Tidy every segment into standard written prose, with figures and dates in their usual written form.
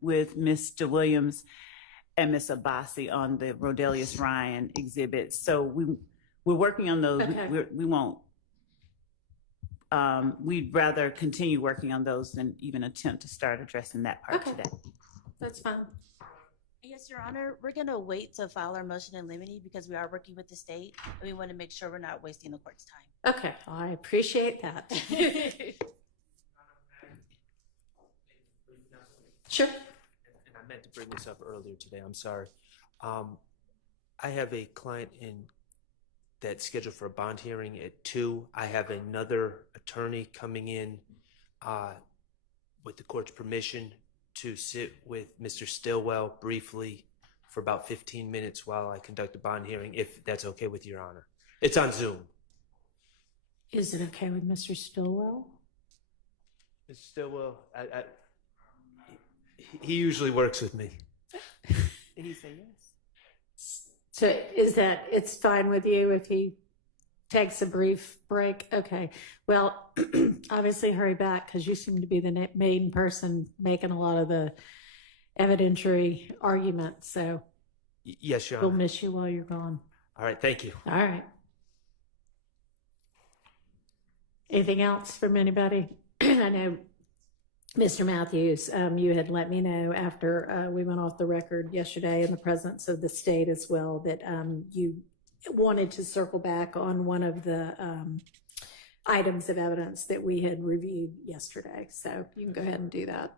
with Mr. Williams and Ms. Abbasi on the Rodelius Ryan exhibit. So we're working on those. Okay. We won't. We'd rather continue working on those than even attempt to start addressing that part Okay. today. That's fine. Yes, Your Honor, we're going to wait to file our motion in limine because we are working with the state and we want to make sure we're not wasting the court's time. Okay, I appreciate that. Sure. And I meant to bring this up earlier today. I'm sorry. I have a client that's scheduled for a bond hearing at 2. I have another attorney coming in with the court's permission to sit with Mr. Stillwell briefly for about 15 minutes while I conduct a bond hearing, if that's okay with Your Honor. It's on Zoom. Is it okay with Mr. Stillwell? Mr. Stillwell, he usually works with me. Did he say yes? So is that, it's fine with you if he takes a brief break? Okay. Well, obviously hurry back because you seem to be the main person making a lot of the evidentiary arguments. So Yes, Your Honor. we'll miss you while you're gone. All right, thank you. All right. Anything else from anybody? I know, Mr. Matthews, you had let me know after we went off the record yesterday in the presence of the state as well that you wanted to circle back on one of the items of evidence that we had reviewed yesterday. So you can go ahead and do that.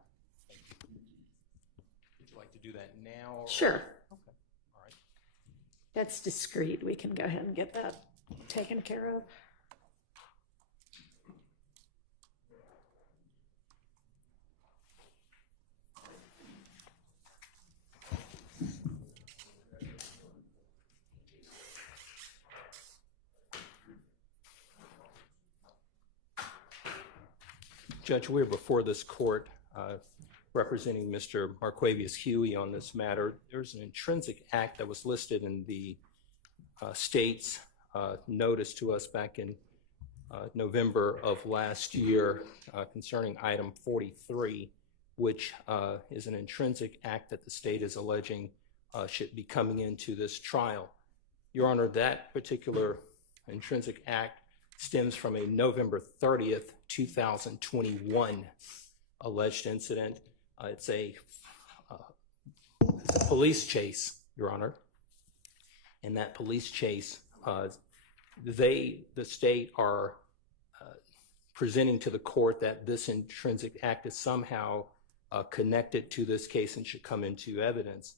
Would you like to do that now? Or? Sure. Okay. All right. That's discreet. We can go ahead and get that taken care of. Judge, we're before this court representing Mr. Marquavius Huey on this matter. There's an intrinsic act that was listed in the state's notice to us back in November of last year concerning item 43, which is an intrinsic act that the state is alleging should be coming into this trial. Your Honor, that particular intrinsic act stems from a November 30th, 2021 alleged incident. It's a police chase, Your Honor. In that police chase, the state are presenting to the court that this intrinsic act is somehow connected to this case and should come into evidence.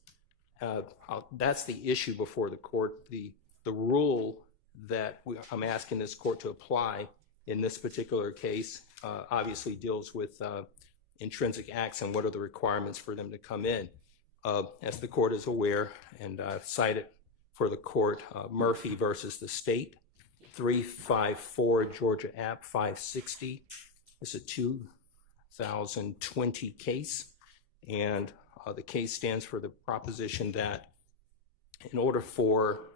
That's the issue before the court. The rule that I'm asking this court to apply in this particular case obviously deals with intrinsic acts and what are the requirements for them to come in. As the court is aware, and I've cited for the court Murphy versus the state, 354 Georgia App 560. It's a 2020 case, and the case stands for the proposition that in order for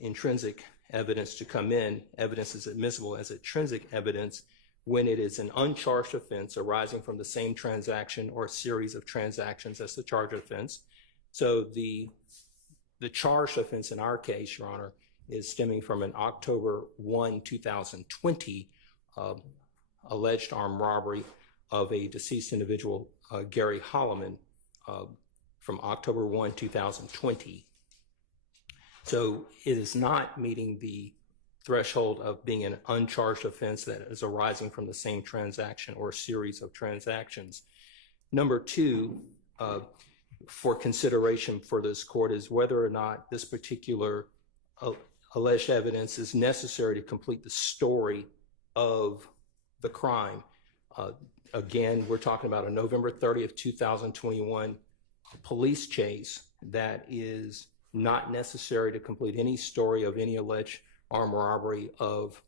intrinsic evidence to come in, evidence is admissible as intrinsic evidence when it is an uncharged offense arising from the same transaction or series of transactions as the charged offense. So the charged offense in our case, Your Honor, is stemming from an October 1, 2020 alleged armed robbery of a deceased individual, Gary Holloman, from October 1, 2020. So it is not meeting the threshold of being an uncharged offense that is arising from the same transaction or series of transactions. Number two, for consideration for this court is whether or not this particular alleged evidence is necessary to complete the story of the crime. Again, we're talking about a November 30th, 2021 police chase that is not necessary to complete any story of any alleged armed robbery of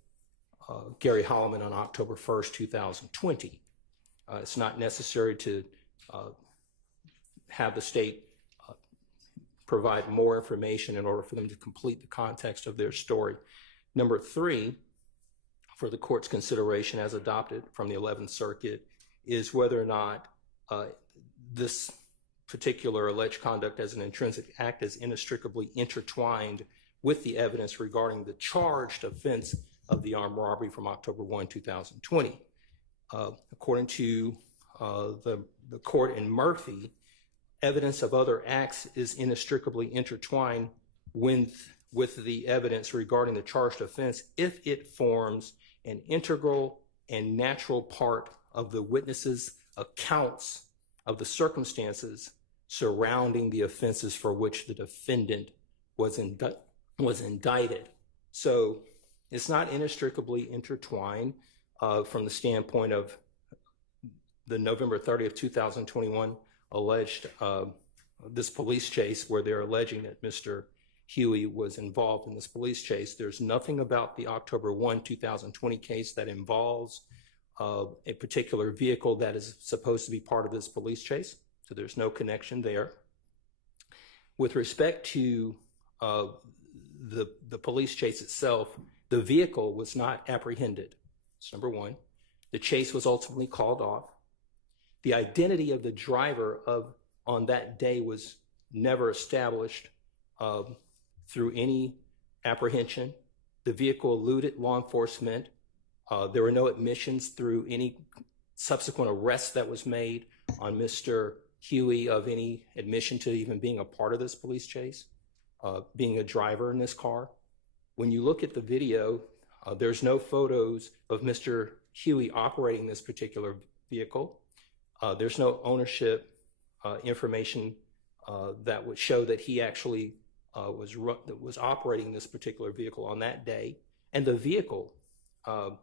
Gary Holloman on October 1st, 2020. It's not necessary to have the state provide more information in order for them to complete the context of their story. Number three, for the court's consideration as adopted from the 11th Circuit, is whether or not this particular alleged conduct as an intrinsic act is inextricably intertwined with the evidence regarding the charged offense of the armed robbery from October 1, 2020. According to the court in Murphy, evidence of other acts is inextricably intertwined with the evidence regarding the charged offense if it forms an integral and natural part of the witness's accounts of the circumstances surrounding the offenses for which the defendant was indicted. So it's not inextricably intertwined from the standpoint of the November 30th, 2021 alleged this police chase where they're alleging that Mr. Huey was involved in this police chase. There's nothing about the October 1, 2020 case that involves a particular vehicle that is supposed to be part of this police chase. So there's no connection there. With respect to the police chase itself, the vehicle was not apprehended. That's number one. The chase was ultimately called off. The identity of the driver on that day was never established through any apprehension. The vehicle eluded law enforcement. There were no admissions through any subsequent arrest that was made on Mr. Huey of any admission to even being a part of this police chase, being a driver in this car. When you look at the video, there's no photos of Mr. Huey operating this particular vehicle. There's no ownership information that would show that he actually was operating this particular vehicle on that day. And the vehicle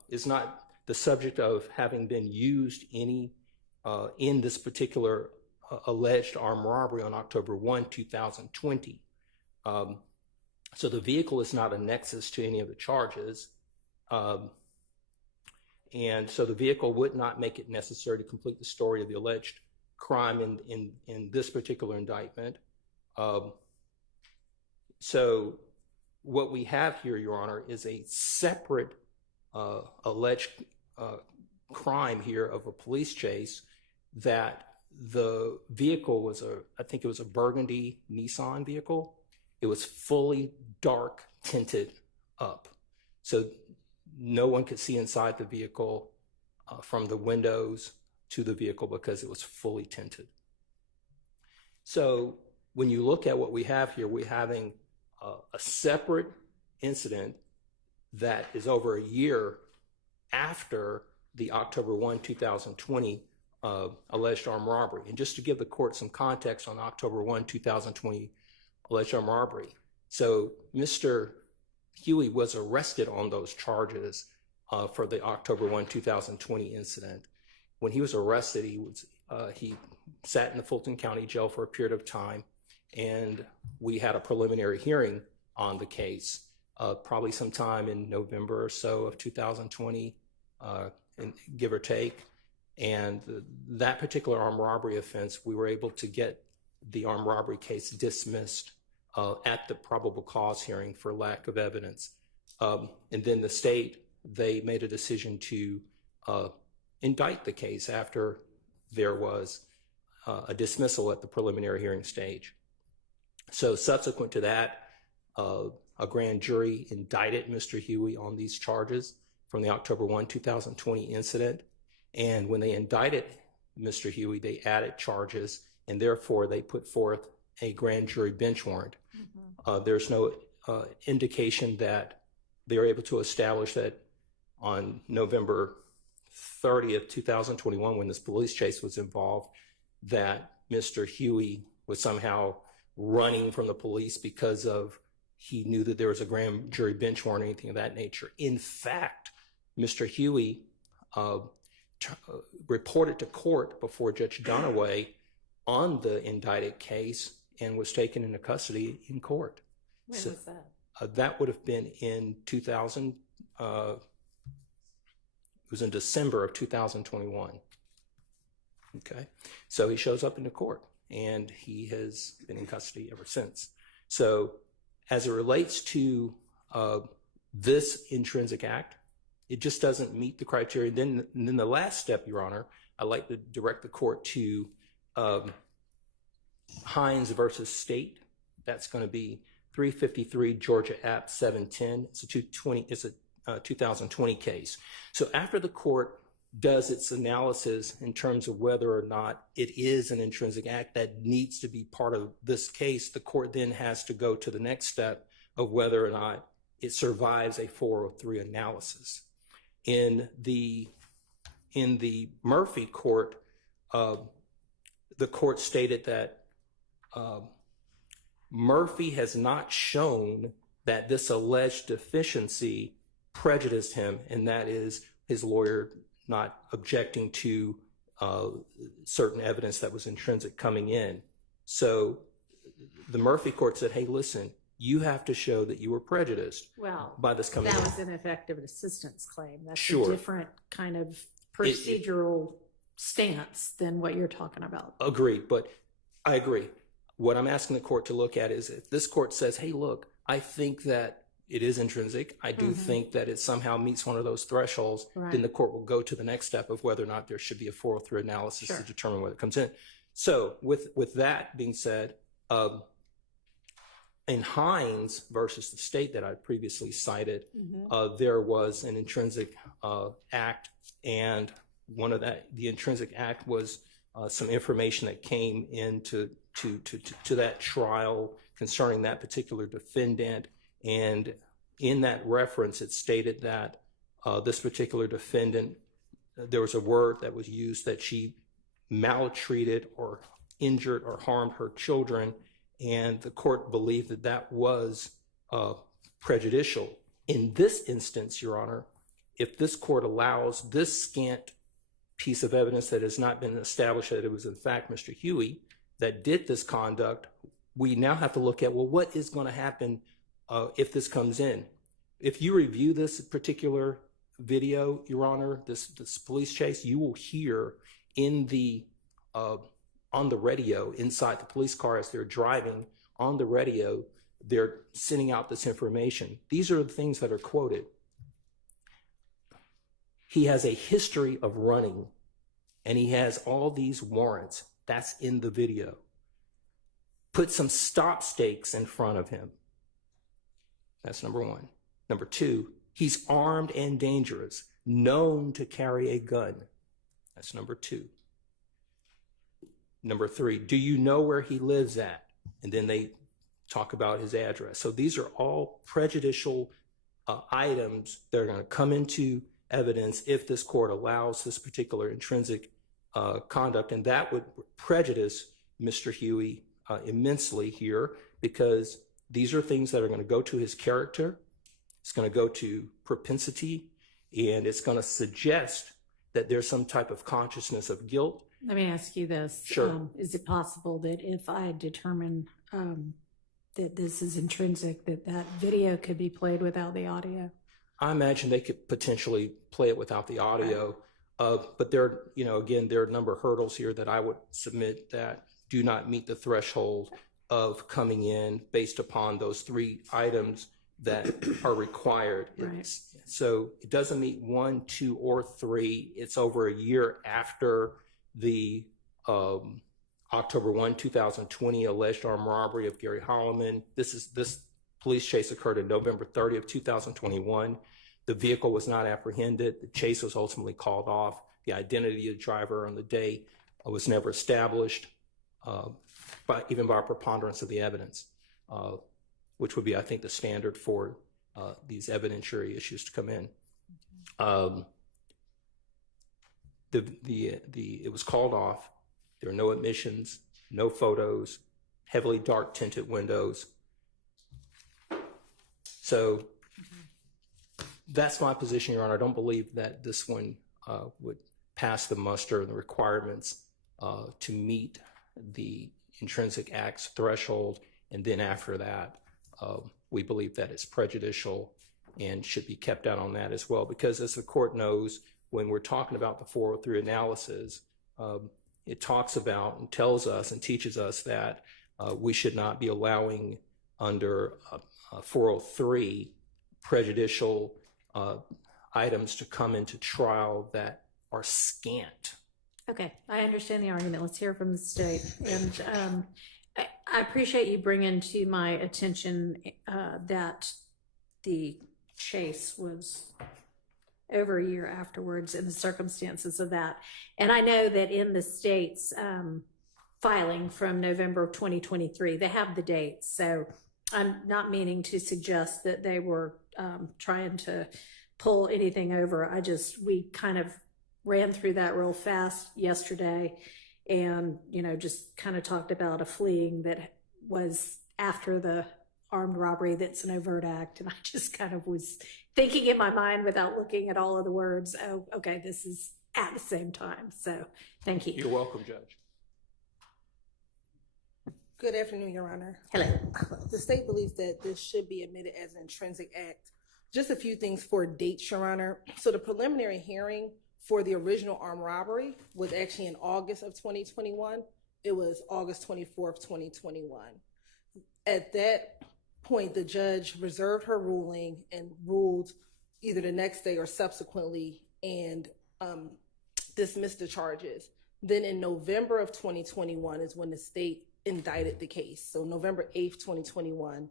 is not the subject of having been used in this particular alleged armed robbery on October 1, 2020. So the vehicle is not a nexus to any of the charges. And so the vehicle would not make it necessary to complete the story of the alleged crime in this particular indictment. So what we have here, Your Honor, is a separate alleged crime here of a police chase that the vehicle was I think it was a burgundy Nissan vehicle. It was fully dark tinted up. So no one could see inside the vehicle from the windows to the vehicle because it was fully tinted. So when you look at what we have here, we're having a separate incident that is over a year after the October 1, 2020 alleged armed robbery. And just to give the court some context on October 1, 2020 alleged armed robbery. So Mr. Huey was arrested on those charges for the October 1, 2020 incident. When he was arrested, he sat in the Fulton County Jail for a period of time, and we had a preliminary hearing on the case, probably sometime in November or so of 2020, give or take. And that particular armed robbery offense, we were able to get the armed robbery case dismissed at the probable cause hearing for lack of evidence. And then the state, they made a decision to indict the case after there was a dismissal at the preliminary hearing stage. So subsequent to that, a grand jury indicted Mr. Huey on these charges from the October 1, 2020 incident. And when they indicted Mr. Huey, they added charges, and therefore they put forth a grand jury bench warrant. Mm-hmm. There's no indication that they were able to establish that on November 30th, 2021, when this police chase was involved, that Mr. Huey was somehow running from the police because of he knew that there was a grand jury bench warrant or anything of that nature. In fact, Mr. Huey reported to court before Judge Dunaway on the indicted case and was taken into custody in court. When was that? That would have been in 2000. It was in December of 2021. Okay, so he shows up in the court, and he has been in custody ever since. So, as it relates to this intrinsic act, it just doesn't meet the criteria. Then the last step, Your Honor, I'd like to direct the court to Hines versus State. That's going to be 353 Georgia App 710. It's a 2020 case. So after the court does its analysis in terms of whether or not it is an intrinsic act that needs to be part of this case, the court then has to go to the next step of whether or not it survives a 403 analysis. In the Murphy court, the court stated that Murphy has not shown that this alleged deficiency prejudiced him, and that is his lawyer not objecting to certain evidence that was intrinsic coming in. So the Murphy court said, hey, listen, you have to show that you were prejudiced by this coming in. That was an effective assistance claim. That's Sure. a different kind of procedural stance than what you're talking about. Agreed, but I agree. What I'm asking the court to look at is if this court says, hey, look, I think that it is intrinsic, I do think that it somehow meets one of those thresholds, then the court will go to the next step of whether or not there should be a 403 analysis to determine whether it comes in. So with that being said, in Hines versus the State that I previously cited, there was an intrinsic act, and the intrinsic act was some information that came into to that trial concerning that particular defendant. And in that reference, it stated that this particular defendant, there was a word that was used that she maltreated or injured or harmed her children, and the court believed that that was prejudicial. In this instance, Your Honor, if this court allows this scant piece of evidence that has not been established that it was in fact Mr. Huey that did this conduct, we now have to look at, well, what is going to happen if this comes in? If you review this particular video, Your Honor, this police chase, you will hear in the on the radio inside the police car as they're driving on the radio, they're sending out this information. These are the things that are quoted. He has a history of running, and he has all these warrants. That's in the video. Put some stop stakes in front of him. That's number one. Number two, he's armed and dangerous, known to carry a gun. That's number two. Number three, do you know where he lives at? And then they talk about his address. So these are all prejudicial items that are going to come into evidence if this court allows this particular intrinsic conduct, and that would prejudice Mr. Huey immensely here, because these are things that are going to go to his character, it's going to go to propensity, and it's going to suggest that there's some type of consciousness of guilt. Let me ask you this. Sure. Is it possible that if I determine that this is intrinsic, that video could be played without the audio? I imagine they could potentially play it without the audio, but there, again, there are a number of hurdles here that I would submit that do not meet the threshold of coming in based upon those three items that are required. Right. So it doesn't meet 1, 2, or 3. It's over a year after the October 1, 2020 alleged armed robbery of Gary Holloman. This police chase occurred on November 30th, 2021. The vehicle was not apprehended. The chase was ultimately called off. The identity of the driver on the day was never established, even by a preponderance of the evidence, which would be, I think, the standard for these evidentiary issues to come in. It was called off. There were no admissions, no photos, heavily dark tinted windows. So that's my position, Your Honor. I don't believe that this one would pass the muster and the requirements to meet the intrinsic acts threshold. And then after that, we believe that it's prejudicial and should be kept out on that as well. Because as the court knows, when we're talking about the 403 analysis, it talks about and tells us and teaches us that we should not be allowing under 403 prejudicial items to come into trial that are scant. Okay, I understand the argument. Let's hear from the state. And I appreciate you bringing to my attention that the chase was over a year afterwards and the circumstances of that. And I know that in the state's filing from November of 2023, they have the dates. So I'm not meaning to suggest that they were trying to pull anything over. We kind of ran through that real fast yesterday and, just kind of talked about a fleeing that was after the armed robbery that's an overt act. And I just kind of was thinking in my mind without looking at all of the words, oh, okay, this is at the same time. So thank you. You're welcome, Judge. Good afternoon, Your Honor. Hello. The state believes that this should be admitted as an intrinsic act. Just a few things for dates, Your Honor. So the preliminary hearing for the original armed robbery was actually in August of 2021. It was August 24th, 2021. At that point, the judge reserved her ruling and ruled either the next day or subsequently and dismissed the charges. Then in November of 2021 is when the state indicted the case. So November 8th, 2021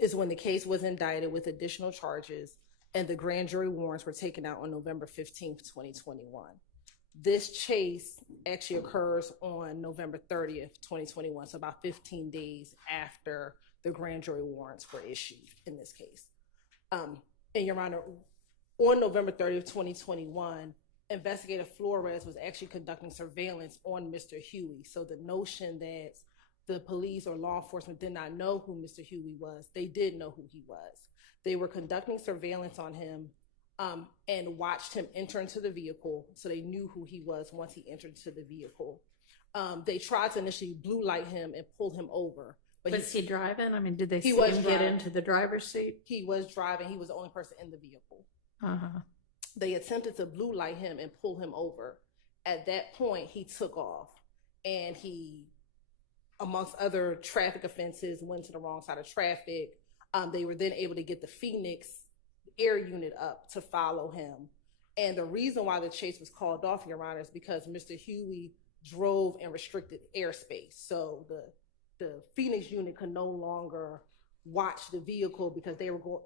is when the case was indicted with additional charges and the grand jury warrants were taken out on November 15th, 2021. This chase actually occurs on November 30th, 2021, so about 15 days after the grand jury warrants were issued in this case. And Your Honor, on November 30th, 2021, Investigative Flores was actually conducting surveillance on Mr. Huey. So the notion that the police or law enforcement did not know who Mr. Huey was, they did know who he was. They were conducting surveillance on him and watched him enter into the vehicle, so they knew who he was once he entered into the vehicle. They tried to initially blue light him and pull him over. But Was he driving? I mean, did they see was him get driving. into the driver's seat? He was driving. He was the only person in the vehicle. Uh-huh. They attempted to blue light him and pull him over. At that point, he took off and he, amongst other traffic offenses, went to the wrong side of traffic. They were then able to get the Phoenix air unit up to follow him. And the reason why the chase was called off, Your Honor, is because Mr. Huey drove in restricted airspace. So the Phoenix unit could no longer watch the vehicle because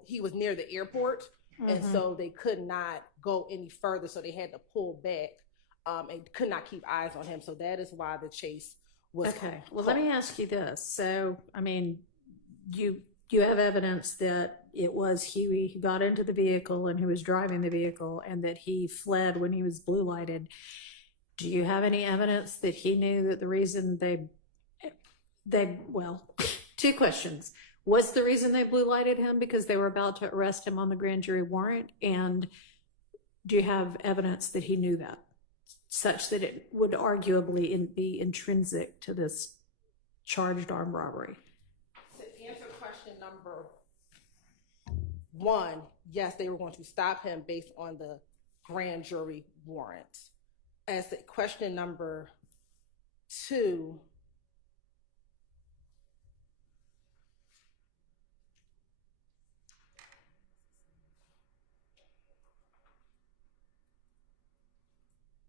he was near the airport. And so they could not go any further. So they had to pull back and could not keep eyes on him. So that is why the chase was Okay. Well, let me ask you this. So, I mean, you have evidence that it was Huey who got into the vehicle and who was driving the vehicle and that he fled when he was blue lighted. Do you have any evidence that he knew that the reason well, two questions. Was the reason they blue lighted him because they were about to arrest him on the grand jury warrant? And do you have evidence that he knew that, such that it would arguably be intrinsic to this charged armed robbery? To answer question number one, yes, they were going to stop him based on the grand jury warrant. As to question number two,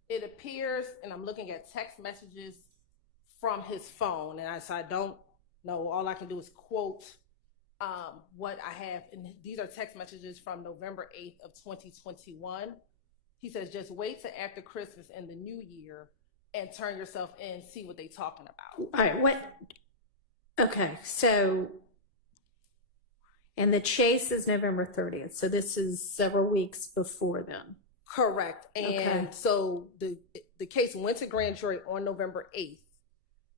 it appears, and I'm looking at text messages from his phone, and I don't know, all I can do is quote what I have, and these are text messages from November 8th of 2021. He says, just wait till after Christmas and the new year and turn yourself in, see what they talking about. All right, okay, so, and the chase is November 30th, so this is several weeks before then. Correct. And Okay. so the case went to grand jury on November 8th.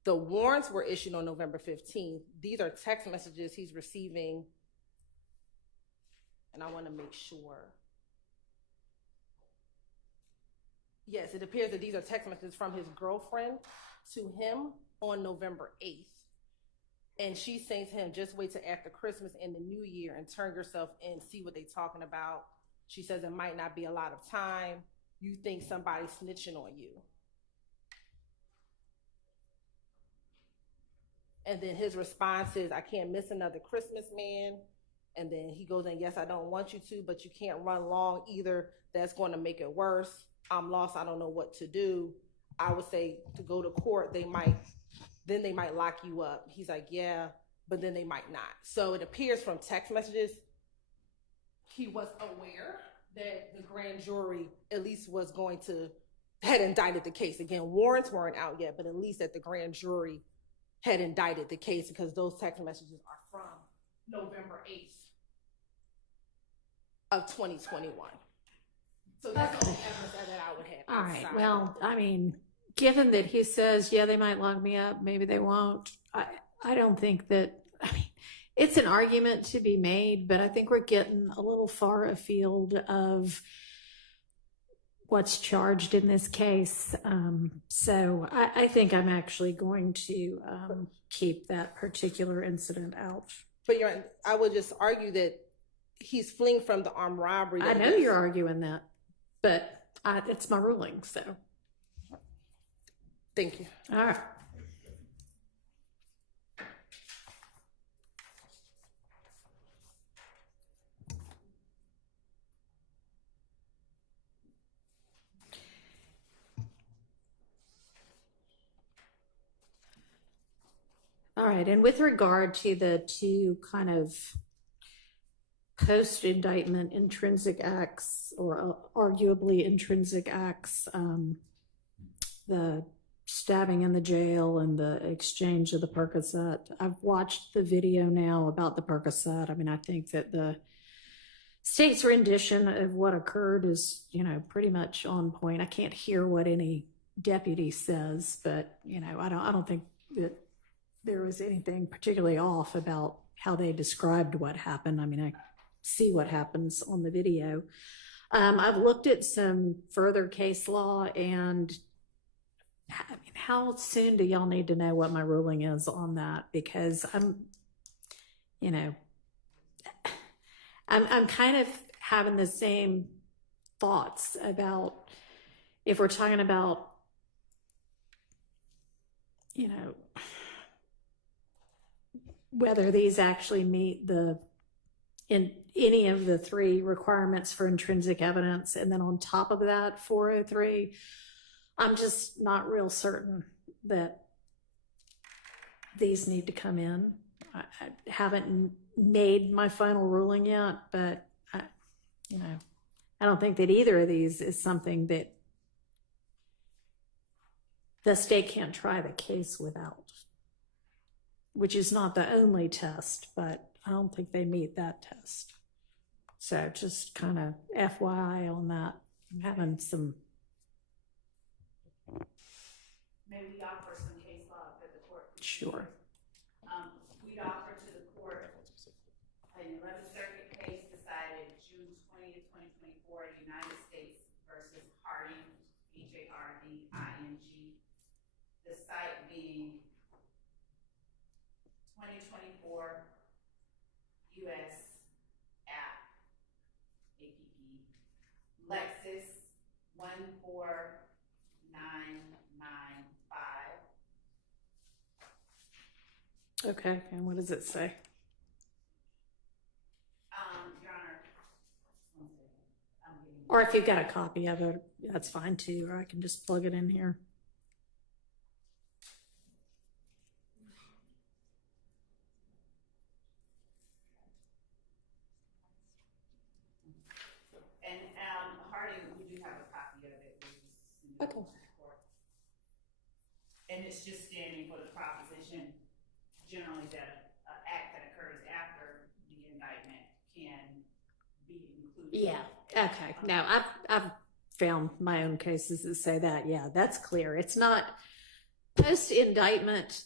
The warrants were issued on November 15th. These are text messages he's receiving. And I want to make sure. Yes, it appears that these are text messages from his girlfriend to him on November 8th. And she's saying to him, just wait till after Christmas and the new year and turn yourself in, see what they talking about. She says it might not be a lot of time. You think somebody's snitching on you. And then his response is, I can't miss another Christmas, man. And then he goes in, yes, I don't want you to, but you can't run long either. That's going to make it worse. I'm lost. I don't know what to do. I would say to go to court, they might lock you up. He's like, yeah, but then they might not. So it appears from text messages, he was aware that the grand jury at least had indicted the case. Again, warrants weren't out yet, but at least that the grand jury had indicted the case, because those text messages are from November 8th of 2021. So that's the only evidence that I would have. All right, outside. well, I mean, given that he says, yeah, they might lock me up, maybe they won't, I don't think that, I mean, it's an argument to be made, but I think we're getting a little far afield of what's charged in this case. So I think I'm actually going to keep that particular incident out. But I would just argue that he's fleeing from the armed robbery. I know you're arguing that, but it's my ruling, so. Thank you. All right. All right, and with regard to the two kind of post-indictment intrinsic acts, or arguably intrinsic acts, the stabbing in the jail and the exchange of the Percocet, I've watched the video now about the Percocet. I mean, I think that the state's rendition of what occurred is, pretty much on point. I can't hear what any deputy says, but, I don't think that there was anything particularly off about how they described what happened. I mean, I see what happens on the video. I've looked at some further case law, and I mean, how soon do y'all need to know what my ruling is on that? Because I'm kind of having the same thoughts about if we're talking about, whether these actually meet in any of the three requirements for intrinsic evidence. And then on top of that, 403, I'm just not real certain that these need to come in. I haven't made my final ruling yet, but I don't think that either of these is something that the state can't try the case without, which is not the only test, but I don't think they meet that test. So just kind of FYI on that. I'm having some. May we offer some case law for the court? Sure. We'd offer to the court an 11th Circuit case decided June 20th, 2024, United States versus Harding, Harding. The site being 2024 U.S. app, Lexus 14995. Okay, and what does it say? Your Honor, Or if you've got a copy of it, that's fine too, or I can just plug it in here. and Harding, we do have a copy of it. Okay. And it's just standing for the proposition generally that an act that occurs after the indictment can be included. Yeah. Okay. No, I've found my own cases that say that. Yeah, that's clear. It's not, post-indictment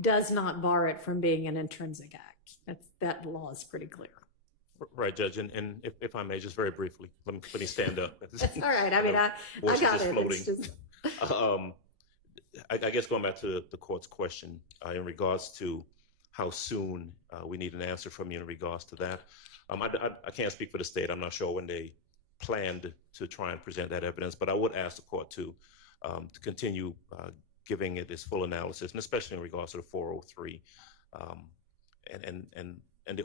does not bar it from being an intrinsic act. That law is pretty clear. Right, Judge, and if I may, just very briefly, let me stand up. That's all right. I mean, I Voice is got just it. floating. It's just... I guess going back to the court's question in regards to how soon we need an answer from you in regards to that. I can't speak for the state. I'm not sure when they planned to try and present that evidence, but I would ask the court to continue giving it its full analysis, and especially in regards to the 403 and the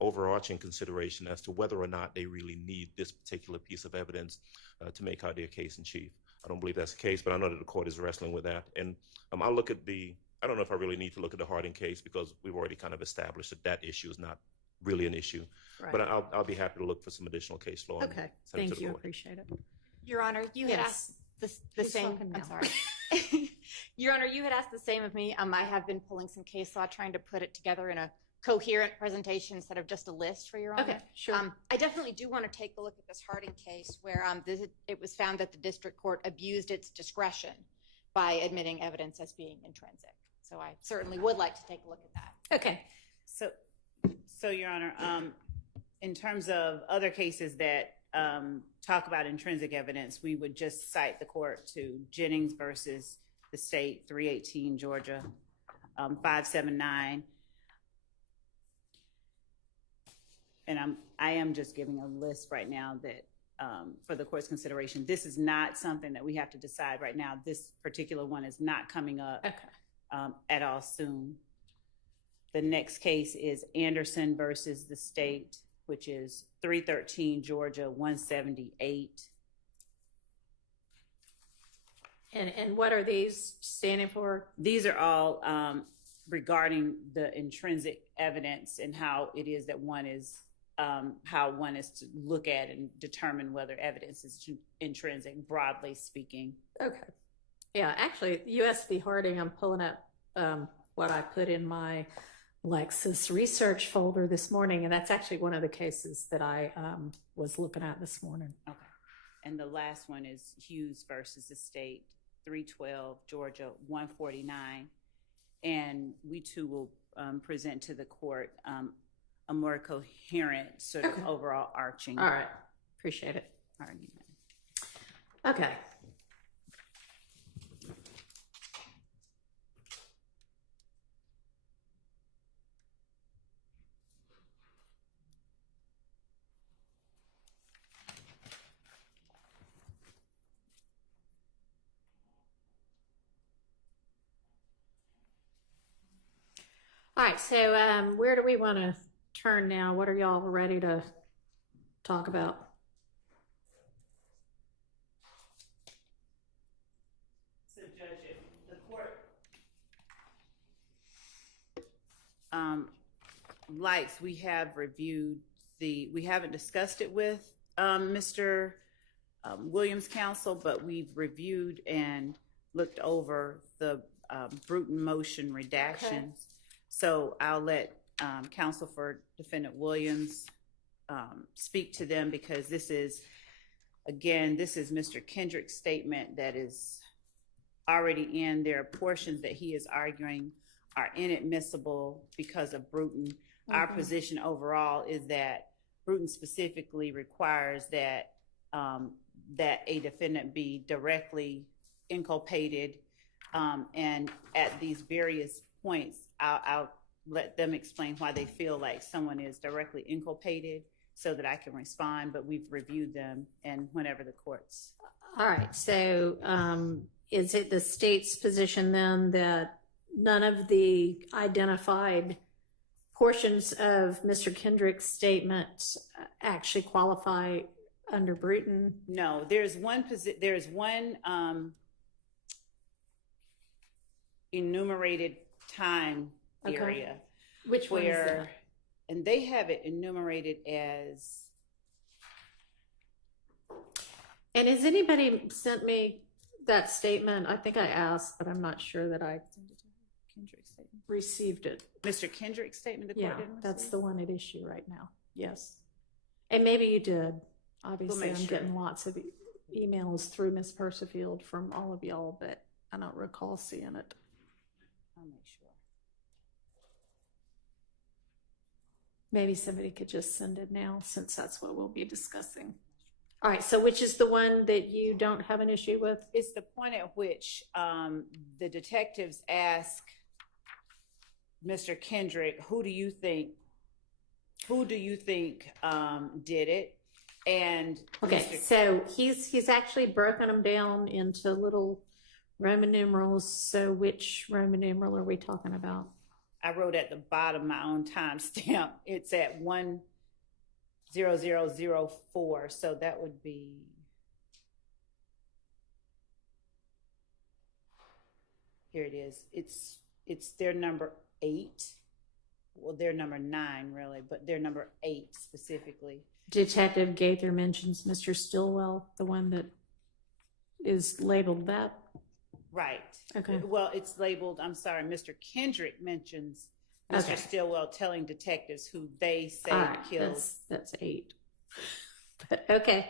overarching consideration as to whether or not they really need this particular piece of evidence to make out their case in chief. I don't believe that's the case, but I know that the court is wrestling with that. And I'll look at I don't know if I really need to look at the Harding case because we've already kind of established that that issue is not really an issue. Right. But I'll be happy to look for some additional case law. and Okay, send it to thank the you, court. appreciate it. Your Honor, you had Yes. asked the Who's same. talking I'm now? sorry. Your Honor, you had asked the same of me. I have been pulling some case law, trying to put it together in a coherent presentation instead of just a list for Your Honor. Okay, sure. I definitely do want to take a look at this Harding case where it was found that the district court abused its discretion by admitting evidence as being intrinsic. So I certainly would like to take a look at that. Okay, So Your Honor, in terms of other cases that talk about intrinsic evidence, we would just cite the court to Jennings versus the state, 318 Georgia, 579. And I am just giving a list right now that for the court's consideration. This is not something that we have to decide right now. This particular one is not coming up at all soon. The next case is Anderson versus the state, which is 313 Georgia, 178. and what are these standing for? These are all regarding the intrinsic evidence and how it is that one is, how one is to look at and determine whether evidence is intrinsic, broadly speaking. Okay. Yeah, actually, US v. Harding, I'm pulling up what I put in my Lexis research folder this morning, and that's actually one of the cases that I was looking at this morning. Okay. And the last one is Hughes versus the state, 312 Georgia, 149. And we too will present to the court a more coherent sort of overall arching All right, appreciate it. argument. Okay. All right, so where do we want to turn now? What are y'all ready to talk about? So Judge, if the court likes, we have reviewed we haven't discussed it with Mr. Williams' counsel, but we've reviewed and looked over the Brutin motion redactions. Okay. So I'll let counsel for defendant Williams speak to them, because this is Mr. Kendrick's statement that is already in. There are portions that he is arguing are inadmissible because of Brutin. Our position overall is that Brutin specifically requires that that a defendant be directly inculpated, and at these various points, I'll let them explain why they feel like someone is directly inculpated so that I can respond, but we've reviewed them and whenever the courts. All right, so is it the state's position then that none of the identified portions of Mr. Kendrick's statement actually qualify under Brutin? No, there's one enumerated time area. Which one is that? And they have it enumerated as. And has anybody sent me that statement? I think I asked, but I'm not sure that I Kendrick's statement. received it. Mr. Kendrick's statement, the court Yeah, didn't that's receive? the one at issue right now. Yes. And maybe you did. Obviously, make I'm sure. getting lots of emails through Ms. Persifield from all of y'all, but I don't recall seeing it. I'll make sure. Maybe somebody could just send it now, since that's what we'll be discussing. All right, so which is the one that you don't have an issue with? It's the point at which the detectives ask Mr. Kendrick, who do you think did it? And Okay, so he's actually broken them down into little Roman numerals. So which Roman numeral are we talking about? I wrote at the bottom my own timestamp. It's at 10004. So that would be here it is. It's their number 8. Well, they're number 9 really, but they're number 8 specifically. Detective Gaither mentions Mr. Stillwell, the one that is labeled that. Right. Okay. Well, it's labeled, I'm sorry, Mr. Kendrick mentions Mr. Okay. Stillwell telling detectives who they say All right, killed. that's 8. But okay.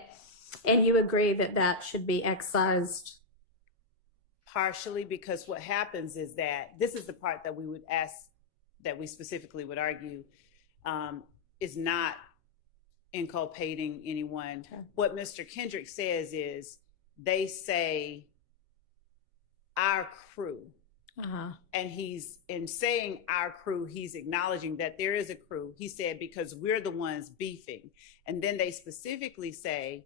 And you agree that that should be excised? Partially, because what happens is that this is the part that we would ask, that we specifically would argue is not inculpating anyone. Okay. What Mr. Kendrick says is they say our crew. And he's, in saying our crew, he's acknowledging that there is a crew. He said, because we're the ones beefing. And then they specifically say,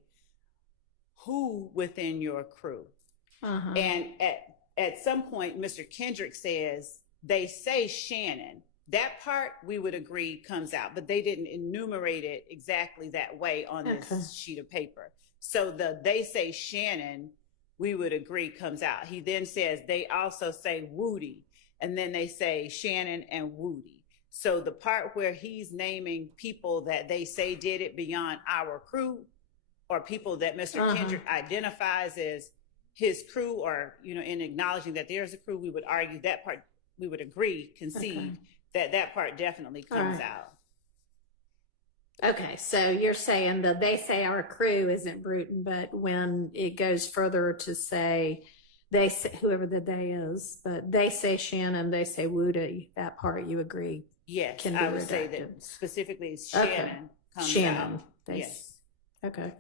who within your crew? And at some point, Mr. Kendrick says, they say Shannon. That part we would agree comes out, but they didn't enumerate it exactly that way on this sheet of paper. So they say Shannon, we would agree comes out. He then says they also say Woody, and then they say Shannon and Woody. So the part where he's naming people that they say did it beyond our crew, or people that Mr. Kendrick identifies as his crew, or, you know, in acknowledging that there's a crew, we would argue that part, we would agree, concede that part definitely comes out. Okay, so you're saying that they say our crew isn't Brutin, but when it goes further to say, they say, whoever the they is, but they say Shannon, they say Woody, that part you agree? Yes, can be I would say redacted. that specifically Shannon comes Shannon. out. Yes. Okay.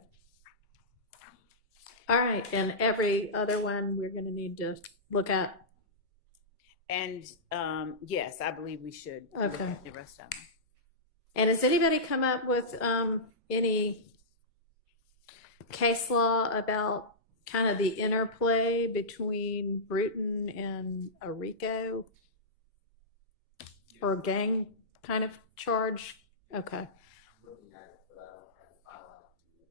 All right, and every other one we're going to need to look at. And yes, I believe we should look at the rest of them. And has anybody come up with any case law about kind of the interplay between Brutin and a RICO or gang kind of charge? Okay.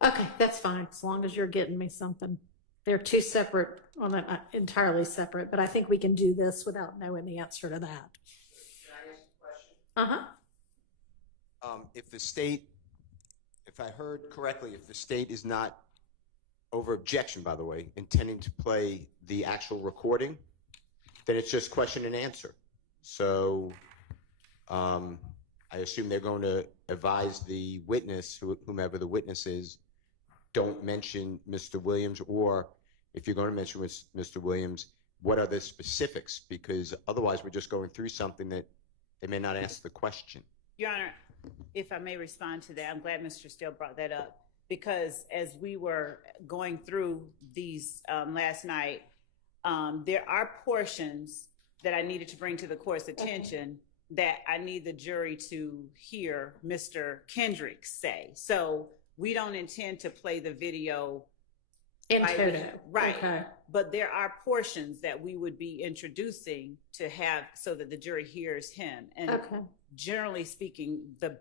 Okay, that's fine, as long as you're getting me something. They're two separate, well, not entirely separate, but I think we can do this without knowing the answer to that. Can I ask a question? If the state, if I heard correctly, if the state is not, over objection, by the way, intending to play the actual recording, then it's just question and answer. So I assume they're going to advise the witness, whomever the witness is, don't mention Mr. Williams, or if you're going to mention Mr. Williams, what are the specifics? Because otherwise we're just going through something that they may not ask the question. Your Honor, if I may respond to that, I'm glad Mr. Steele brought that up, because as we were going through these last night, there are portions that I needed to bring to the court's attention that I need the jury to hear Mr. Kendrick say. So we don't intend to play the video In toto. right. Okay. But there are portions that we would be introducing to have so that the jury hears him. And generally speaking, the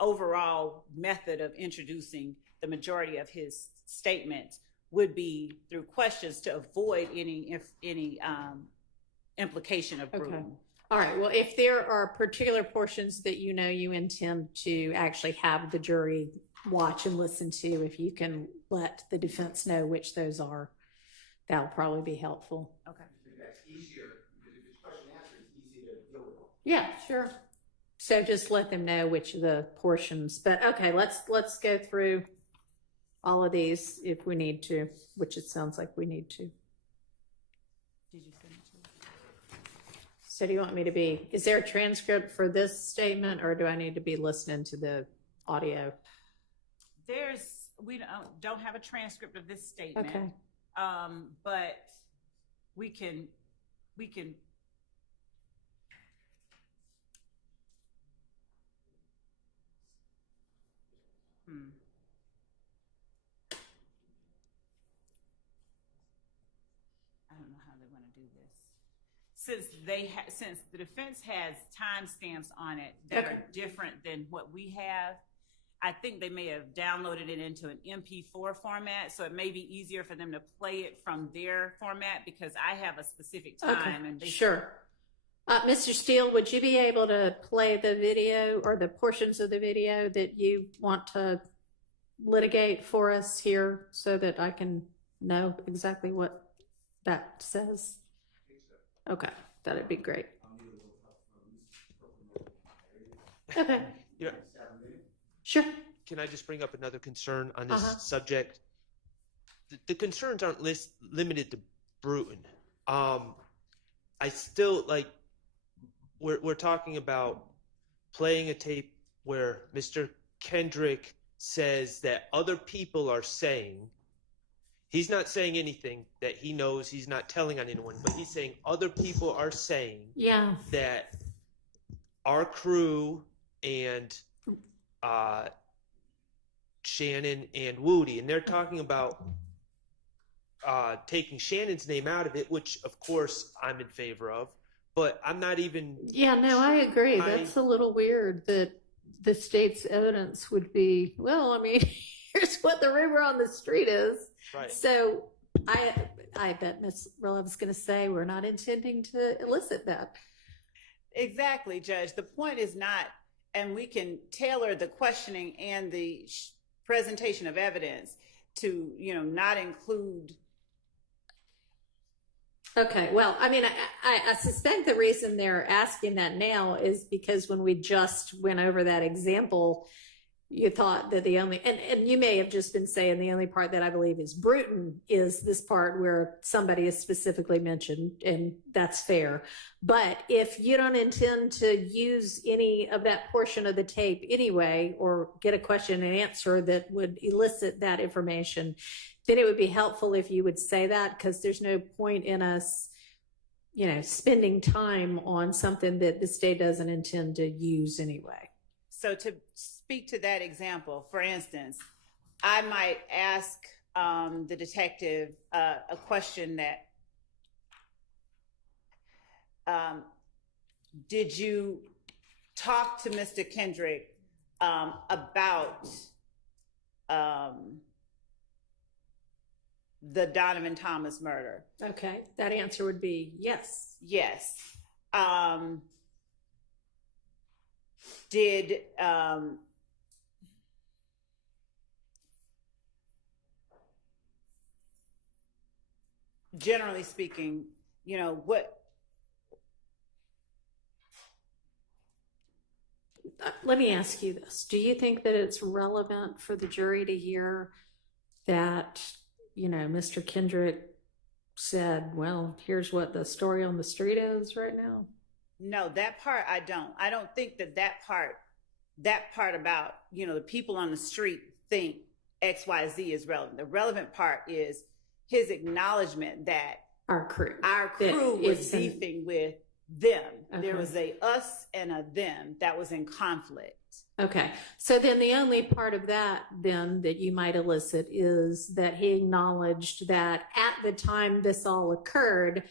overall method of introducing the majority of his statements would be through questions to avoid any implication of Brutin. All right, well, if there are particular portions that you know you intend to actually have the jury watch and listen to, if you can let the defense know which those are, that'll probably be helpful. Okay. I think that's easier, because if it's question and answer, it's easy to deal with. Yeah, sure. So just let them know which of the portions. But okay, let's go through all of these if we need to, which it sounds like we need to. Did you send it to me? So do you want me to be, is there a transcript for this statement, or do I need to be listening to the audio? We don't have a transcript of this statement. Okay. But we can I don't know how they want to do this. Since the defense has timestamps on it that are different than what we have, I think they may have downloaded it into an MP4 format, so it may be easier for them to play it from their format because I have a specific time. And Sure. Mr. Steele, would you be able to play the video or the portions of the video that you want to litigate for us here so that I can know exactly what that says? Okay, that'd be great. Okay. Yeah. Sure. Can I just bring up another concern on this subject? The concerns aren't limited to Brutin. I still like. We're talking about playing a tape where Mr. Kendrick says that other people are saying. He's not saying anything that he knows. He's not telling on anyone, but he's saying other people are saying that our crew and Shannon and Woody, and they're talking about taking Shannon's name out of it, which of course I'm in favor of, but I'm not even. Yeah, no, I agree. That's a little weird that the state's evidence would be, well, I mean, here's what the rumor on the street is. Right. So I bet Ms. Relev's going to say we're not intending to elicit that. Exactly, Judge. The point is not, and we can tailor the questioning and the presentation of evidence to, not include. Okay, well, I mean, I suspect the reason they're asking that now is because when we just went over that example, you thought that the only, and you may have just been saying the only part that I believe is Brutin is this part where somebody is specifically mentioned, and that's fair. But if you don't intend to use any of that portion of the tape anyway, or get a question and answer that would elicit that information, then it would be helpful if you would say that, because there's no point in us, spending time on something that the state doesn't intend to use anyway. So to speak to that example, for instance, I might ask the detective a question that, did you talk to Mr. Kendrick about the Donovan Thomas murder? Okay, that answer would be yes. Yes. Did generally speaking, what? Let me ask you this. Do you think that it's relevant for the jury to hear that, Mr. Kendrick said, well, here's what the story on the street is right now? No, that part I don't. I don't think that part about, the people on the street think XYZ is relevant. The relevant part is his acknowledgement that our crew was beefing with them. Okay. There was a us and a them that was in conflict. Okay. So then the only part of that then that you might elicit is that he acknowledged that at the time this all occurred,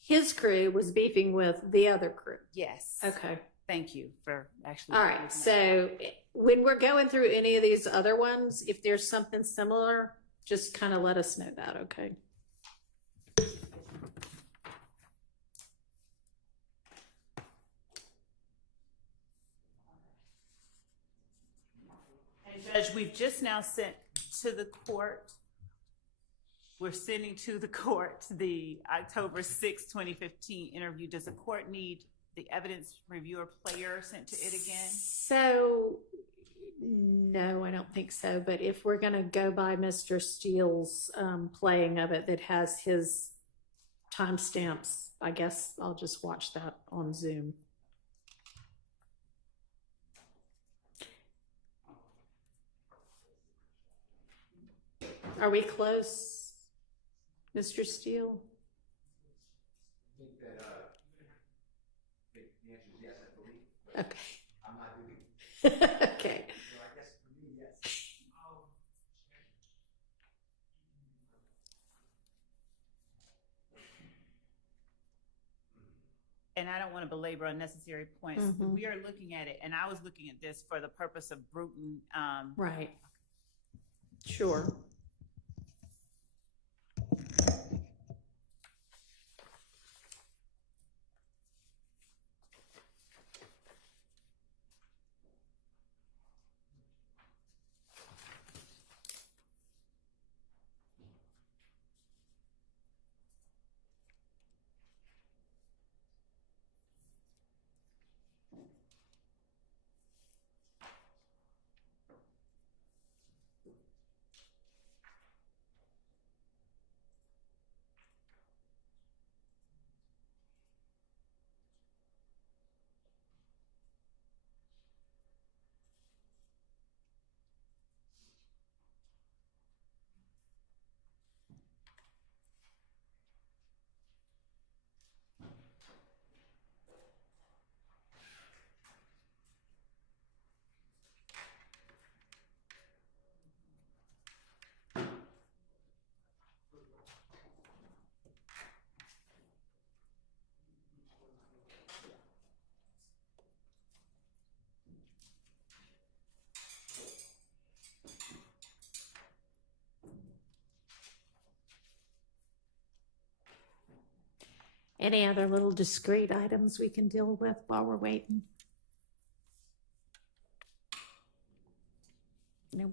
his crew was beefing with the other crew. Yes. Okay. Thank you for actually. All right. So when we're going through any of these other ones, if there's something similar, just kind of let us know that. Okay. And Judge, we've just now sent to the court. We're sending to the court the October 6, 2015 interview. Does the court need the evidence reviewer player sent to it again? So, no, I don't think so. But if we're going to go by Mr. Steele's playing of it that has his timestamps, I guess I'll just watch that on Zoom. Are we close, Mr. Steele? I think that the answer is yes, I believe. Okay. I'm not doing. Okay. So I guess for me, yes. And and I don't want to belabor unnecessary points. We are looking at it, and I was looking at this for the purpose of Brutin. Right. Sure. Any other little discrete items we can deal with while we're waiting? Nope.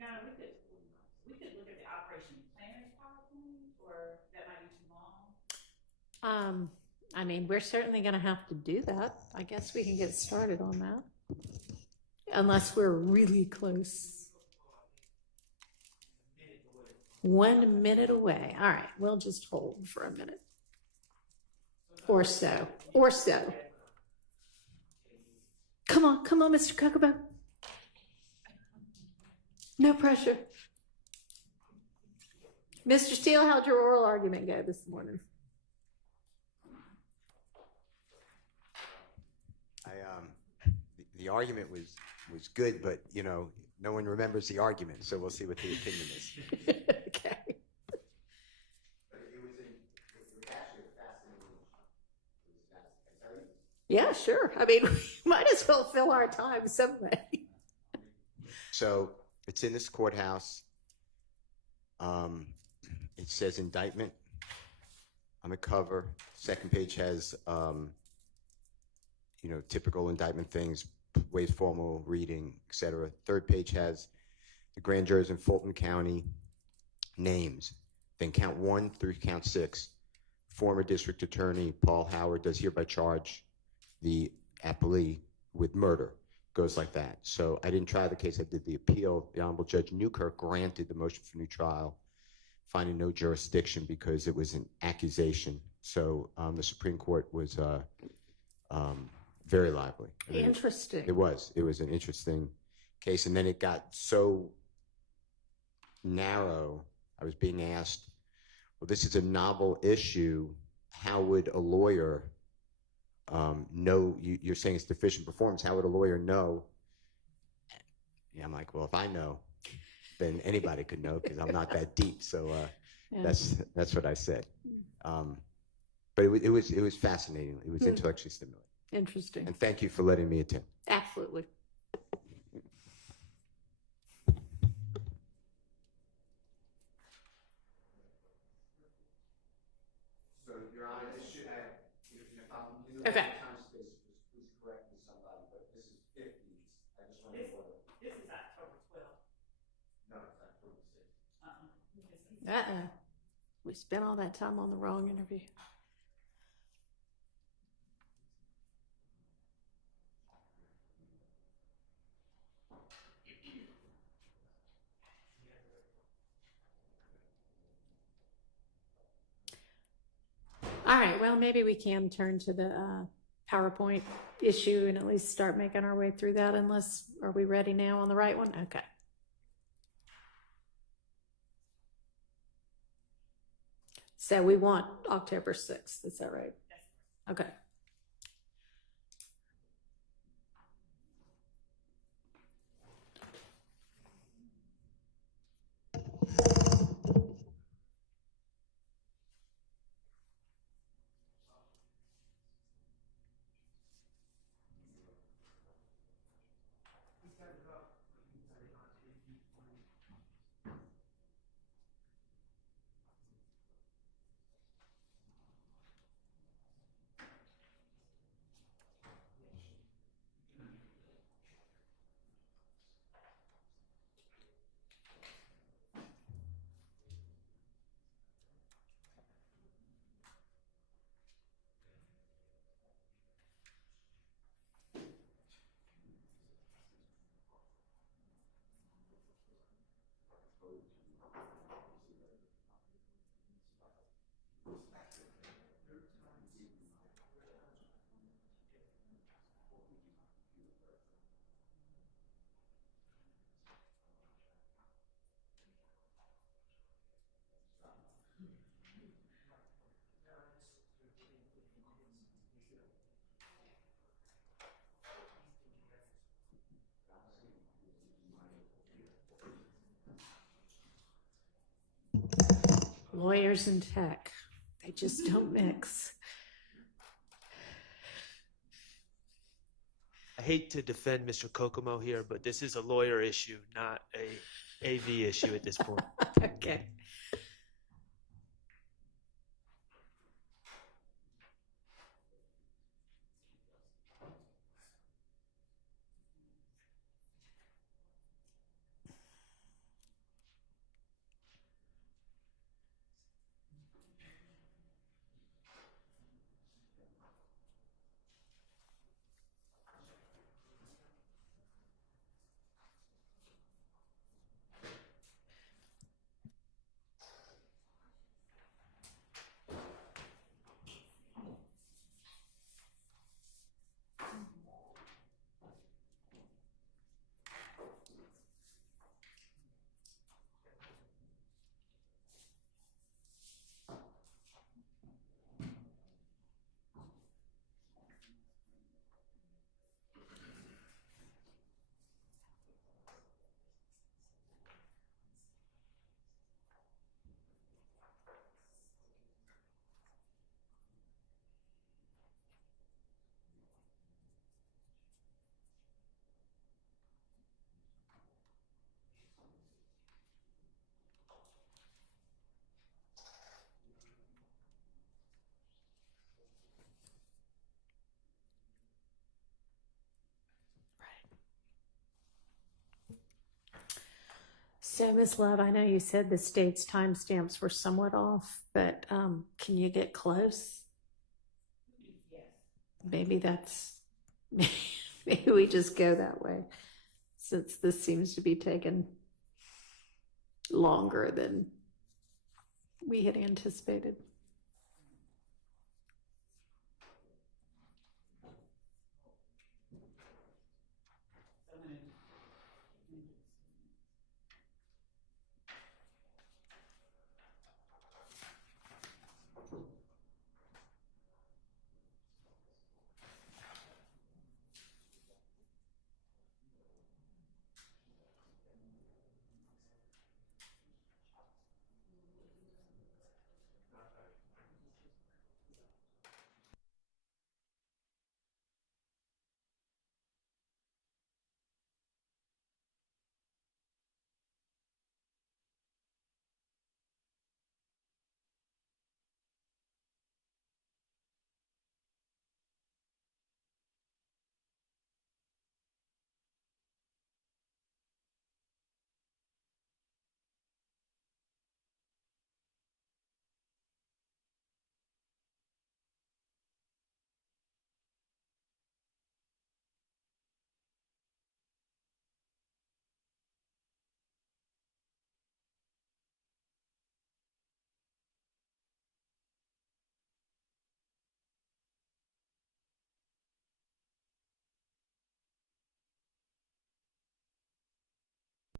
Yeah, we could look at the operation planner's PowerPoint, or that might be too long. I mean, we're certainly going to have to do that. I guess we can get started on that. Unless we're really close. 1 minute away. All right, we'll just hold for a minute. Or so. Or so. Come on, Mr. Kokobo. No pressure. Mr. Steele, how'd your oral argument go this morning? The argument was good, but you know, no one remembers the argument, so we'll see what the opinion is. Okay. But it was actually a fascinating. Yeah, sure. I mean, we might as well fill our time some way. So it's in this courthouse. It says indictment on the cover. Second page has, you know, typical indictment things, waive formal reading, etc. Third page has the grand jurors in Fulton County names. Then count 1 through count 6. Former district attorney Paul Howard does hereby charge the appellee with murder. Goes like that. So I didn't try the case. I did the appeal. The Honorable Judge Newkirk granted the motion for new trial, finding no jurisdiction because it was an accusation. So the Supreme Court was very lively. I mean, Interesting. It was an interesting case. And then it got so narrow. I was being asked, well, this is a novel issue. How would a lawyer know? You're saying it's deficient performance. How would a lawyer know? Yeah, I'm like, well, if I know, then anybody could know because I'm not that deep. So Yeah. that's what I said. But it was fascinating. It was intellectually stimulating. Interesting. And thank you for letting me attend. Absolutely. So, Your Honor, this should have, if I'm using Okay. time space, Uh-oh. We spent all that time on the wrong interview. All right, well, maybe we can turn to the PowerPoint issue and at least start making our way through that unless, are we ready now on the right one? Okay. So we want October 6th, is that right? Okay. Lawyers and tech, they just don't mix. I hate to defend Mr. Kokomo here, but this is a lawyer issue, not a AV issue at this point. Okay. So, Ms. Love, I know you said the state's timestamps were somewhat off, but can you get close? Yes. Maybe that's, maybe we just go that way, since this seems to be taking longer than we had anticipated.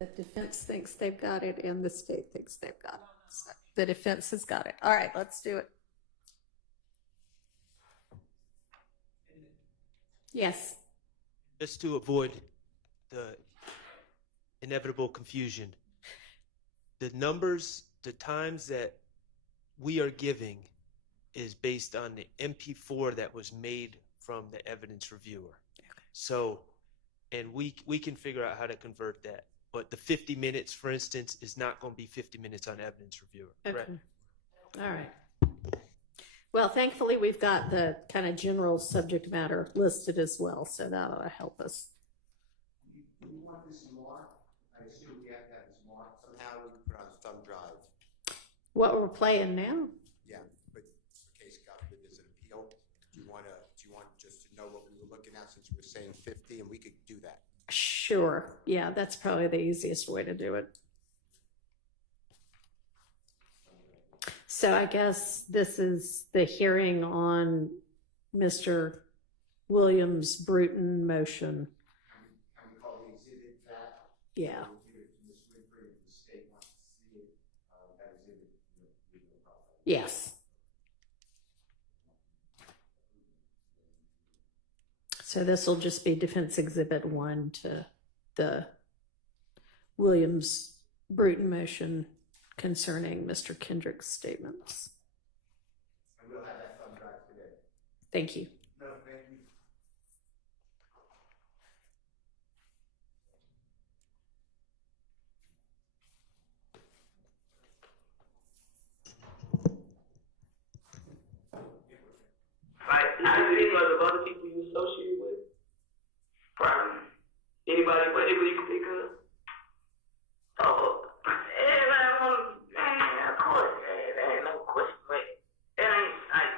The defense thinks they've got it and the state thinks they've got it. So the defense has got it. All right, let's do it. Yes. Just to avoid the inevitable confusion, the numbers, the times that we are giving is based on the MP4 that was made from the evidence reviewer. So, and we can figure out how to convert that. But the 50 minutes, for instance, is not going to be 50 minutes on evidence reviewer. Okay. Correct? All right. Well, thankfully, we've got the kind of general subject matter listed as well, so that'll help us. Do you want this marked? I assume we have to have this marked. Somehow we can put it on a thumb drive. What we're playing now? Yeah, but in case God forbid there's an appeal, do you want just to know what we were looking at since we were saying 50, and we could do that? Sure. Yeah, that's probably the easiest way to do it. So I guess this is the hearing on Mr. Williams' Brutin motion. Can we call the exhibit that? Yeah. We'll give it to Ms. Winfrey if the state wants to see it. That exhibit, legal profile. Yes. So this will just be Defense Exhibit 1 to the Williams Brutin motion concerning Mr. Kendrick's statements. And we'll have that thumb drive today. Thank you. No, thank you. I think of other people you associate with. Probably anybody you can think of. Oh, of course, there ain't no question, but it ain't like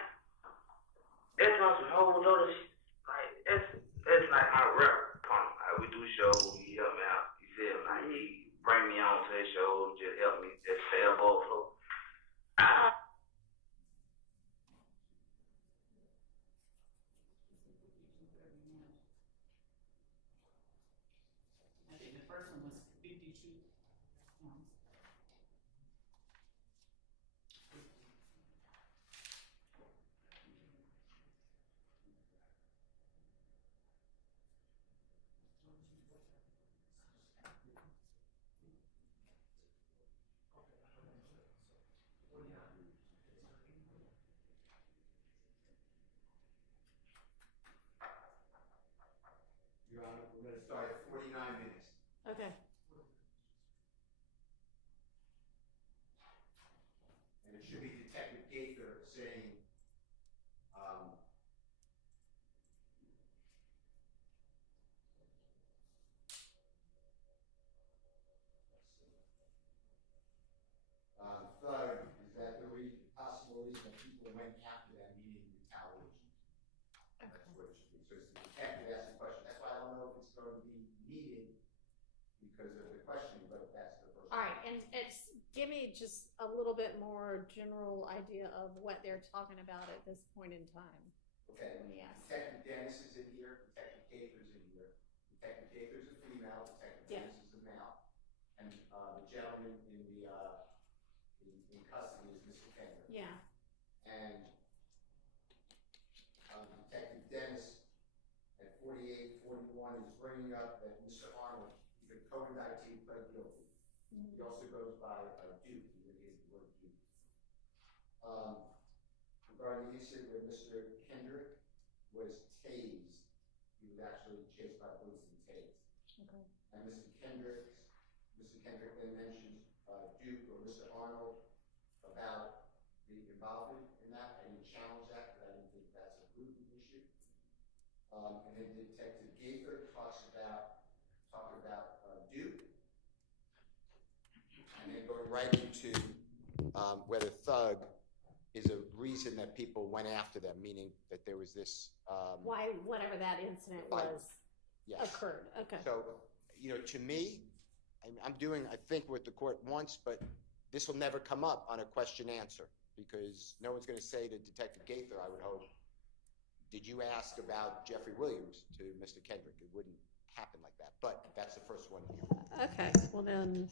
that's on some whole lot of shit. Like that's like my rep pump. Like, we do shows, he help me out. You feel me? Like, he bring me on to his show, just help me, just fail both flow. I think the first one was 52 pounds. Your Honor, we're going to start at 49 minutes. Okay. And it should be Detective Gaither saying, thug, is that the possible reason that people went after that meeting retaliation? That's what it should be. So it's the detective asking the question. That's why I don't know if it's going to be needed because of the question, but that's the first. All right, and it's give me just a little bit more general idea of what they're talking about at this point in time. Okay. Yes. Detective Dennis is in here. Detective Gaither's in here. Detective Gaither's a female. Detective Dennis is a male. And the gentleman in the in custody is Mr. Kendrick. Yeah. And Detective Dennis at 48, 41 is bringing up that Mr. Arnold, he's a co-indictee, pled guilty. He also goes by Duke. He indicates the word Duke. Regarding the incident where Mr. Kendrick was tased, he was actually chased by police and tased. Okay. And Mr. Kendrick then mentions Duke or Mr. Arnold about the involvement in that. I didn't challenge that because I didn't think that's a Brutin issue. And then Detective Gaither talks about Duke, and then going right into whether thug is a reason that people went after them, meaning that there was this Why, whatever that incident was, yes. occurred. Okay. So, to me, I'm doing, I think, what the court wants, but this will never come up on a question answer because no one's going to say to Detective Gaither, I would hope, did you ask about Jeffery Williams to Mr. Kendrick? It wouldn't happen like that. But that's the first one here. Okay, well then,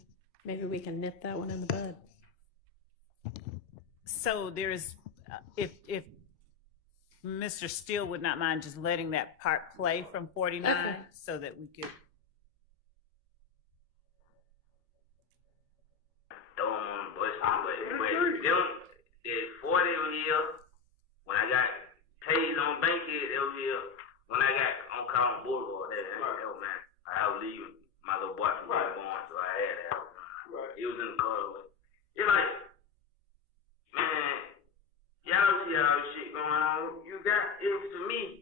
maybe we can nip that one in the bud. So there's, if Mr. Steele would not mind just letting that part play from 49, Okay. so that we could. Don't but them is 40 over here. When I got tased on Bankhead, it was here. When I got on Collin Boulevard, that man, I was leaving my little boy from right. Born, so I had that. Right. He was in the car. It's like, man, y'all see all this shit going on. You got it to me.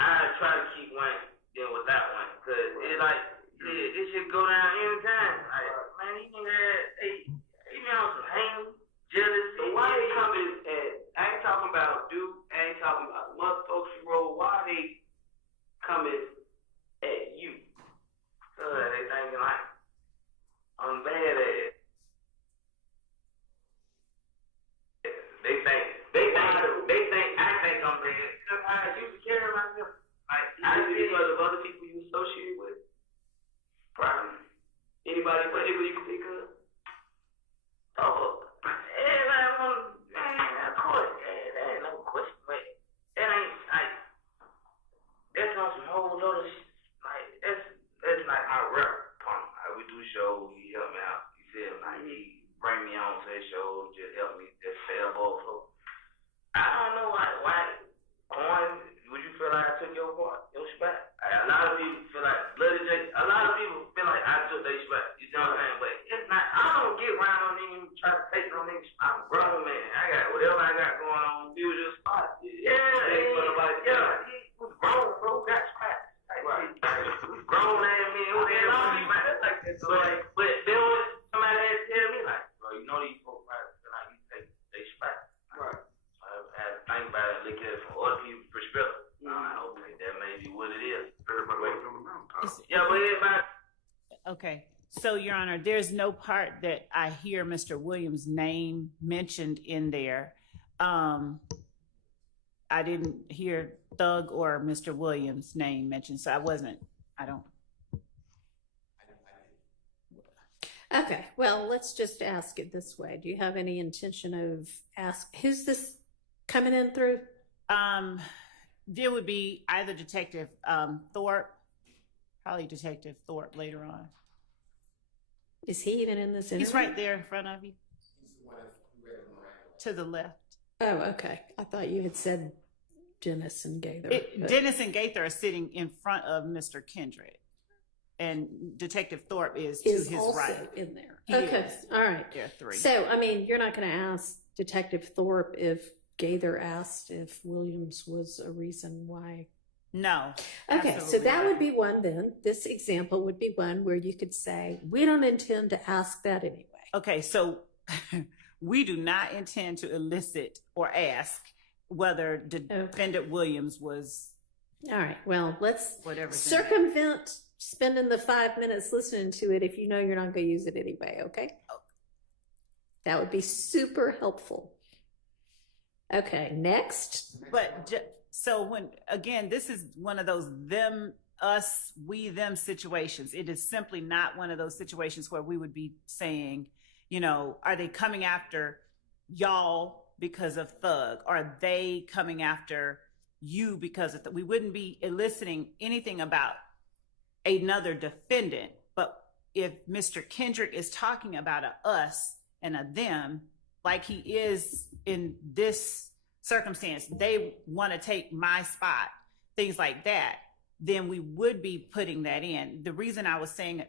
I try to keep one deal with that one, cause it's like this shit go down anytime. Like, man, he been on some hang, jealousy. So why they coming at? I ain't talking about Duke. I ain't talking about mother folks you roll. Why they coming at you? So they thinking like I'm bad at it. They think I think I'm bad. Cause I used to carry myself. Like I see because of other people you associate with. Probably. Anybody particular you can think of? Oh, man, of course, that ain't no question, but that ain't like that's on some whole other like that's like my rep punk. Like we do shows, he help me out. He said like he bring me on to his shows, just help me just sell ball flow. I don't know why Coin, would you feel like I took your spot? A lot of people feel like Bloody J. A lot of people feel like I took their spot. You know what I'm saying? But it's not. I don't get around on them try to take no niggas. I'm a grown man. I got whatever I got going on. He was just spot. Yeah, he was grown, bro. Got spot. Right. He was grown ass man. Who the hell on me, man? That's like that. So like, but then somebody had to tell me like, bro, you know these folks right? Feel like you take their spot. Right. So I had to think about it and look at it from other people's perspective. Okay, that may be what it is. Yeah, but everybody. Okay, so Your Honor, there's no part that I hear Mr. Williams' name mentioned in there. I didn't hear Thug or Mr. Williams' name mentioned, so I don't. Okay, well, let's just ask it this way. Do you have any intention of who's this coming in through? There would be either Detective Thorpe, probably Detective Thorpe later on. Is he even in this interview? He's right there in front of you. He's the one to the left. Oh, okay. I thought you had said Dennis and Gaither. Dennis and Gaither are sitting in front of Mr. Kendrick, and Detective Thorpe is to his also right. In there. He Okay, is. all right. There are three. So, I mean, you're not going to ask Detective Thorpe if Gaither asked if Williams was a reason why. No. Okay, so that would be one then. This example would be one where you could say, we don't intend to ask that anyway. Okay, so we do not intend to elicit or ask whether Defendant Williams was. All right, well, let's whatever circumvent spending the 5 minutes listening to it if you know you're not going to use it anyway, okay? That would be super helpful. Okay, next. But so when, again, this is one of those them, us, we, them situations. It is simply not one of those situations where we would be saying, you know, are they coming after y'all because of Thug? Are they coming after you because of we wouldn't be eliciting anything about another defendant. But if Mr. Kendrick is talking about a us and a them, like he is in this circumstance, they want to take my spot, things like that, then we would be putting that in. The reason I was saying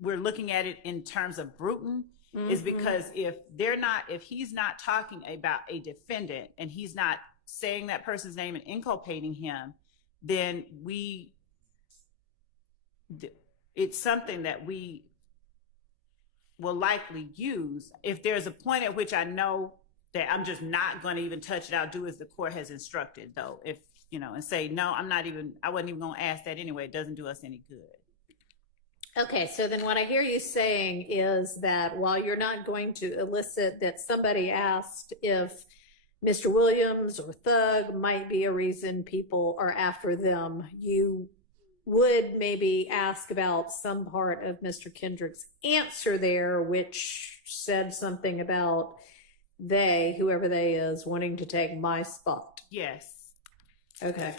we're looking at it in terms of Brutin is because if he's not talking about a defendant and he's not saying that person's name and inculpating him, then it's something that we will likely use. If there's a point at which I know that I'm just not going to even touch it, I'll do as the court has instructed, though. If, you know, and say, no, I wasn't even going to ask that anyway. It doesn't do us any good. Okay, so then what I hear you saying is that while you're not going to elicit that somebody asked if Mr. Williams or Thug might be a reason people are after them, you would maybe ask about some part of Mr. Kendrick's answer there, which said something about they, whoever they is, wanting to take my spot. Yes. Okay.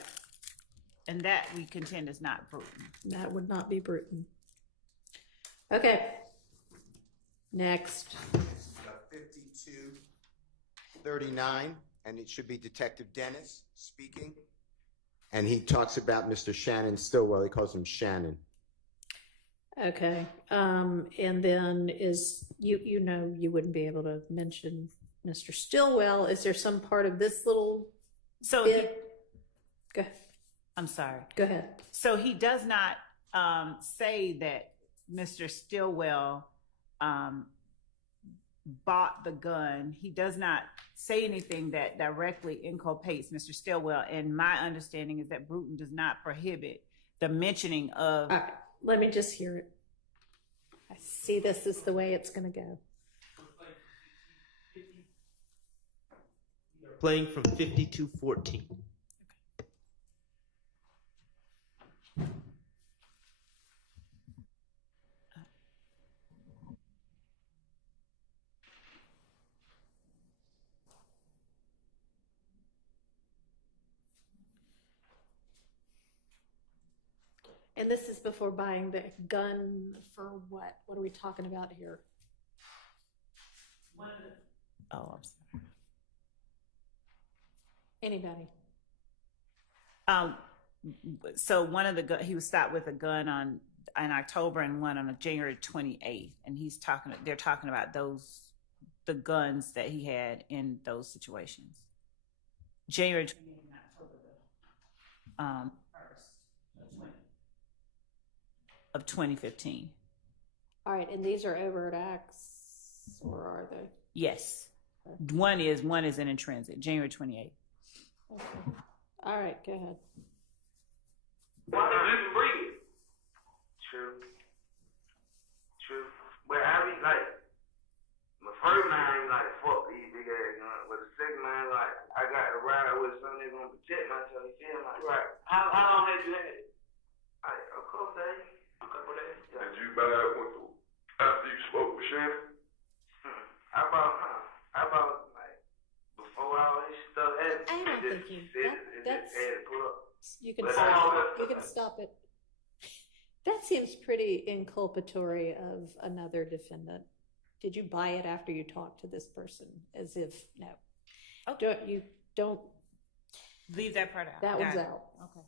And that we contend is not Brutin. That would not be Brutin. Okay. Next. 5239, and it should be Detective Dennis speaking. And he talks about Mr. Shannon Stillwell. He calls him Shannon. Okay. And then is, you know, you wouldn't be able to mention Mr. Stillwell. Is there some part of this little bit? Go ahead. I'm sorry. Go ahead. So he does not say that Mr. Stillwell bought the gun. He does not say anything that directly inculpates Mr. Stillwell. And my understanding is that Brutin does not prohibit the mentioning of. All right, let me just hear it. I see this is the way it's going to go. Playing from 5214. And this is before buying the gun for what? What are we talking about here? Oh, I'm sorry. Anybody? So one of the he was stopped with a gun in October and one on January 28th, and they're talking about the guns that he had in those situations. January 28th and October 1st of 2015. All right, and these are overt acts, or are they? Yes. One is an intrinsic, January 28th. Okay. All right, go ahead. Why don't you breathe? True. But I be like, my first man like, fuck these big ass guns. But the second man like, I got to ride with something that's gonna protect myself. You feel me? Right. How long had you had it? A couple days. Yeah. Did you buy that one after you spoke with Shannon? How about like before all this stuff happened? I don't think you. That's had to pull up. you can stop. You can stop it. That seems pretty inculpatory of another defendant. Did you buy it after you talked to this person? As if no. Okay. Don't Leave that part out. that Got one's it. out. Okay.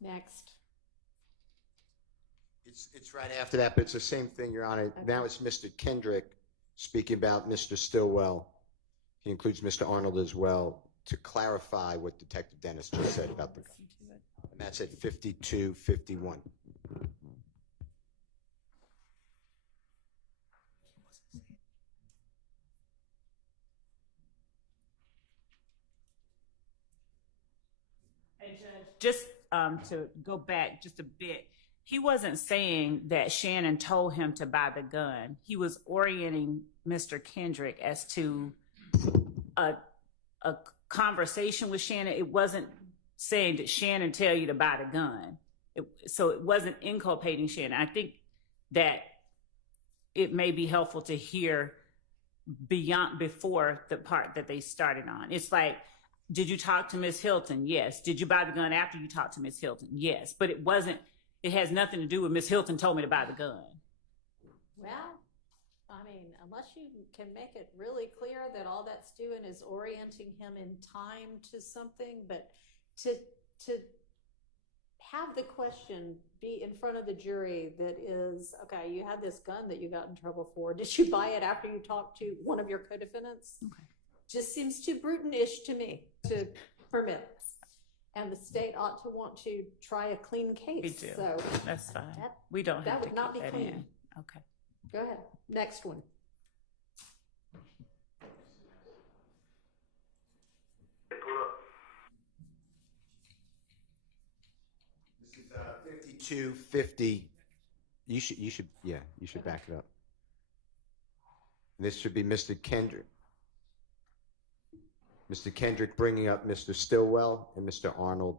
Next. It's right after that, but it's the same thing, Your Honor. Okay. Now it's Mr. Kendrick speaking about Mr. Stillwell. He includes Mr. Arnold as well to clarify what Detective Dennis just said about the gun. And that's at 5251. And just to go back just a bit, he wasn't saying that Shannon told him to buy the gun. He was orienting Mr. Kendrick as to a conversation with Shannon. It wasn't saying that Shannon tell you to buy the gun. So it wasn't inculpating Shannon. I think that it may be helpful to hear before the part that they started on. It's like, did you talk to Miss Hilton? Yes. Did you buy the gun after you talked to Miss Hilton? Yes. But it has nothing to do with Miss Hilton told me to buy the gun. Well, I mean, unless you can make it really clear that all that's doing is orienting him in time to something, but to have the question be in front of the jury that is, okay, you had this gun that you got in trouble for. Did you buy it after you talked to one of your co-defendants? Okay. Just seems too Brutin-ish to me to permit this. And the state ought to want to try a clean case. We do. So that's fine. We don't have that to would not keep be that clean. in. Okay. Go ahead. Next one. This is 5250. You should back it up. This should be Mr. Kendrick. Mr. Kendrick bringing up Mr. Stillwell and Mr. Arnold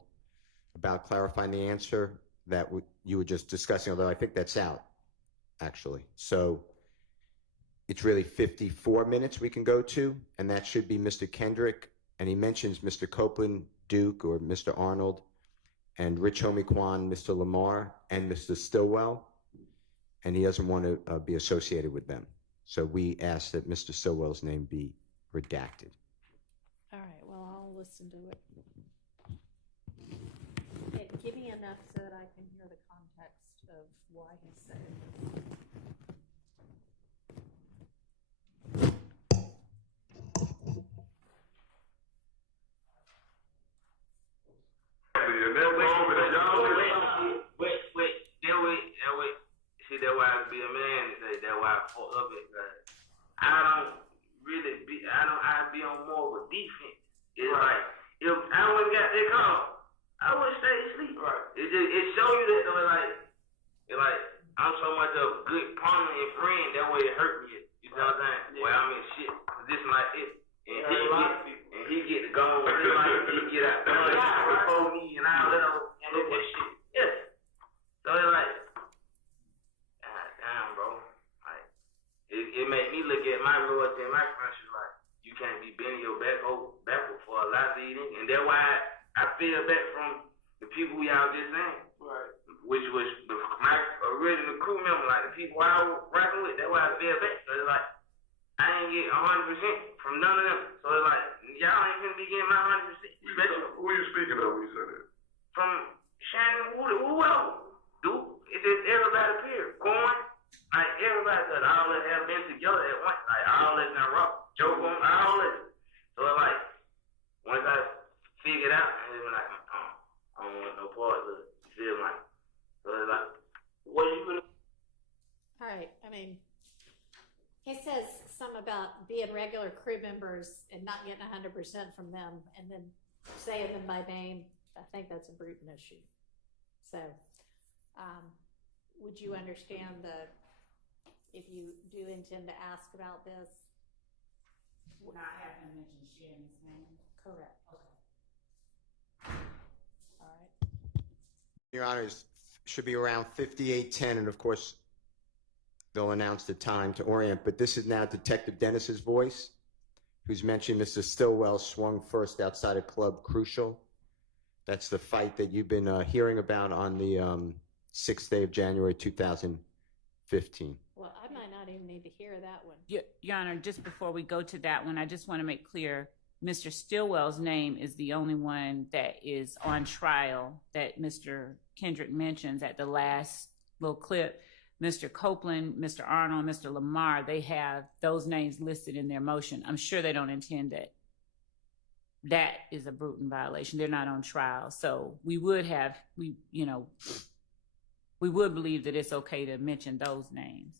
about clarifying the answer that you were just discussing, although I think that's out, actually. So it's really 54 minutes we can go to, and that should be Mr. Kendrick, and he mentions Mr. Copeland, Duke, or Mr. Arnold, and Rich Homie-Kwan, Mr. Lamar, and Mr. Stillwell, and he doesn't want to be associated with them. So we ask that Mr. Stillwell's name be redacted. All right, well, I'll listen to it. Give me enough so that I can hear the context of why he said it. See, that's why I be a man today. That's why I fucked up it. I be on more of a defense. It's like, if I wouldn't got that call, I would stay asleep. Right. It show you that though, like I'm so much of a good partner and friend, that way it hurt me. You know what I'm saying? Yeah. Well, I'm in shit. This and like this. And he get to go with it, like he get out before me and all that and this shit. Yes. So it's like, God damn, bro. Like, it made me look at my loyalty and my friendship like, you can't be bending your back backward for a lot of these niggas. And that's why I feel back from the people y'all just saying. Right. Which was my original crew member, like the people I was rocking with. That's why I feel back. So it's like, I ain't get 100% from none of them. So it's like, y'all ain't gonna be getting my 100%. Who are you speaking of when you said that? From Shannon, whoever. Dude, it's just everybody here. Corn, like everybody, cause all of us have been together at once. Like all of us done rock, joke on, all of us. So it's like, once I figured out, and it was like, I don't want no part of it. You feel like? So it's like, what are you gonna? All right, I mean, he says something about being regular crew members and not getting 100% from them, and then saying them by name. I think that's a Brutin issue. So, would you understand if you do intend to ask about this? Not having to mention Shannon's name. Correct. Okay. All right. Your Honors, should be around 58:10, and of course, they'll announce the time to orient, but this is now Detective Dennis's voice, who's mentioned Mr. Stillwell swung first outside a club Crucial. That's the fight that you've been hearing about on the 6th day of January 2015. Well, I might not even need to hear that one. Your Honor, just before we go to that one, I just want to make clear, Mr. Stillwell's name is the only one that is on trial that Mr. Kendrick mentions at the last little clip. Mr. Copeland, Mr. Arnold, Mr. Lamar, they have those names listed in their motion. I'm sure they don't intend that. That is a Brutin violation. They're not on trial. So we would believe that it's okay to mention those names.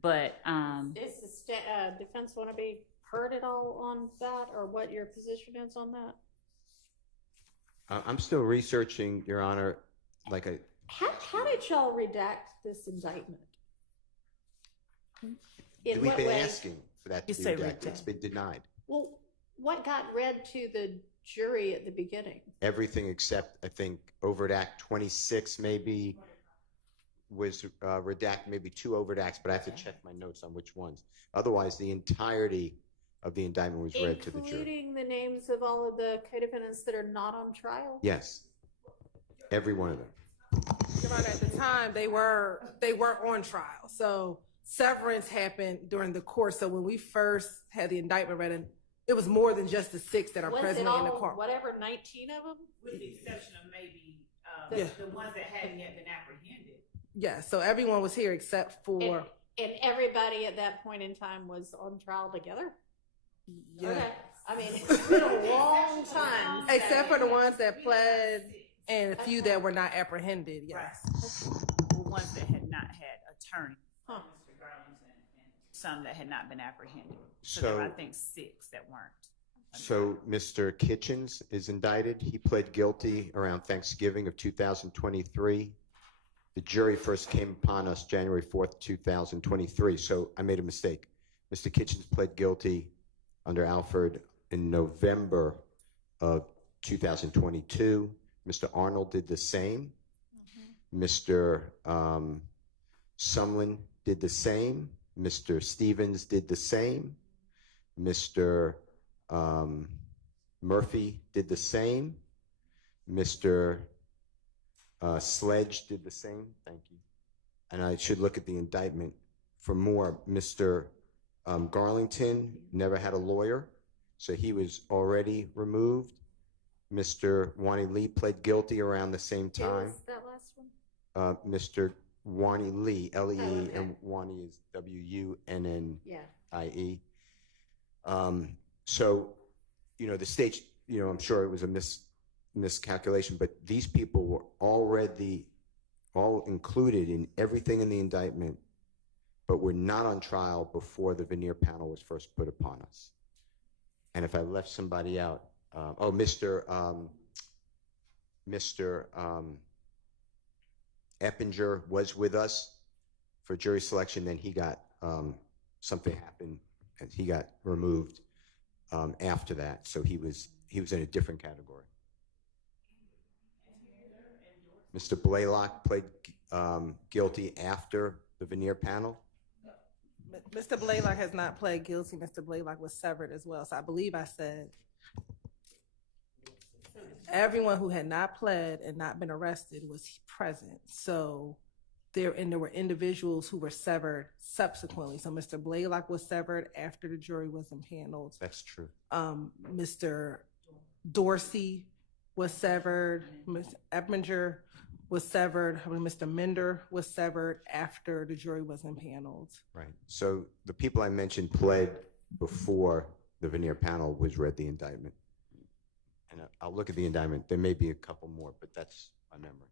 But does the defense want to be heard at all on that, or what your position is on that? I'm still researching, Your Honor, How did y'all redact this indictment? We've been asking for that to be redacted. It's been denied. Well, what got read to the jury at the beginning? Everything except, I think, overt act 26 maybe was redacted, maybe 2 overt acts, but I have to check my notes on which ones. Otherwise, the entirety of the indictment was read to the jury. Including the names of all of the co-defendants that are not on trial? Yes. Every one of them. Your Honor, at the time, they were on trial. So severance happened during the course. So when we first had the indictment read, it was more than just the 6 that are present in the court. Whatever, 19 of them? With the exception of maybe the ones that hadn't yet been apprehended. Yeah, so everyone was here except for... And everybody at that point in time was on trial together? Yeah. Okay. I mean, it's been a long time. Except for the ones that pled and a few that were not apprehended, yes. The ones that had not had attorney. Huh. And some that had not been apprehended. So there were, I think, 6 that weren't. So Mr. Kitchens is indicted. He pled guilty around Thanksgiving of 2023. The jury first came upon us January 4th, 2023. So I made a mistake. Mr. Kitchens pled guilty under Alford in November of 2022. Mr. Arnold did the same. Mr. Sumlin did the same. Mr. Stevens did the same. Mr. Murphy did the same. Mr. Sledge did the same. Thank you. And I should look at the indictment for more. Mr. Garlington never had a lawyer, so he was already removed. Mr. Wani Lee pled guilty around the same time. What was that last one? Mr. Wani Lee, L-E-E, Oh, okay. and Wani is W-U-N-N-I-E. Yeah. So, the state, I'm sure it was a miscalculation, but these people were all included in everything in the indictment, but were not on trial before the panel was first put upon us. And if I left somebody out, Mr. Eppinger was with us for jury selection. Then he got, something happened and he got removed after that. So he was in a different category. Mr. Blaylock pled guilty after the veneer panel. Mr. Blaylock has not pled guilty. Mr. Blaylock was severed as well. So I believe I said everyone who had not pled and not been arrested was present. So there were individuals who were severed subsequently. So Mr. Blaylock was severed after the jury was impaneled. That's true. Mr. Dorsey was severed. Mr. Eppinger was severed. Mr. Mender was severed after the jury was impaneled. Right. So the people I mentioned pled before the veneer panel was read the indictment. And I'll look at the indictment. There may be a couple more, but that's my memory.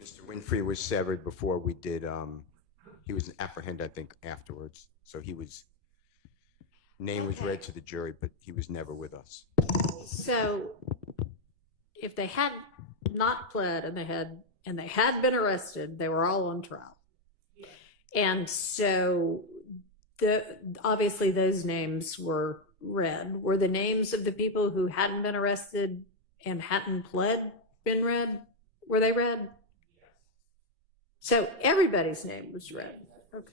Mr. Winfrey was severed before we did. He was apprehended, I think, afterwards. So name was read to the jury, but he was never with us. So if they had not pled and they had been arrested, they were all on trial. And so obviously those names were read. Were the names of the people who hadn't been arrested and hadn't pled been read? Were they read? So everybody's name was read. Okay.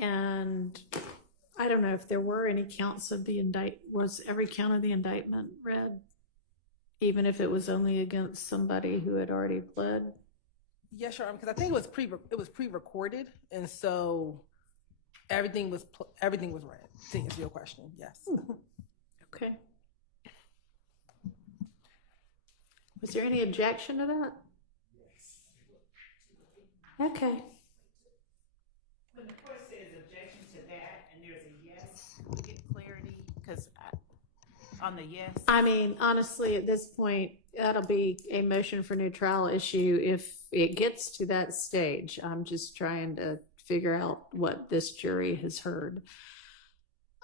And I don't know if there were any counts of the was every count of the indictment read, even if it was only against somebody who had already pled? Yes, sure. Because I think it was pre-recorded, and so everything was read. To answer your question, yes. Okay. Was there any objection to that? Okay. When the court says objection to that and there's a yes, we get clarity because on the yes. I mean, honestly, at this point, that'll be a motion for new trial issue if it gets to that stage. I'm just trying to figure out what this jury has heard.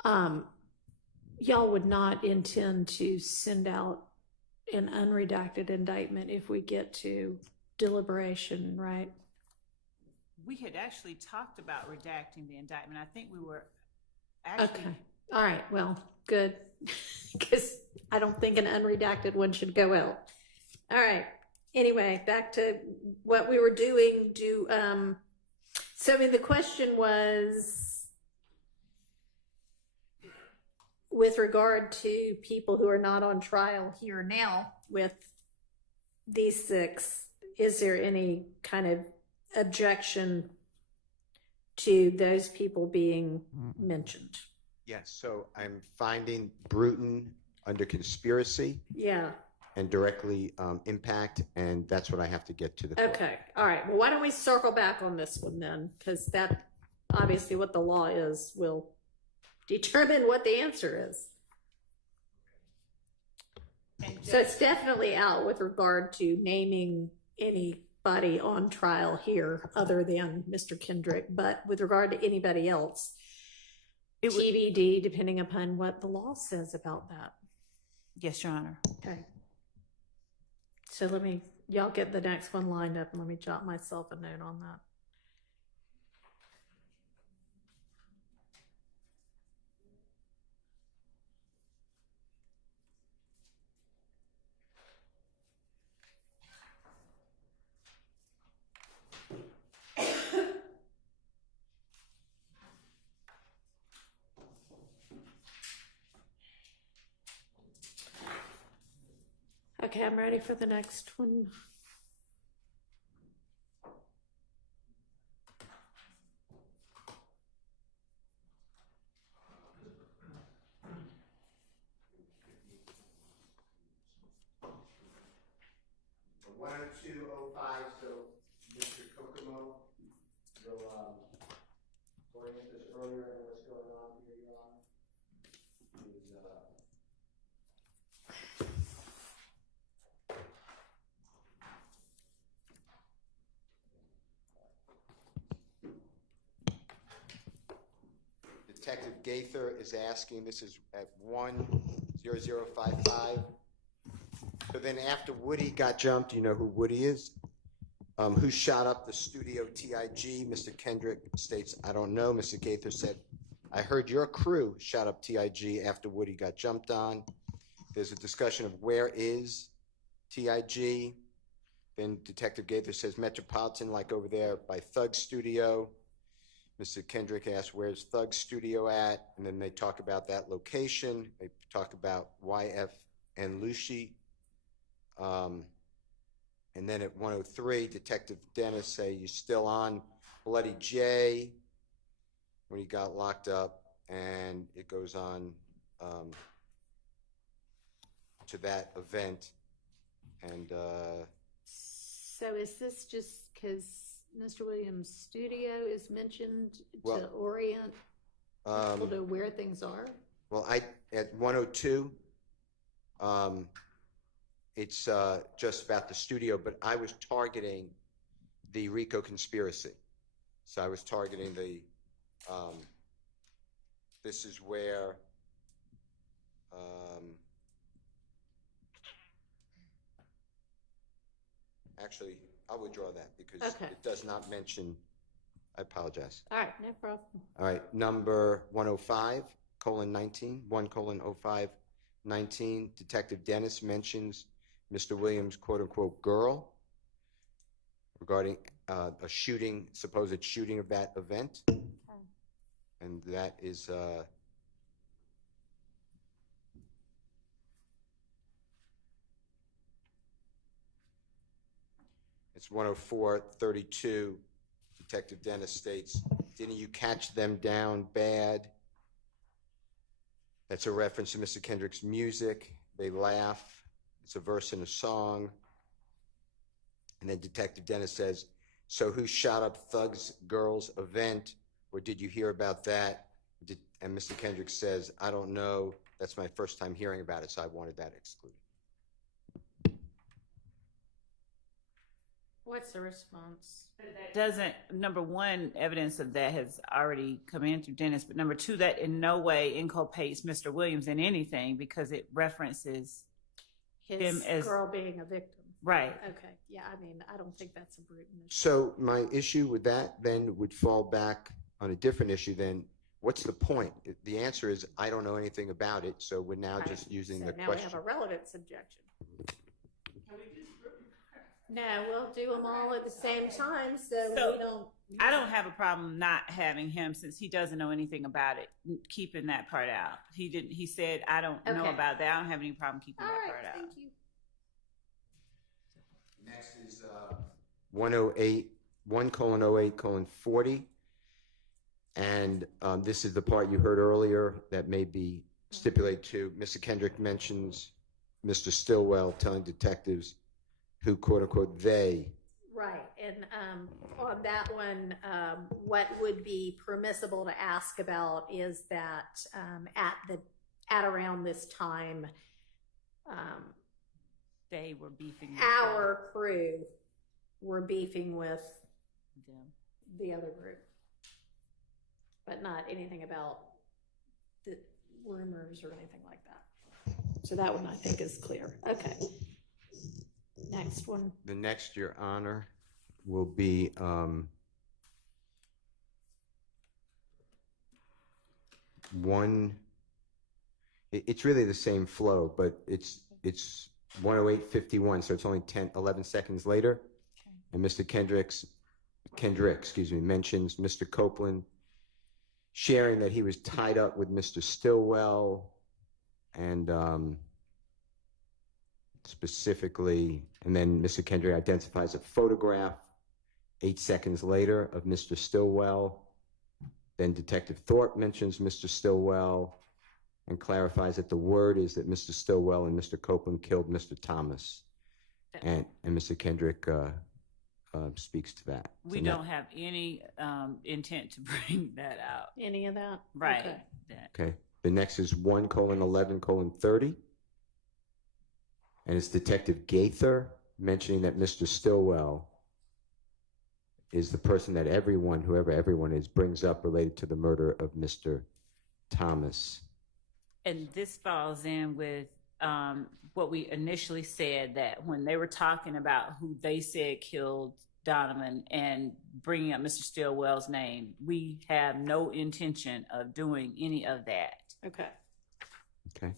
Y'all would not intend to send out an unredacted indictment if we get to deliberation, right? We had actually talked about redacting the indictment. I think we were actually. Okay. All right. Well, good. Because I don't think an unredacted one should go out. All right. Anyway, back to what we were doing. So I mean, the question was with regard to people who are not on trial here now with these 6, is there any kind of objection to those people being mentioned? Yes, so I'm finding Brutin under conspiracy. Yeah. And directly impact, and that's what I have to get to the court. Okay. All right. Well, why don't we circle back on this one then? Because that obviously what the law is will determine what the answer is. So it's definitely out with regard to naming anybody on trial here other than Mr. Kendrick, but with regard to anybody else, TBD, depending upon what the law says about that. Yes, Your Honor. Okay. So y'all get the next one lined up and let me jot myself a note on that. Okay, I'm ready for the next one. So Mr. Kokomo will orient us earlier on what's going on here, Your Honor. Detective Gaither is asking, this is at 10055. So then after Woody got jumped, you know who Woody is? Who shot up the studio TIG? Mr. Kendrick states, I don't know. Mr. Gaither said, I heard your crew shot up TIG after Woody got jumped on. There's a discussion of where is TIG. Then Detective Gaither says Metropolitan, like over there by Thug Studio. Mr. Kendrick asks, where's Thug Studio at? And then they talk about that location. They talk about YF and Lucy. And then at 103, Detective Dennis say, you still on Bloody J when he got locked up. And it goes on to that event. And so is this just because Mr. Williams' studio is mentioned to orient people to where things are? Well, at 102, it's just about the studio, but I was targeting the RICO conspiracy. So I was targeting the, this is where, actually, I'll withdraw that because it does not mention, I apologize. All right, no problem. All right, number 105:19, 1:05:19, Detective Dennis mentions Mr. Williams' quote-unquote girl regarding a shooting, supposed shooting of that event. And that is it's 104:32. Detective Dennis states, didn't you catch them down bad? That's a reference to Mr. Kendrick's music. They laugh. It's a verse in a song. And then Detective Dennis says, so who shot up Thug's Girls event? Or did you hear about that? And Mr. Kendrick says, I don't know. That's my first time hearing about it, so I wanted that excluded. What's the response? Number one, evidence of that has already come in through Dennis, but number two, that in no way inculpates Mr. Williams in anything because it references him as girl being a victim. Right. Okay. Yeah, I mean, I don't think that's a Brutin issue. So my issue with that then would fall back on a different issue then. What's the point? The answer is I don't know anything about it, so we're now just using the now question. we have a relevance objection. No, we'll do them all at the same time, so we don't. I don't have a problem not having him since he doesn't know anything about it, keeping that part out. He didn't. He said, I don't know about that. I don't have any problem keeping that part out. Thank you. Next is 1:08:40. And this is the part you heard earlier that may be stipulated to. Mr. Kendrick mentions Mr. Stillwell telling detectives who, quote unquote, they. Right. And on that one, what would be permissible to ask about is that at around this time, They were beefing with our crew were beefing with them. the other group, but not anything about the rumors or anything like that. So that one I think is clear. Okay. Next one. The next, Your Honor, will be it's really the same flow, but it's 108:51, so it's only 11 seconds later. And Mr. Kendrick, mentions Mr. Copeland sharing that he was tied up with Mr. Stillwell, and specifically, and then Mr. Kendrick identifies a photograph 8 seconds later of Mr. Stillwell. Then Detective Thorpe mentions Mr. Stillwell and clarifies that the word is that Mr. Stillwell and Mr. Copeland killed Mr. Thomas. And Mr. Kendrick speaks to that. We don't have any intent to bring that out. Any of that? Right. Okay. Okay. The next is 1:11:30. And it's Detective Gaither mentioning that Mr. Stillwell is the person that everyone, whoever everyone is, brings up related to the murder of Mr. Thomas. And this falls in with what we initially said, that when they were talking about who they said killed Donovan and bringing up Mr. Stillwell's name, we have no intention of doing any of that. Okay. Okay.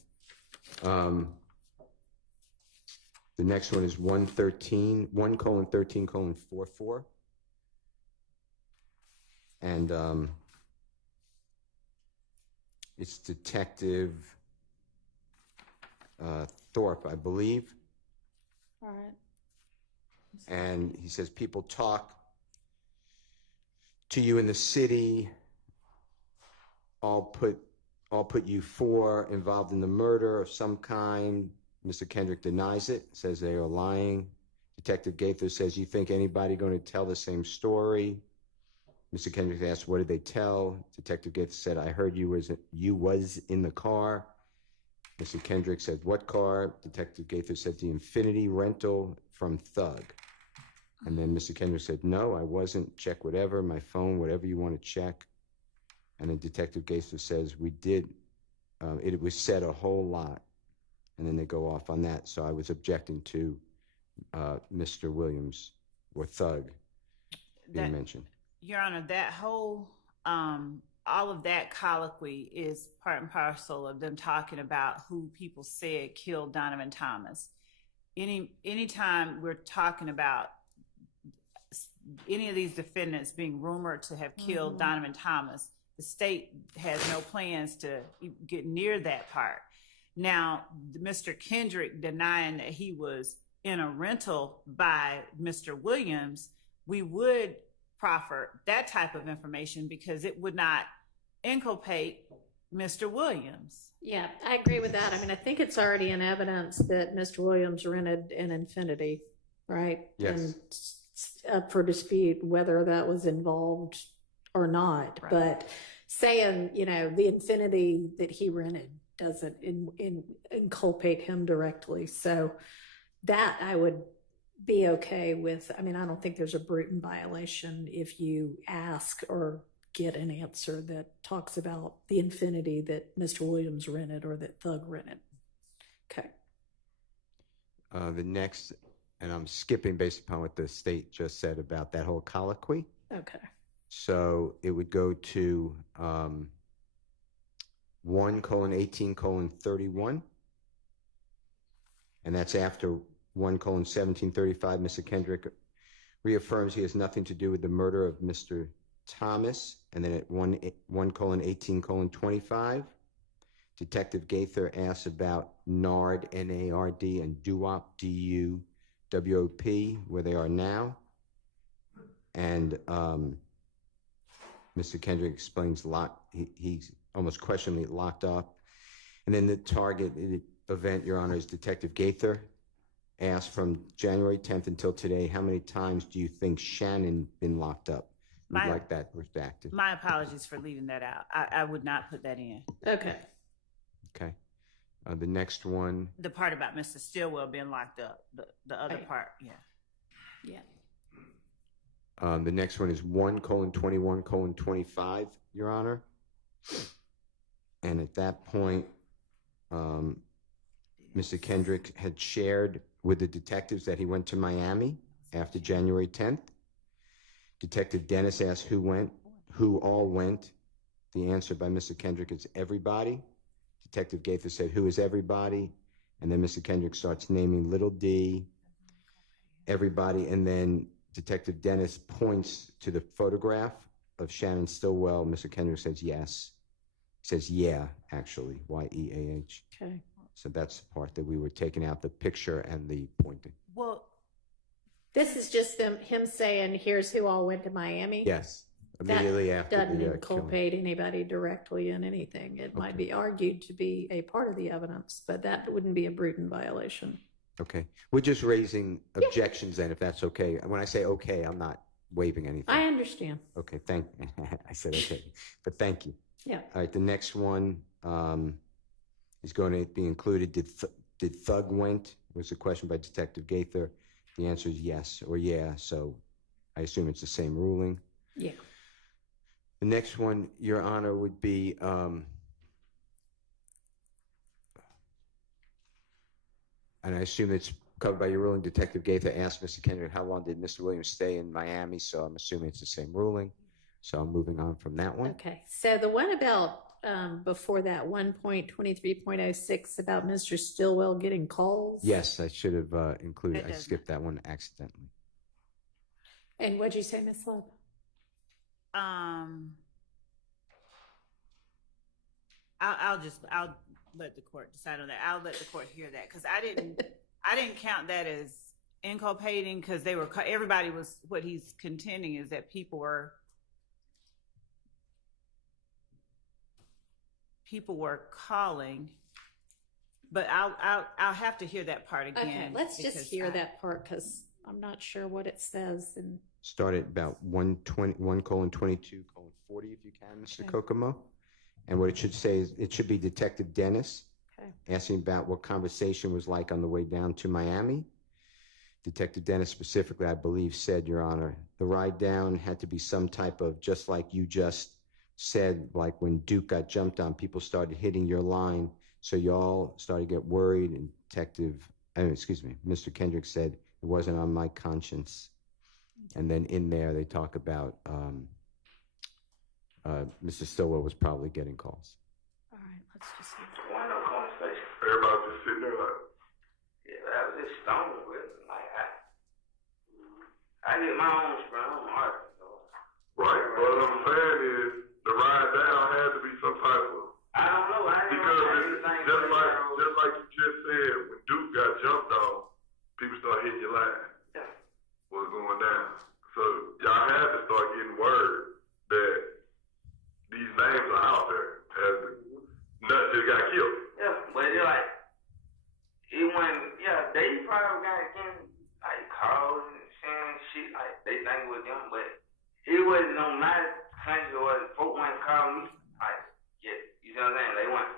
The next one is 1:13:44. And it's Detective Thorpe, I believe. All right. And he says, people talk to you in the city, all put you four involved in the murder of some kind. Mr. Kendrick denies it, says they are lying. Detective Gaither says, you think anybody going to tell the same story? Mr. Kendrick asked, what did they tell? Detective Gaither said, I heard you was in the car. Mr. Kendrick said, what car? Detective Gaither said, the Infinity rental from Thug. And then Mr. Kendrick said, no, I wasn't. Check whatever, my phone, whatever you want to check. And then Detective Gaither says, we did. It was said a whole lot. And then they go off on that. So I was objecting to Mr. Williams or Thug being mentioned. Your Honor, that whole, all of that colloquy is part and parcel of them talking about who people said killed Donovan Thomas. Anytime we're talking about any of these defendants being rumored to have killed Donovan Thomas, the state has no plans to get near that part. Now, Mr. Kendrick denying that he was in a rental by Mr. Williams, we would proffer that type of information because it would not inculpate Mr. Williams. Yeah, I agree with that. I mean, I think it's already in evidence that Mr. Williams rented an Infinity, right? Yes. And up for dispute whether that was involved or not. Right. But saying, the Infinity that he rented doesn't inculpate him directly. So that I would be okay with. I mean, I don't think there's a Brutin violation if you ask or get an answer that talks about the Infinity that Mr. Williams rented or that Thug rented. Okay. The next, and I'm skipping based upon what the state just said about that whole colloquy. Okay. So it would go to 1:18:31, and that's after 1:17:35. Mr. Kendrick reaffirms he has nothing to do with the murder of Mr. Thomas, and then at 1:18:25, Detective Gaither asks about NARD, N-A-R-D, and DUWOP, D-U-W-O-P, where they are now, and Mr. Kendrick explains he's almost questionably locked up. And then the target event, Your Honor, is Detective Gaither asked from January 10th until today, how many times do you think Shannon been locked up? We'd like that redacted. My apologies for leaving that out. I would not put that in. Okay. Okay. The next one, The part about Mr. Stillwell being locked up, the other Right. part, yeah. Yeah. the next one is 1:21:25, Your Honor. And at that point, Mr. Kendrick had shared with the detectives that he went to Miami after January 10th. Detective Dennis asked who all went. The answer by Mr. Kendrick is everybody. Detective Gaither said, who is everybody? And then Mr. Kendrick starts naming little d, everybody, and then Detective Dennis points to the photograph of Shannon Stillwell. Mr. Kendrick says yes. He says yeah, actually, Y-E-A-H. Okay. So that's the part that we were taking out, the picture and the pointing. Well, This is just him saying, here's who all went to Miami. Yes, immediately That after doesn't the inculpate anybody directly in anything. It might be argued to be a part of the evidence, but that wouldn't be a Brutin violation. Okay, we're just raising objections then, if that's okay. When I say okay, I'm not waiving anything. I understand. Okay, I said okay, but thank you. Yeah. All right, the next one is going to be included. Did Thug went? Was the question by Detective Gaither. The answer is yes or yeah, so I assume it's the same ruling. Yeah. The next one, Your Honor, would be and I assume it's covered by your ruling. Detective Gaither asked Mr. Kendrick, how long did Mr. Williams stay in Miami? So I'm assuming it's the same ruling. So I'm moving on from that one. Okay. So the one about before that 1.23.06 about Mr. Stillwell getting calls. Yes, I should have included. That I doesn't- skipped that one accidentally. And what'd you say, Miss Love? I'll let the court decide on that. I'll let the court hear that because I didn't count that as inculpating because everybody was, what he's contending is that people were calling, but I'll have to hear that part again. Okay, let's just because hear that part because I'm not sure what it says. And Start at about 1:22:40 if you can, Mr. Okay. Kokomo. And what it should say is, it should be Detective Dennis Okay. asking about what conversation was like on the way down to Miami. Detective Dennis specifically, I believe, said, Your Honor, the ride down had to be some type of, just like you just said, like when Duke got jumped on, people started hitting your line, so y'all started to get worried, and Mr. Kendrick said, it wasn't on my conscience. And then in there, they talk about Mr. Stillwell was probably getting calls. all right, let's just see. One no conversation. Everybody just sitting there like, Yeah, I was just stoned with it. Like I get my own sprint. I'm artist. So. right. What I'm saying is, the ride down had to be some type of, I don't know. I ain't because know it's just like you just said, when Duke got jumped on, people start hitting your line. Yeah. What's going down? So y'all had to start getting word that these names are out there. As nuts just got killed. Yeah, but it like it went. Yeah, they probably got getting like calls and saying shit like they think it was them, but it wasn't on my country or folk went calling me like yeah, you know what I'm saying? They went.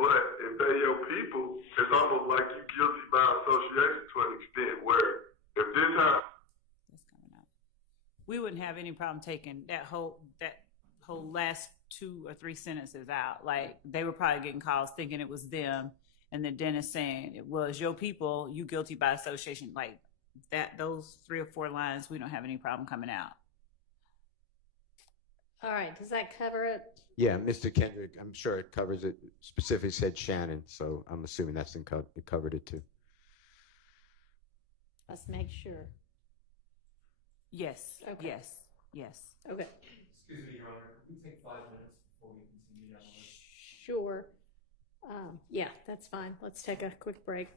But if they your people, it's almost like you guilty by association to an extent where if this happens. That's coming out. We wouldn't have any problem taking that whole last 2 or 3 sentences out. Like they were probably getting calls thinking it was them, and then Dennis saying it was your people, you guilty by association. Like that, those 3 or 4 lines, we don't have any problem coming out. All right, does that cover it? Yeah, Mr. Kendrick, I'm sure it covers it. Specifically said Shannon, so I'm assuming it covered it too. Let's make sure. Yes. Okay. Yes. Okay. Excuse me, Your Honor. Can we take 5 minutes before we continue down the list? Sure. Yeah, that's fine. Let's take a quick break.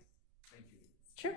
Thank you. Sure.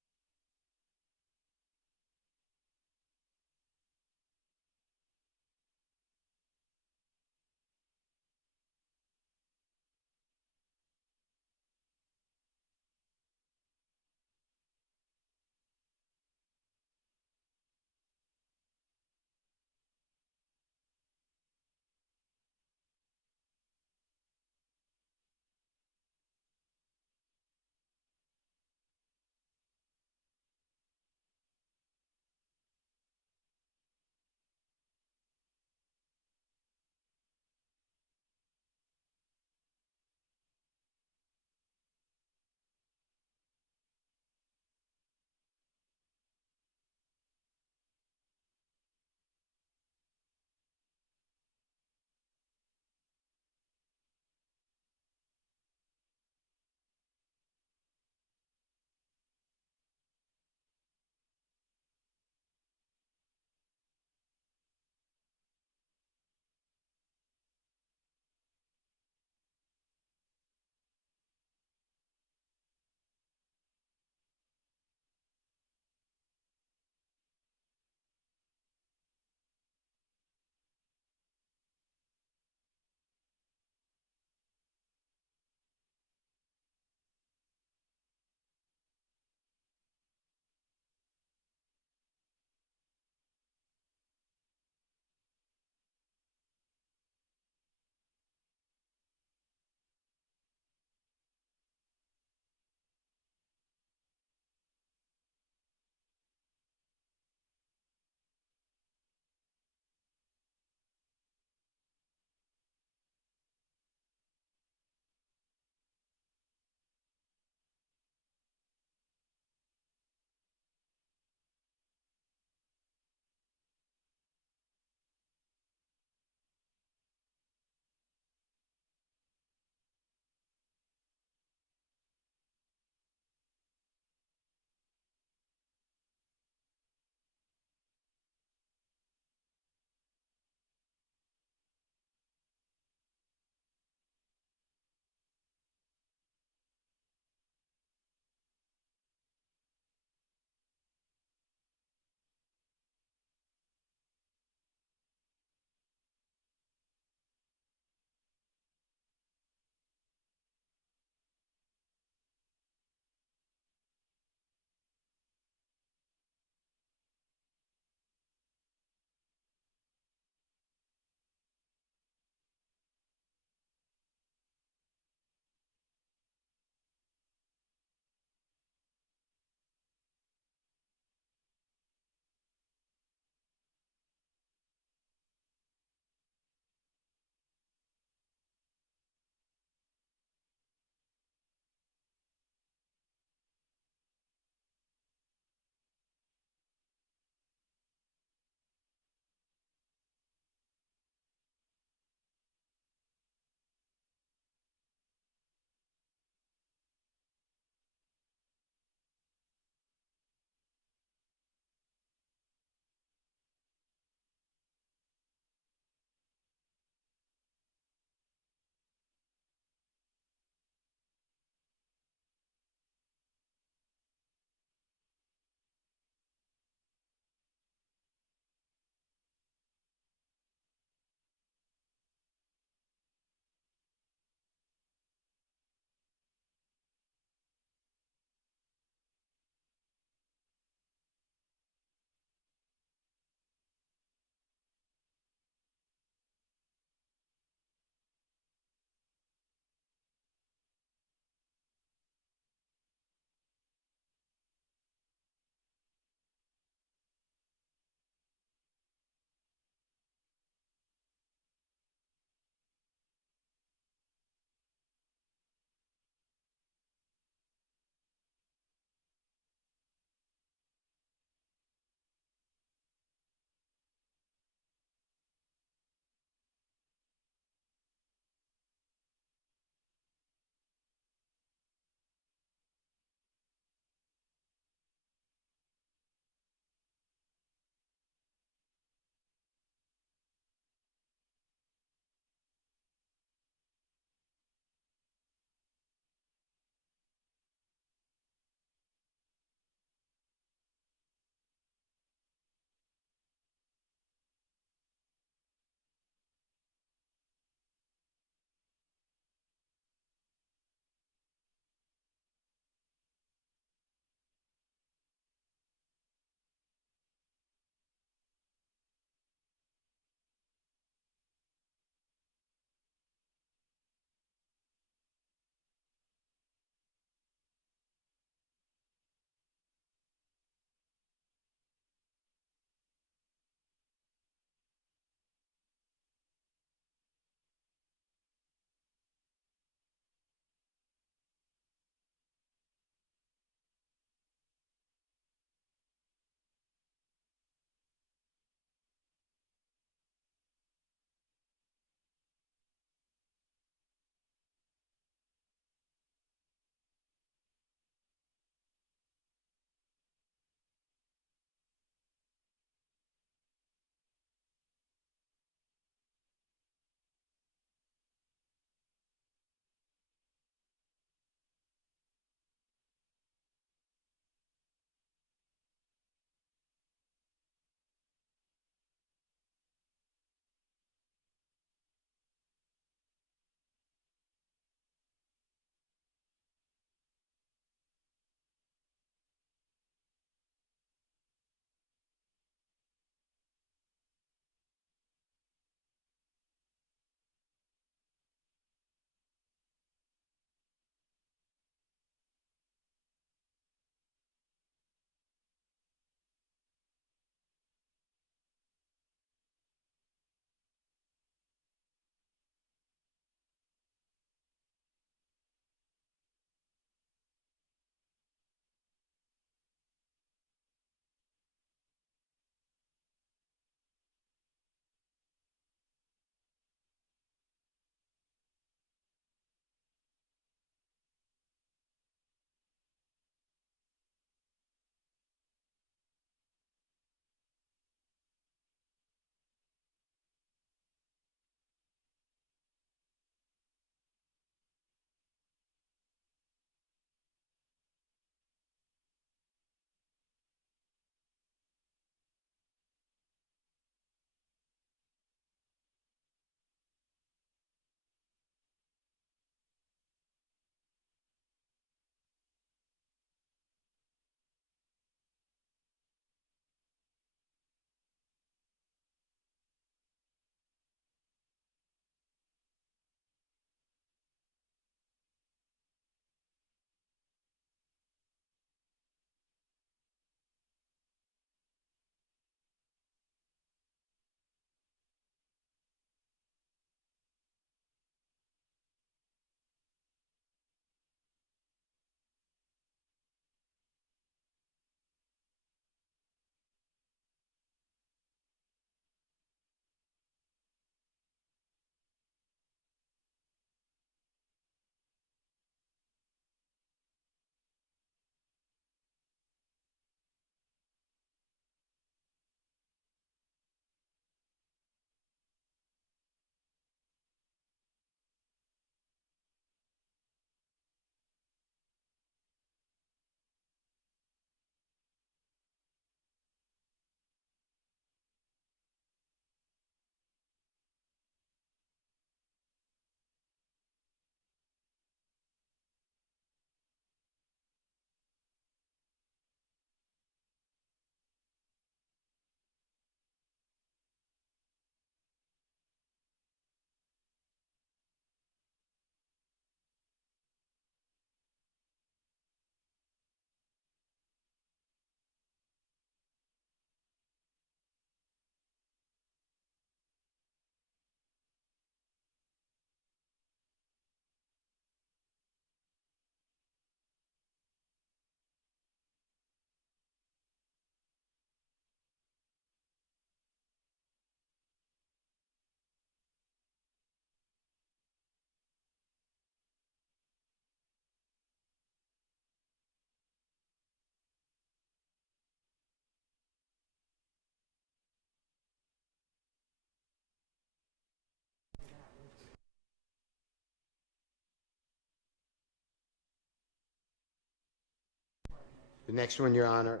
The next one, Your Honor,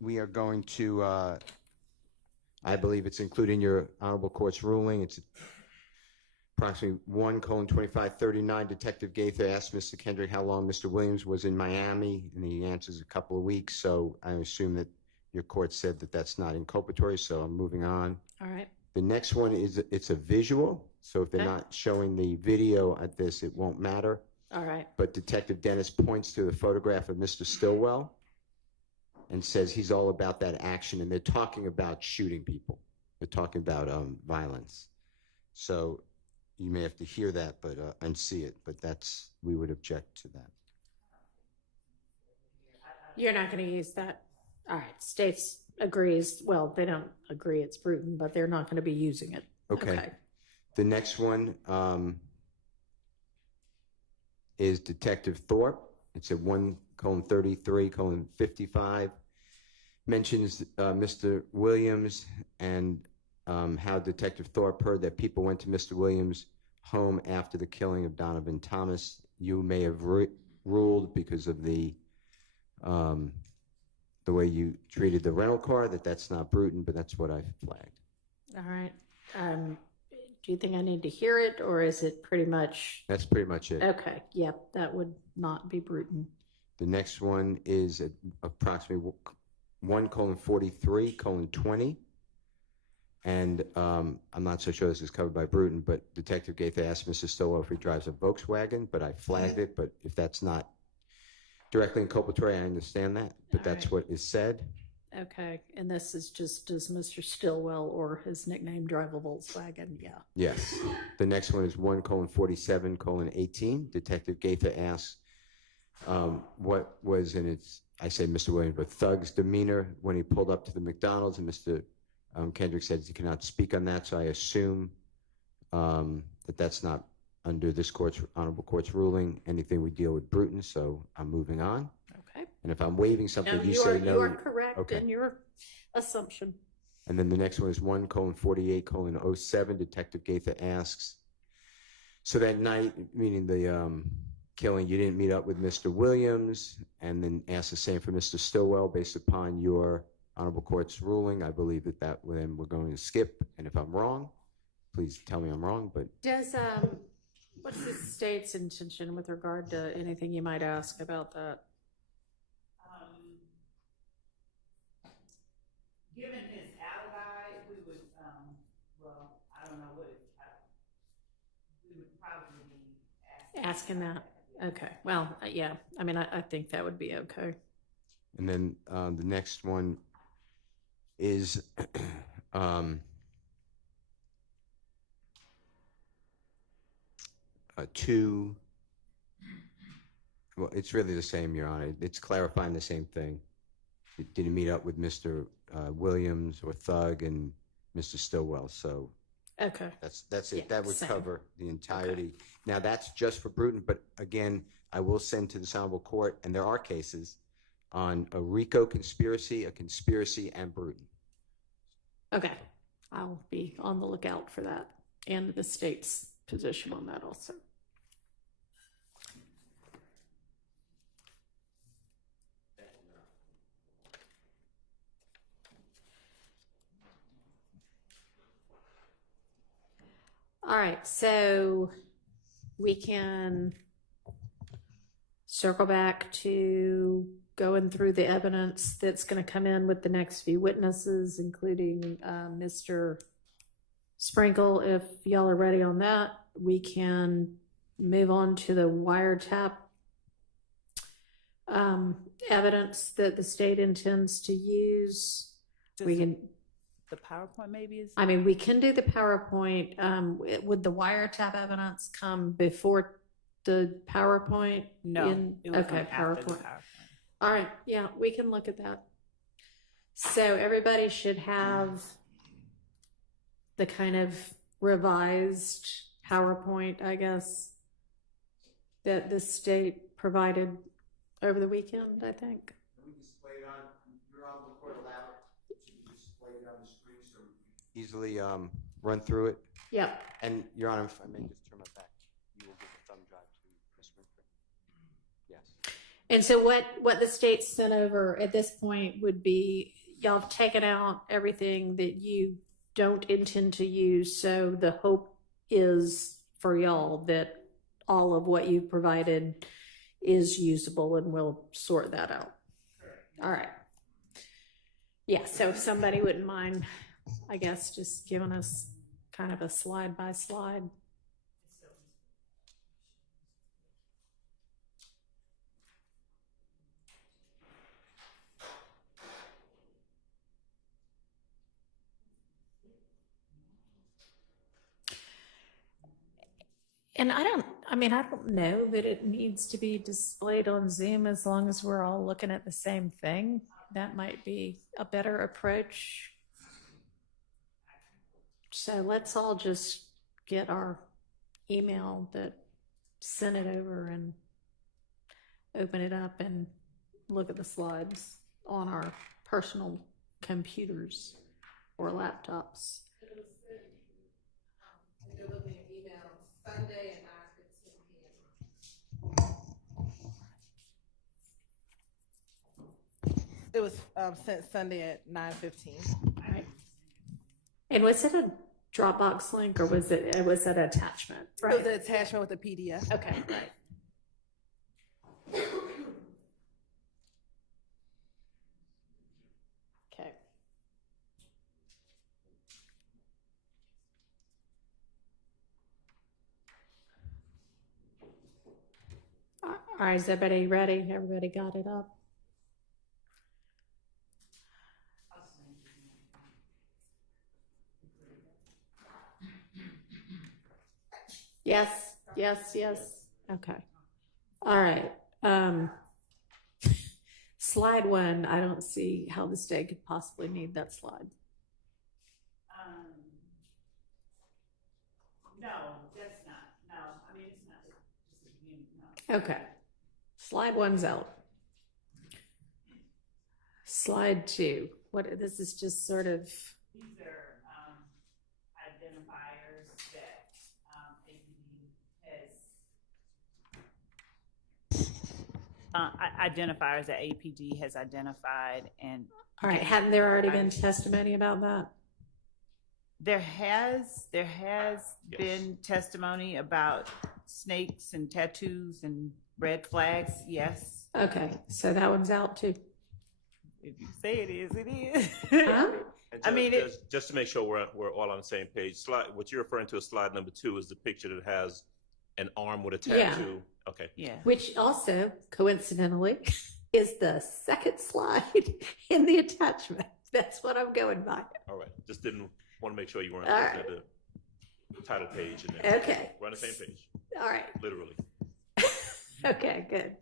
we are going to, I believe it's included in your Honorable Court's ruling. It's approximately 1:2539. Detective Gaither asked Mr. Kendrick how long Mr. Williams was in Miami, and he answers a couple of weeks. So I assume that your court said that that's not inculpatory, so I'm moving on. All right. The next one is, it's a visual. So if they're Okay. not showing the video at this, it won't matter. All right. But Detective Dennis points to the photograph of Mr. Stillwell and says he's all about that action, and they're talking about shooting people. They're talking about violence. So you may have to hear that, but and see it, but that's, we would object to that. You're not going to use that. All right. States agrees. Well, they don't agree it's Brutin, but they're not going to be using it. Okay. The next one is Detective Thorpe. It's at 1:33:55. Mentions Mr. Williams and how Detective Thorpe heard that people went to Mr. Williams' home after the killing of Donovan Thomas. You may have ruled because of the way you treated the rental car that that's not Brutin, but that's what I've flagged. All right. Do you think I need to hear it, or is it pretty much? That's pretty much it. Okay. Yep. That would not be Brutin. The next one is at approximately 1:43:20. And I'm not so sure this is covered by Brutin, but Detective Gaither asked Mr. Stillwell if he drives a Volkswagen, but I flagged it. But if that's not directly inculpatory, I understand that. But that's what is said. Okay. And this is just, does Mr. Stillwell or his nickname drive a Volkswagen? Yeah. Yes. The next one is 1:47:18. Detective Gaither asks what was in its, I say Mr. Williams, but Thug's demeanor when he pulled up to the McDonald's, and Mr. Kendrick says he cannot speak on that, so I assume that that's not under this court's, Honorable Court's ruling. Anything we deal with Brutin, so I'm moving on. Okay. And if I'm waiving something, No, you say no. You are correct Okay. in your assumption. And then the next one is 1:48:07. Detective Gaither asks, so that night, meaning the killing, you didn't meet up with Mr. Williams, and then asks the same for Mr. Stillwell based upon your Honorable Court's ruling. I believe that then we're going to skip, and if I'm wrong, please tell me I'm wrong, but. Does, what's the state's intention with regard to anything you might ask about that? Given his alibi, we would, well, I don't know what, we would probably be Asking that? Okay. Well, yeah. I mean, I think that would be okay. And then the next one is well, it's really the same, Your Honor. It's clarifying the same thing. It didn't meet up with Mr. Williams or Thug and Mr. Stillwell, so Okay. that's it. Yeah, That would same. cover the entirety. Now, that's just for Brutin, but again, I will send to this Honorable Court, and there are cases on a RICO conspiracy, a conspiracy, and Brutin. Okay. I'll be on the lookout for that and the state's position on that also. All right, so we can circle back to going through the evidence that's going to come in with the next few witnesses, including Mr. Sprinkle. If y'all are ready on that, we can move on to the wiretap evidence that the state intends to use. We can. The PowerPoint maybe is. I mean, we can do the PowerPoint. Would the wiretap evidence come before the PowerPoint? No. It would Okay, come after the PowerPoint. All right, yeah, we can look at that. So everybody should have the kind of revised PowerPoint, I guess, that the state provided over the weekend, I think. Can we display it on, your Honorable Court allow it to display it on the screen so we can easily run through it? Yep. And Your Honor, if I may just turn my back, you will give a thumb drive to Ms. Winfrey. Yes. And so what the state sent over at this point would be, y'all have taken out everything that you don't intend to use. So the hope is for y'all that all of what you've provided is usable, and we'll sort that out. All right. Yeah, so if somebody wouldn't mind, I guess, just giving us kind of a slide by slide. And I don't know that it needs to be displayed on Zoom as long as we're all looking at the same thing. That might be a better approach. So let's all just get our email that sent it over and open it up and look at the slides on our personal computers or laptops. Sunday at 9:15 p.m. It was sent Sunday at 9:15. All right. And was it a Dropbox link or was it an attachment? Right. It was an attachment with a PDF. Okay, right. Okay. All right, is everybody ready? Everybody got it up? Yes, yes, yes. Okay. All right. Slide 1, I don't see how the state could possibly need that slide. No, that's not. No, I mean, it's not just a beginning, no. Okay. Slide 1's out. Slide 2. This is just sort of. These are identifiers that APD has. Identifiers that APD has identified, and all right, hadn't there already been testimony about that? There has been testimony about snakes and tattoos and red flags. Yes. Okay, so that one's out too. If you say it is, it is. Huh? I mean, just to make sure we're all on the same page. What you're referring to as slide number 2 is the picture that has an arm with a tattoo. Yeah. Okay. Yeah. Which also, coincidentally, is the second slide in the attachment. That's what I'm going by. All right. Just didn't want to make sure you weren't All looking right. at the title page. And then Okay. We're on the same page. All right. Literally. Okay, good.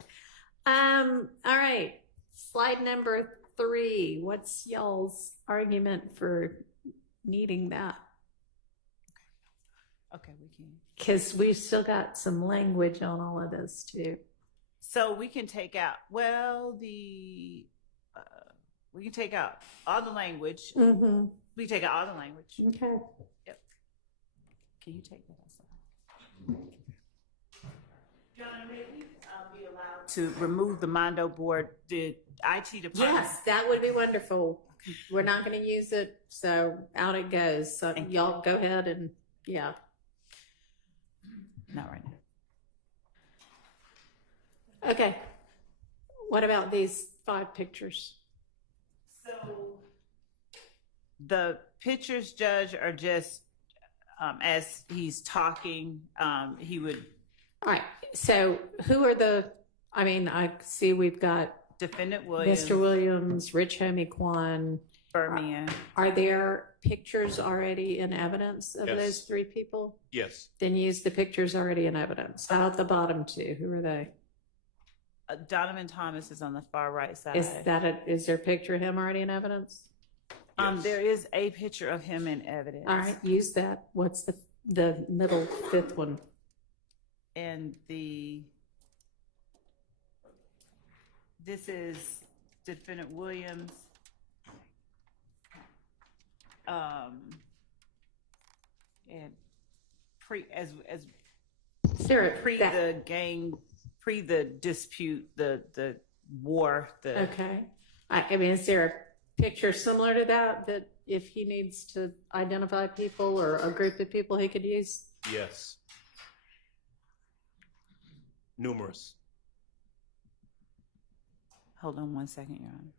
All right. Slide number 3. What's y'all's argument for needing that? Okay, we can. Because we've still got some language on all of this too. So we can take out, we can take out all the language. Mm-hmm. We can take out all the language. Okay. Yep. Can you take that outside? John, may we be allowed to remove the Mondo board, the IT department? Yes, that would be wonderful. We're not going to use it, so out it goes. So y'all go ahead and, yeah. Not right now. Okay. What about these 5 pictures? So the pictures, Judge, are just as he's talking, he would. All right. So who are I see we've got Defendant Williams, Mr. Williams, Rich Homie Kwan. Birmingham. Are there pictures already in evidence of Yes. those 3 people? Yes. Then use the pictures already in evidence. How about the bottom 2? Who are they? Donovan Thomas is on the far right side. Is there a picture of him already in evidence? Yes. There is a picture of him in evidence. All right, use that. What's the middle 5th one? And this is Defendant Williams. And Sarah, the gang pre the dispute, the war, the Okay. I mean, is there a picture similar to that if he needs to identify people or a group of people he could use? Yes. Numerous. Hold on one second, Your Honor.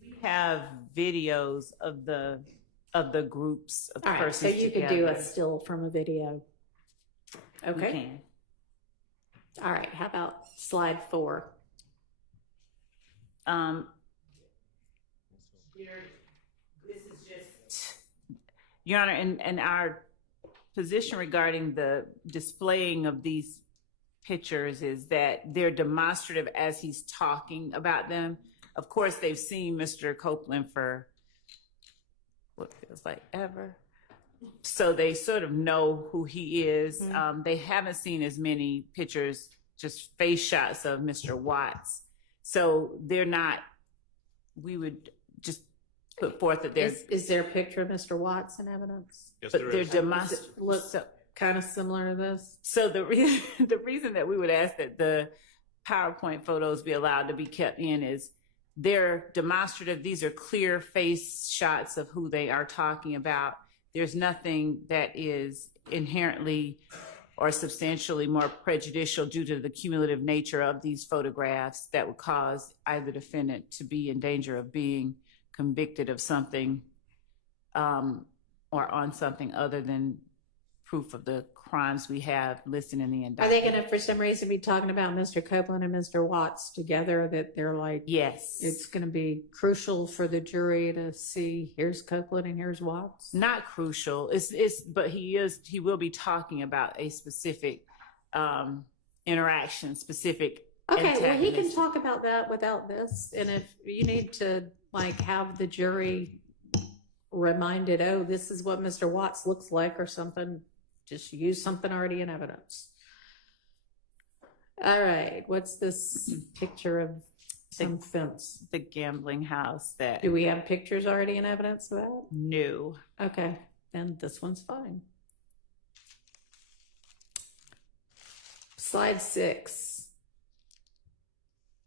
We have videos of the groups of All right, persons so you could do together. a still from a video. We Okay. can. All right. How about slide 4? This is just, Your Honor, and our position regarding the displaying of these pictures is that they're demonstrative as he's talking about them. Of course, they've seen Mr. Copeland for what feels like ever. So they sort of know who he is. Mm-hmm. They haven't seen as many pictures, just face shots of Mr. Watts. So they're not, we would just put forth that there's. Is there a picture of Mr. Watts in evidence? Yes, But there they're is. demonstrative. Look kind of similar to this? So the reason that we would ask that the PowerPoint photos be allowed to be kept in is they're demonstrative. These are clear face shots of who they are talking about. There's nothing that is inherently or substantially more prejudicial due to the cumulative nature of these photographs that would cause either defendant to be in danger of being convicted of something or on something other than proof of the crimes we have listed in the Are indictment. they going to, for some reason, be talking about Mr. Copeland and Mr. Watts together, that they're like, Yes. it's going to be crucial for the jury to see here's Copeland and here's Watts? Not crucial. But he will be talking about a specific interaction, specific. Okay, well, he can antagonistic. talk about that without this. And if you need to like have the jury reminded, oh, this is what Mr. Watts looks like or something, just use something already in evidence. All right, what's this picture of some fence? The gambling house that Do we have pictures already in evidence of that? knew. Okay, then this one's fine. Slide 6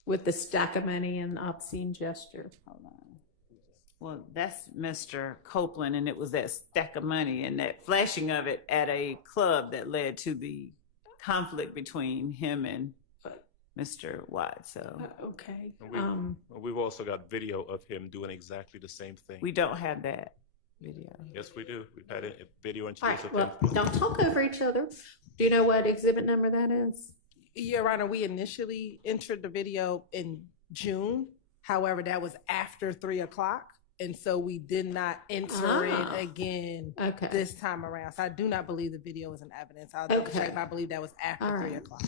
with the stack of money and obscene gesture. Hold on. Well, that's Mr. Copeland, and it was that stack of money and that flashing of it at a club that led to the conflict between him and Mr. Watts. So Okay. And we've also got video of him doing exactly the same thing. we don't have that video. Yes, we do. We've had a video and All tapes right, of well, him. don't talk over each other. Do you know what exhibit number that is? Your Honor, we initially entered the video in June. However, that was after 3 o'clock. And so we did not enter it again this time around. So I do not believe the video is in evidence. I'll double check, but I believe that was after 3 o'clock.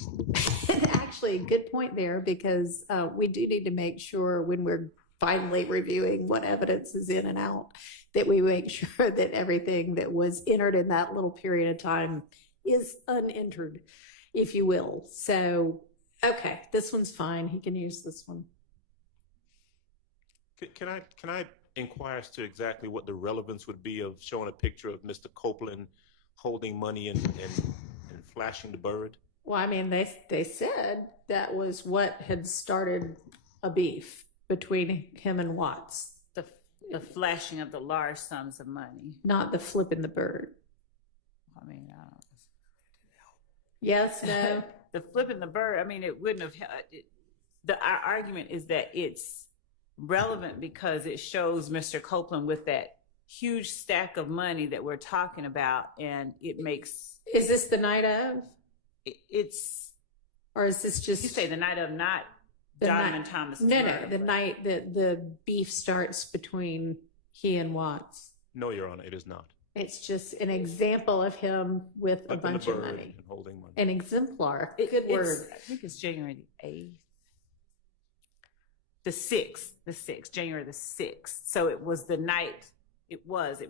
Actually, good point there, because we do need to make sure when we're finally reviewing what evidence is in and out, that we make sure that everything that was entered in that little period of time is unentered, if you will. So, okay, this one's fine. He can use this one. Can I inquire as to exactly what the relevance would be of showing a picture of Mr. Copeland holding money and flashing the bird? Well, I mean, they said that was what had started a beef between him and Watts. The flashing of the large sums of money. Not the flipping the bird. I mean, I don't. Yes, no. The flipping the bird, I mean, it wouldn't have. Our argument is that it's relevant because it shows Mr. Copeland with that huge stack of money that we're talking about, and it makes. Is this the night of? It's. Or is this just? You say the night of, not Donovan Thomas. No, the night that the beef starts between he and Watts. No, Your Honor, it is not. It's just an example of him with a bunch of money. And holding money. An exemplar. Good word. I think it's January the 8th. The 6th, January the 6th. So it was the night, it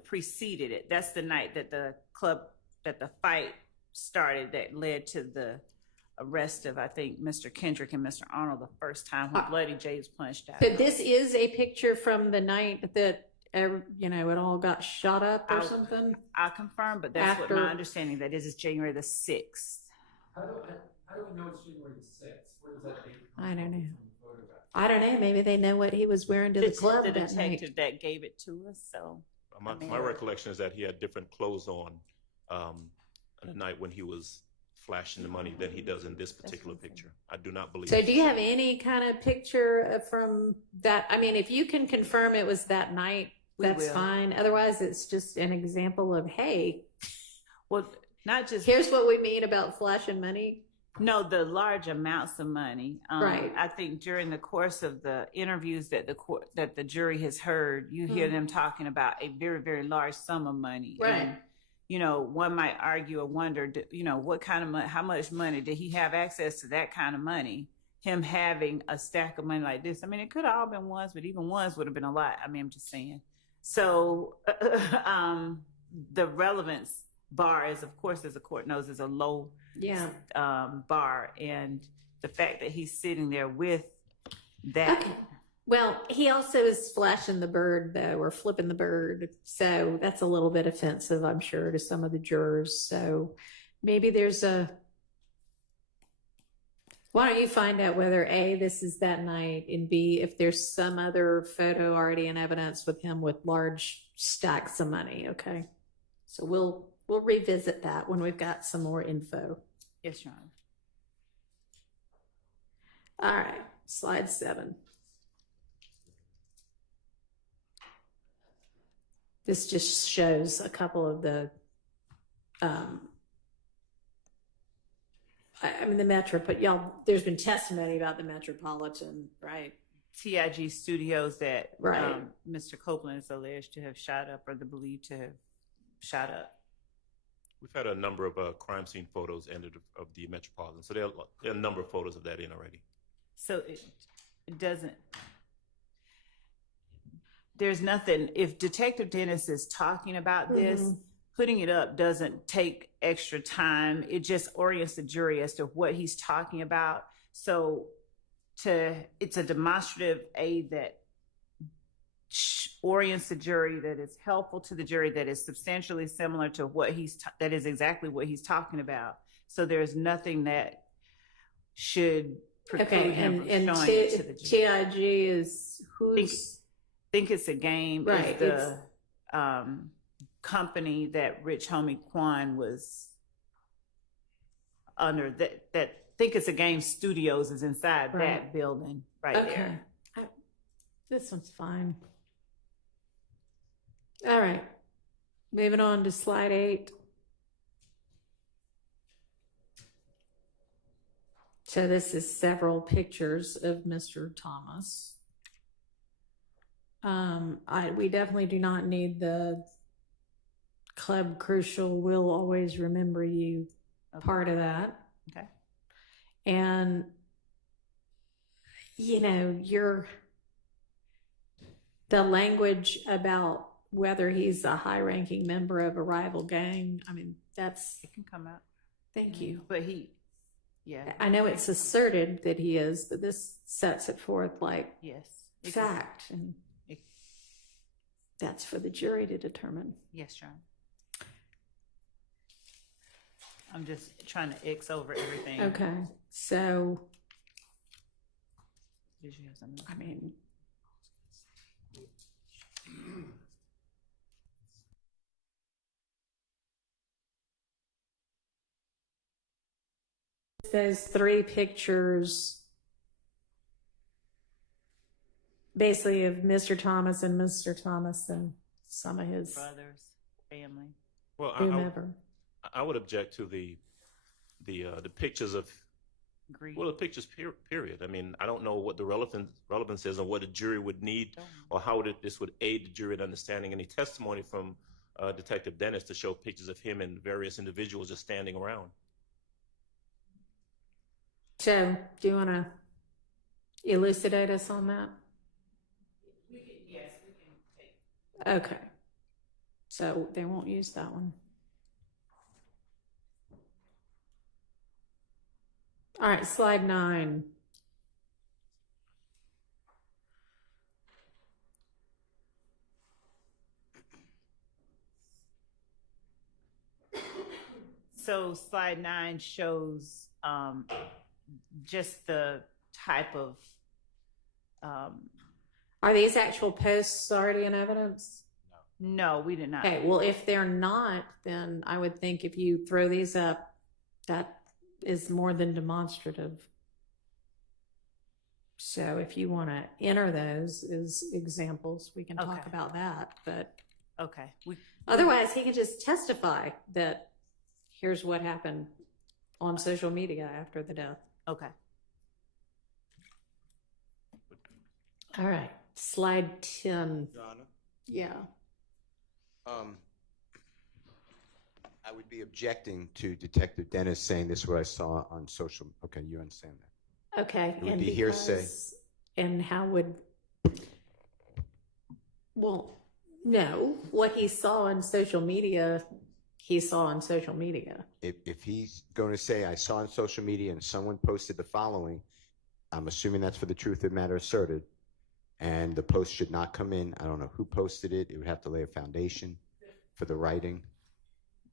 preceded it. That's the night that the fight started that led to the arrest of, I think, Mr. Kendrick and Mr. Arnold the first time when Bloody J was punched out. So this is a picture from the night that you know, it all got shot up or something? I'll confirm, but that's After- what my understanding, that is January the 6th. How do we know it's January 6th? Where does that date come I don't from know. from the photograph? I don't know. Maybe they know what he was wearing to the club The that night. detective that gave it to us, so. My recollection is that he had different clothes on the night when he was flashing the money than he does in this particular picture. I do not believe. So do you have any kind of picture from that? I mean, if you can confirm it was that night, that's will. fine. Otherwise, it's just an example of, hey, Well, not just. here's what we mean about flashing money. No, the large amounts of money. Right. I think during the course of the interviews that the jury has heard, you hear them talking about a very, very large sum of money. Right. And, you know, one might argue or wonder, you know, what kind of money, how much money did he have access to that kind of money? Him having a stack of money like this. I mean, it could have all been ones, but even ones would have been a lot. I mean, I'm just saying. So, the relevance bar is, of course, as the court knows, is a low bar, and the fact that he's sitting there with that. Okay. Well, he also is flashing the bird, though, or flipping the bird. So that's a little bit offensive, I'm sure, to some of the jurors. So maybe there's why don't you find out whether A, this is that night, and B, if there's some other photo already in evidence with him with large stacks of money, okay? So we'll revisit that when we've got some more info. Yes, Your Honor. All right, slide 7. This just shows a couple of the, I mean, the Metro, but y'all, there's been testimony about the Metropolitan, right? TIG studios that Right. Mr. Copeland is alleged to have shot up, or believed to have shot up. We've had a number of crime scene photos ended of the Metropolitan, so there are a number of photos of that in already. So it doesn't, there's nothing, if Detective Dennis is talking about this, putting it up doesn't take extra time. It just orients the jury as to what he's talking about. So it's a demonstrative aid that orients the jury, that is helpful to the jury, that is substantially similar to what that is exactly what he's talking about. So there's nothing that should preclude him from showing it to the jury. TIG is who's? Think It's a Game, Right, is the company that Rich Homie Quan was under. That Think It's a Game Studios is inside that building right there. This one's fine. All right, moving on to slide 8. So this is several pictures of Mr. Thomas. We definitely do not need the Club Crucial Will Always Remember You part of that. Okay. And, you know, the language about whether he's a high-ranking member of a rival gang, I mean, It can come out. thank you. But I know it's asserted that he is, but this sets it forth like yes. fact, and that's for the jury to determine. Yes, Your Honor. I'm just trying to X over everything. Okay, so, Did you have something? I mean, those 3 pictures basically of Mr. Thomas and some of his Brothers, family. Well, whomever. I would object to the pictures of Agreed. the pictures period. I mean, I don't know what the relevance is, or what a jury would need, or how this would aid the jury in understanding any testimony from Detective Dennis to show pictures of him and various individuals just standing around. So, do you want to elucidate us on that? Yes, we can take. Okay. So they won't use that one. All right, slide 9. So slide 9 shows just the type of. Are these actual posts already in evidence? No, we did not. Okay, well, if they're not, then I would think if you throw these up, that is more than demonstrative. So if you want to enter those as examples, we can talk Okay. about that. But Okay. otherwise, he can just testify that here's what happened on social media after the death. Okay. All right, slide 10. Your Honor? Yeah. I would be objecting to Detective Dennis saying this is what I saw on social. Okay, you understand that? Okay. It would be hearsay. And how would, well, no, what he saw on social media, he saw on social media. If he's going to say, I saw on social media and someone posted the following, I'm assuming that's for the truth of the matter asserted, and the post should not come in. I don't know who posted it. It would have to lay a foundation for the writing.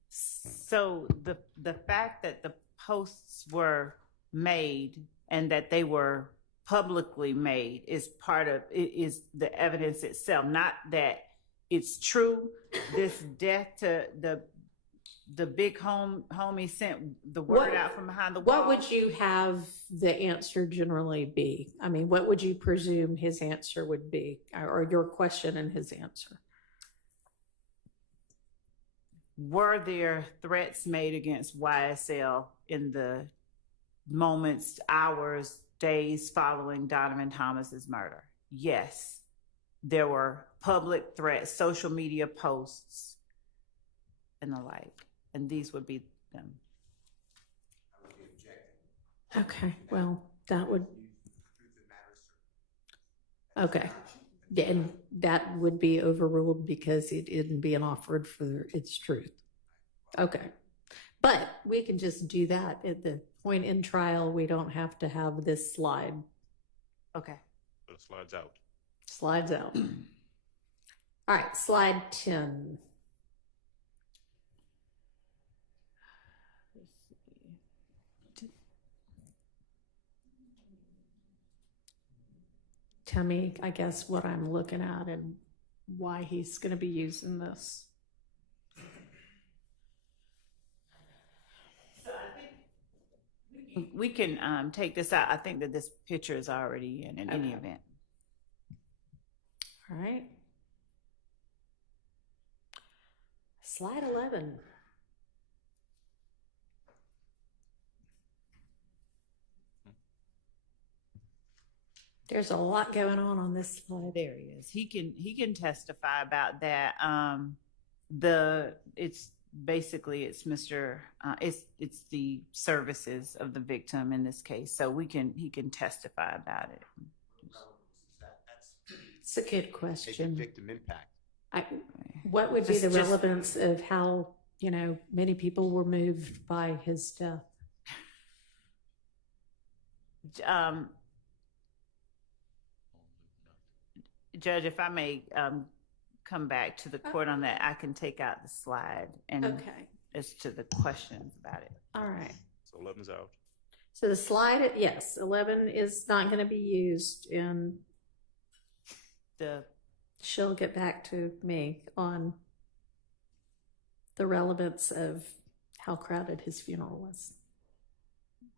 So the fact that the posts were made and that they were publicly made is part of is the evidence itself, not that it's true. This death to the big homie sent the word out from behind the wall. What would you have the answer generally be? I mean, what would you presume his answer would be, or your question and his answer? Were there threats made against YSL in the moments, hours, days following Donovan Thomas's murder? Yes. There were public threats, social media posts, and the like. And these would be them. Okay, well, that would. Okay. And that would be overruled because it isn't being offered for its truth. Okay. But we can just do that at the point in trial. We don't have to have this slide. Okay. It slides out. Slides out. All right, slide 10. Tell me, I guess, what I'm looking at and why he's going to be using this. So I think we can take this out. I think that this picture is already in any event. All right. Slide 11. There's a lot going on this slide. There he is. He can testify about that. It's basically Mr. It's the services of the victim in this case. So he can testify about it. It's a good question. Victim impact. What would be the relevance of how, many people were moved by his death? Judge, if I may come back to the court on that, I can take out the slide and as to the questions about it. All right. So 11's out. So the slide, yes, 11 is not going to be used in she'll get back to me on the relevance of how crowded his funeral was.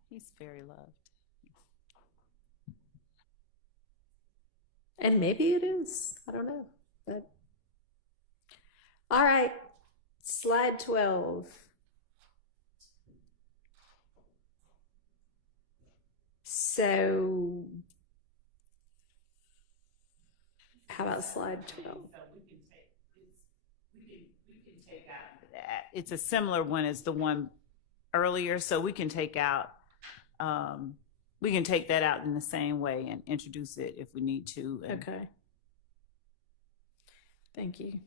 He's very loved. And maybe it is. I don't know. But all right. Slide 12. So how about slide 12? We can take out that. It's a similar one as the one earlier, so we can take out we can take that out in the same way and introduce it if we need to. Okay. Thank you.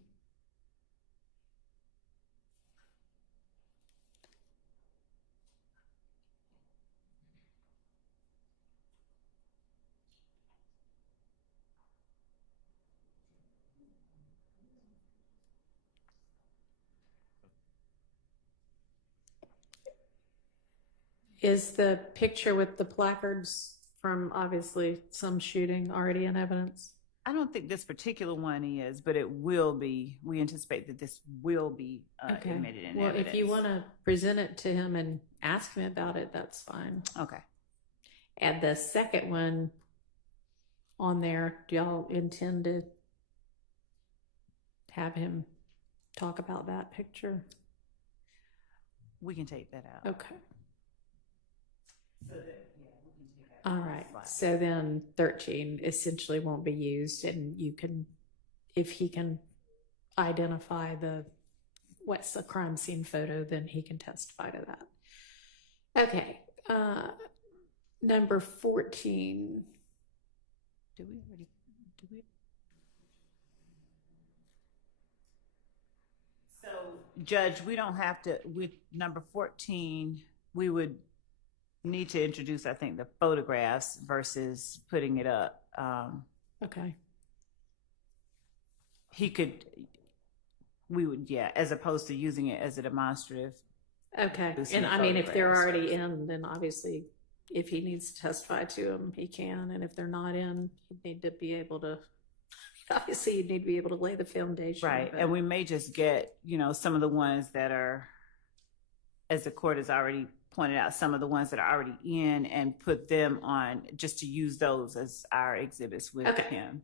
Is the picture with the placards from obviously some shooting already in evidence? I don't think this particular one is, but it will be. We anticipate that this will be admitted in evidence. If you want to present it to him and ask him about it, that's fine. Okay. And the second one on there, do y'all intend to have him talk about that picture? We can take that out. Okay. All right. So then 13 essentially won't be used, and you can, if he can identify what's the crime scene photo, then he can testify to that. Okay. Number 14. Do we? So, Judge, we don't have to, with number 14, we would need to introduce, I think, the photographs versus putting it up. Okay. We would, as opposed to using it as a demonstrative. Okay. And I mean, if they're already in, then obviously if he needs to testify to them, he can. And if they're not in, he'd need to be able to, obviously you'd need to be able to lay the foundation. Right. But... And we may just get, some of the ones that are, as the court has already pointed out, some of the ones that are already in and put them on, just to use those as our exhibits with him.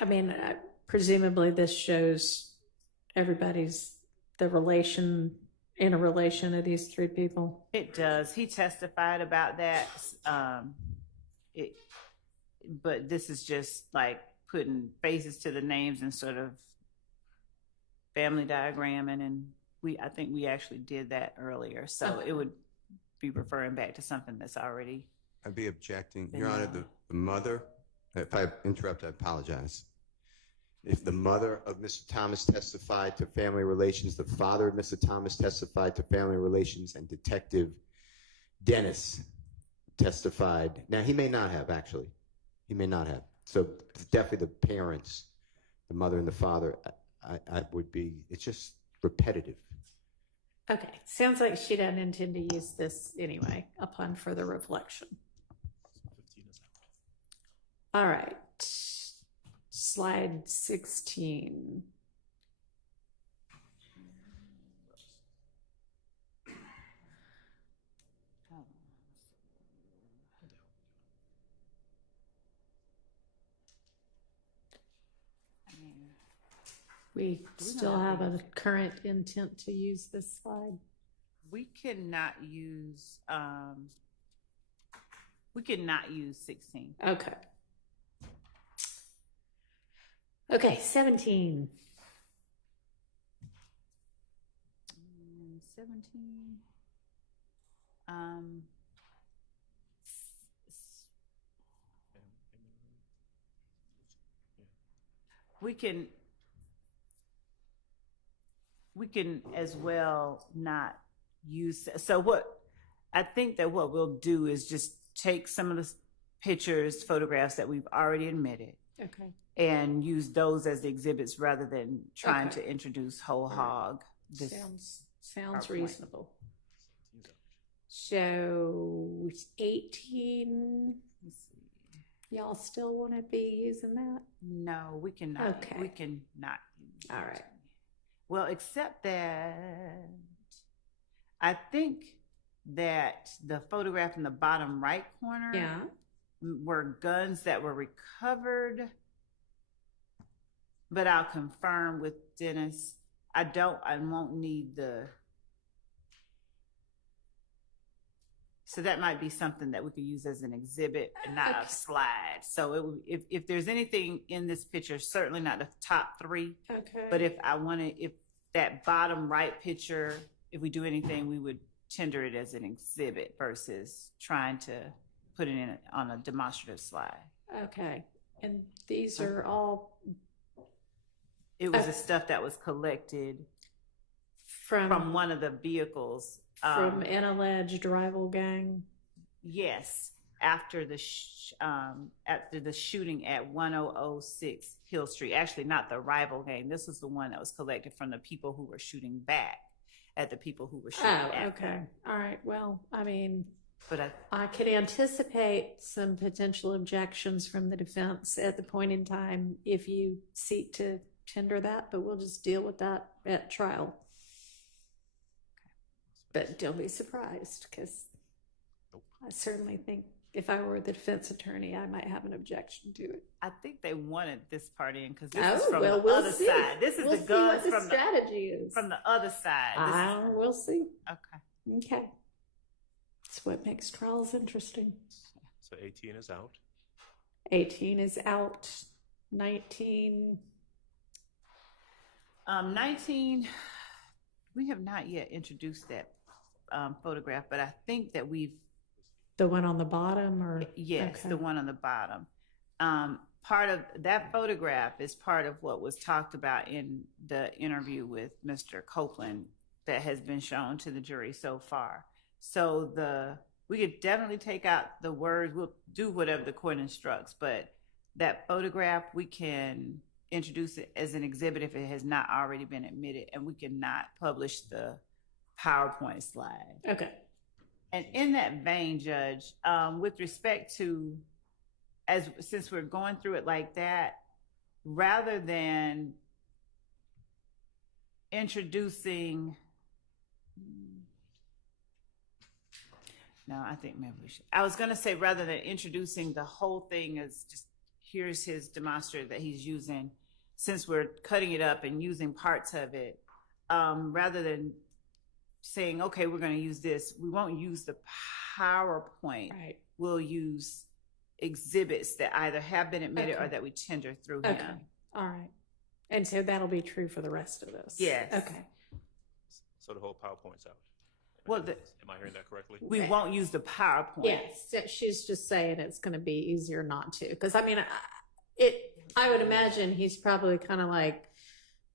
I mean, presumably this shows everybody's in a relation to these three people. It does. He testified about that. But this is just like putting faces to the names and sort of family diagramming, and I think we actually did that earlier. So it would be referring back to something that's already. I'd be objecting, Your Honor. The mother. If I interrupt, I apologize. If the mother of Mr. Thomas testified to family relations, the father of Mr. Thomas testified to family relations, and Detective Dennis testified. Now, he may not have, actually. He may not have. So definitely the parents, the mother and the father, I would be, it's just repetitive. Okay. Sounds like she doesn't intend to use this anyway, upon further reflection. All right. Slide 16. We still have a current intent to use this slide. We cannot use 16. Okay. Okay, 17. 17. We can as well not use. So what I think that what we'll do is just take some of the pictures, photographs that we've already admitted. Okay. And use those as the exhibits rather than trying to introduce whole hog. This sounds reasonable. So 18. Y'all still want to be using that? No, we cannot. Okay. We cannot use All right. Well, except that I think that the photograph in the bottom right corner were guns that were recovered. But I'll confirm with Dennis. I won't need so that might be something that we could use as an exhibit and not a slide. So if there's anything in this picture, certainly not the top three. Okay. But if that bottom right picture, if we do anything, we would tender it as an exhibit versus trying to put it in on a demonstrative slide. Okay. And these are all. It was the stuff that was collected from one of the vehicles. From an alleged rival gang? Yes. after the shooting at 1006 Hill Street. Actually, not the rival gang. This was the one that was collected from the people who were shooting back at the people who were shooting at okay. them. All right. Well, I mean, But I could anticipate some potential objections from the defense at the point in time if you seek to tender that, but we'll just deal with that at trial. But don't be surprised, because I certainly think if I were the defense attorney, I might have an objection to it. I think they wanted this part in because this is from well, the we'll other see. side. This is We'll the see guns what the from strategy is. from the other side. We'll see. Okay. Okay. That's what makes trials interesting. So 18 is out. 18 is out. 19. 19. We have not yet introduced that photograph, but I think that we've. The one on the bottom, or Yes, okay. the one on the bottom. Part of that photograph is part of what was talked about in the interview with Mr. Copeland that has been shown to the jury so far. So we could definitely take out the words. We'll do whatever the court instructs, but that photograph, we can introduce it as an exhibit if it has not already been admitted, and we cannot publish the PowerPoint slide. Okay. And in that vein, Judge, with respect to, since we're going through it like that, rather than introducing, no, I think maybe we should. I was going to say, rather than introducing the whole thing as just, here's his demonstrator that he's using, since we're cutting it up and using parts of it, rather than saying, okay, we're going to use this, we won't use the PowerPoint. Right. We'll use exhibits that either have been admitted or that we tender through him. All right. And so that'll be true for the rest of this. Yes. Okay. So the whole PowerPoint's out. Well, am I hearing that correctly? We won't use the PowerPoint. Yes, she's just saying it's going to be easier not to. Because I mean, I would imagine he's probably kind of like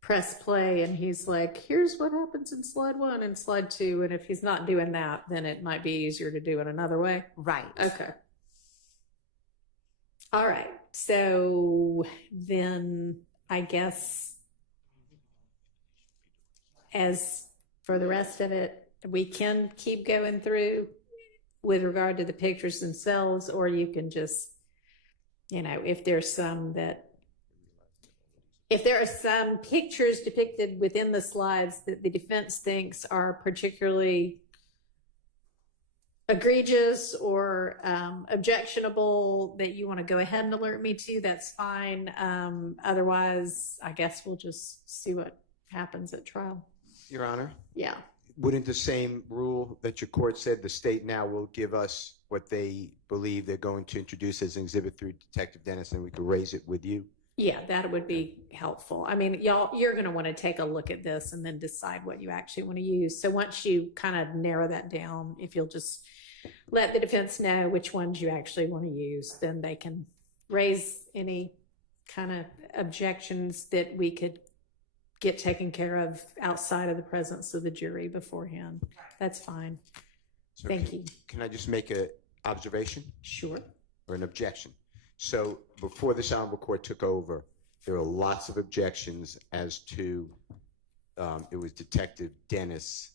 press play and he's like, here's what happens in slide 1 and slide 2. And if he's not doing that, then it might be easier to do it another way. Right. Okay. All right. So then I guess as for the rest of it, we can keep going through with regard to the pictures themselves, or you can just, if there are some pictures depicted within the slides that the defense thinks are particularly egregious or objectionable that you want to go ahead and alert me to, that's fine. Otherwise, I guess we'll just see what happens at trial. Your Honor? Yeah. Wouldn't the same rule that your court said the state now will give us what they believe they're going to introduce as an exhibit through Detective Dennis, and we could raise it with you? Yeah, that would be helpful. I mean, you're going to want to take a look at this and then decide what you actually want to use. So once you kind of narrow that down, if you'll just let the defense know which ones you actually want to use, then they can raise any kind of objections that we could get taken care of outside of the presence of the jury beforehand. That's fine. So Thank you. Can I just make an observation? Sure. Or an objection? So before this honorable court took over, there were lots of objections as to, it was Detective Dennis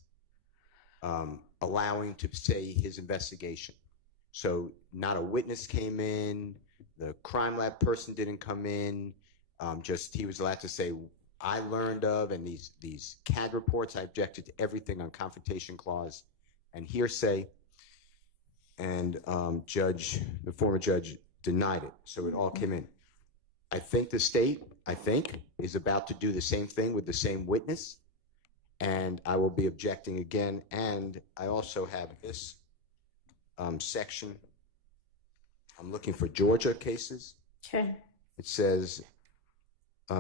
allowing to say his investigation. So not a witness came in, the crime lab person didn't come in, just he was allowed to say, I learned of, and these CAD reports, I objected to everything on confrontation clause and hearsay, and the former judge denied it, so it all came in. I think the state, is about to do the same thing with the same witness, and I will be objecting again, and I also have this section. I'm looking for Georgia cases. Okay. It says,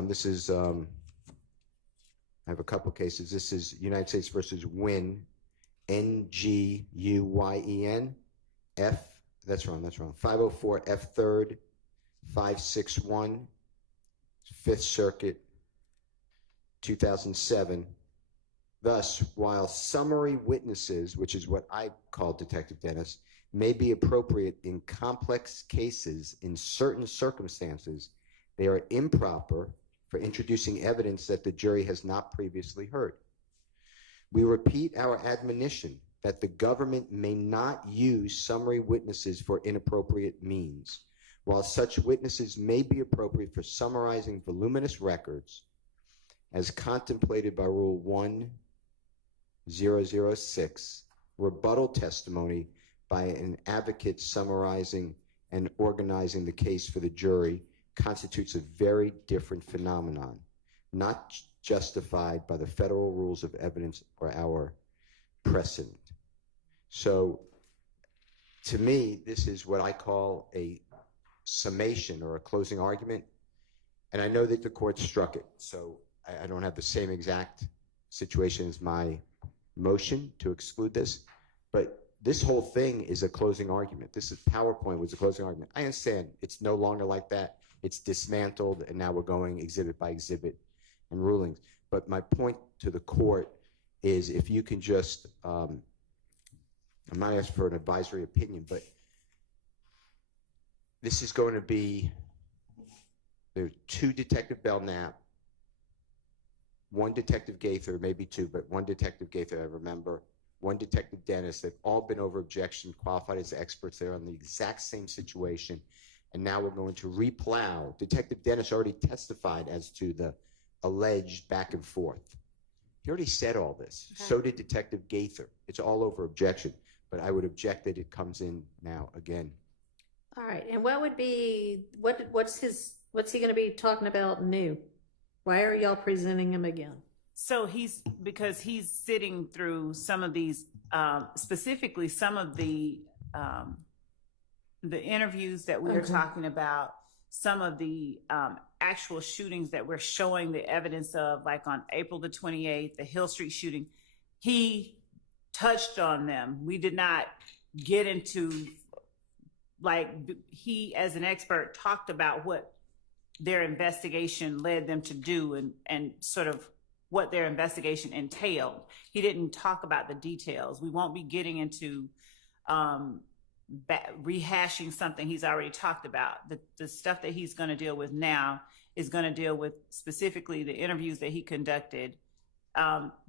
this is, I have a couple cases. This is United States versus Nguyen, Nguyen, that's wrong, 504 F 3rd, 561, 5th Circuit, 2007. Thus, while summary witnesses, which is what I call Detective Dennis, may be appropriate in complex cases in certain circumstances, they are improper for introducing evidence that the jury has not previously heard. We repeat our admonition that the government may not use summary witnesses for inappropriate means. While such witnesses may be appropriate for summarizing voluminous records, as contemplated by Rule 1006, rebuttal testimony by an advocate summarizing and organizing the case for the jury constitutes a very different phenomenon, not justified by the federal rules of evidence or our precedent. So, to me, this is what I call a summation or a closing argument, and I know that the court struck it, so I don't have the same exact situation as my motion to exclude this, but this whole thing is a closing argument. This is PowerPoint was a closing argument. I understand it's no longer like that. It's dismantled, and now we're going exhibit by exhibit and rulings. But my point to the court is, if you can just, I'm not asking for an advisory opinion, but this is going to be, there's 2 Detective Belknap, 1 Detective Gaither, maybe 2, but 1 Detective Gaither I remember, 1 Detective Dennis. They've all been over objection, qualified as experts. They're on the exact same situation. And now we're going to replow. Detective Dennis already testified as to the alleged back and forth. He already said all this. Okay. So did Detective Gaither. It's all over objection. But I would object that it comes in now again. All right. And what would be, what's he going to be talking about new? Why are y'all presenting him again? So because he's sitting through some of these, specifically some of the interviews that we were talking about, some of the actual shootings that we're showing the evidence of, like on April the 28th, the Hill Street shooting. He touched on them. We did not get into, like, he as an expert talked about what their investigation led them to do and sort of what their investigation entailed. He didn't talk about the details. We won't be getting into rehashing something he's already talked about. The stuff that he's going to deal with now is going to deal with specifically the interviews that he conducted,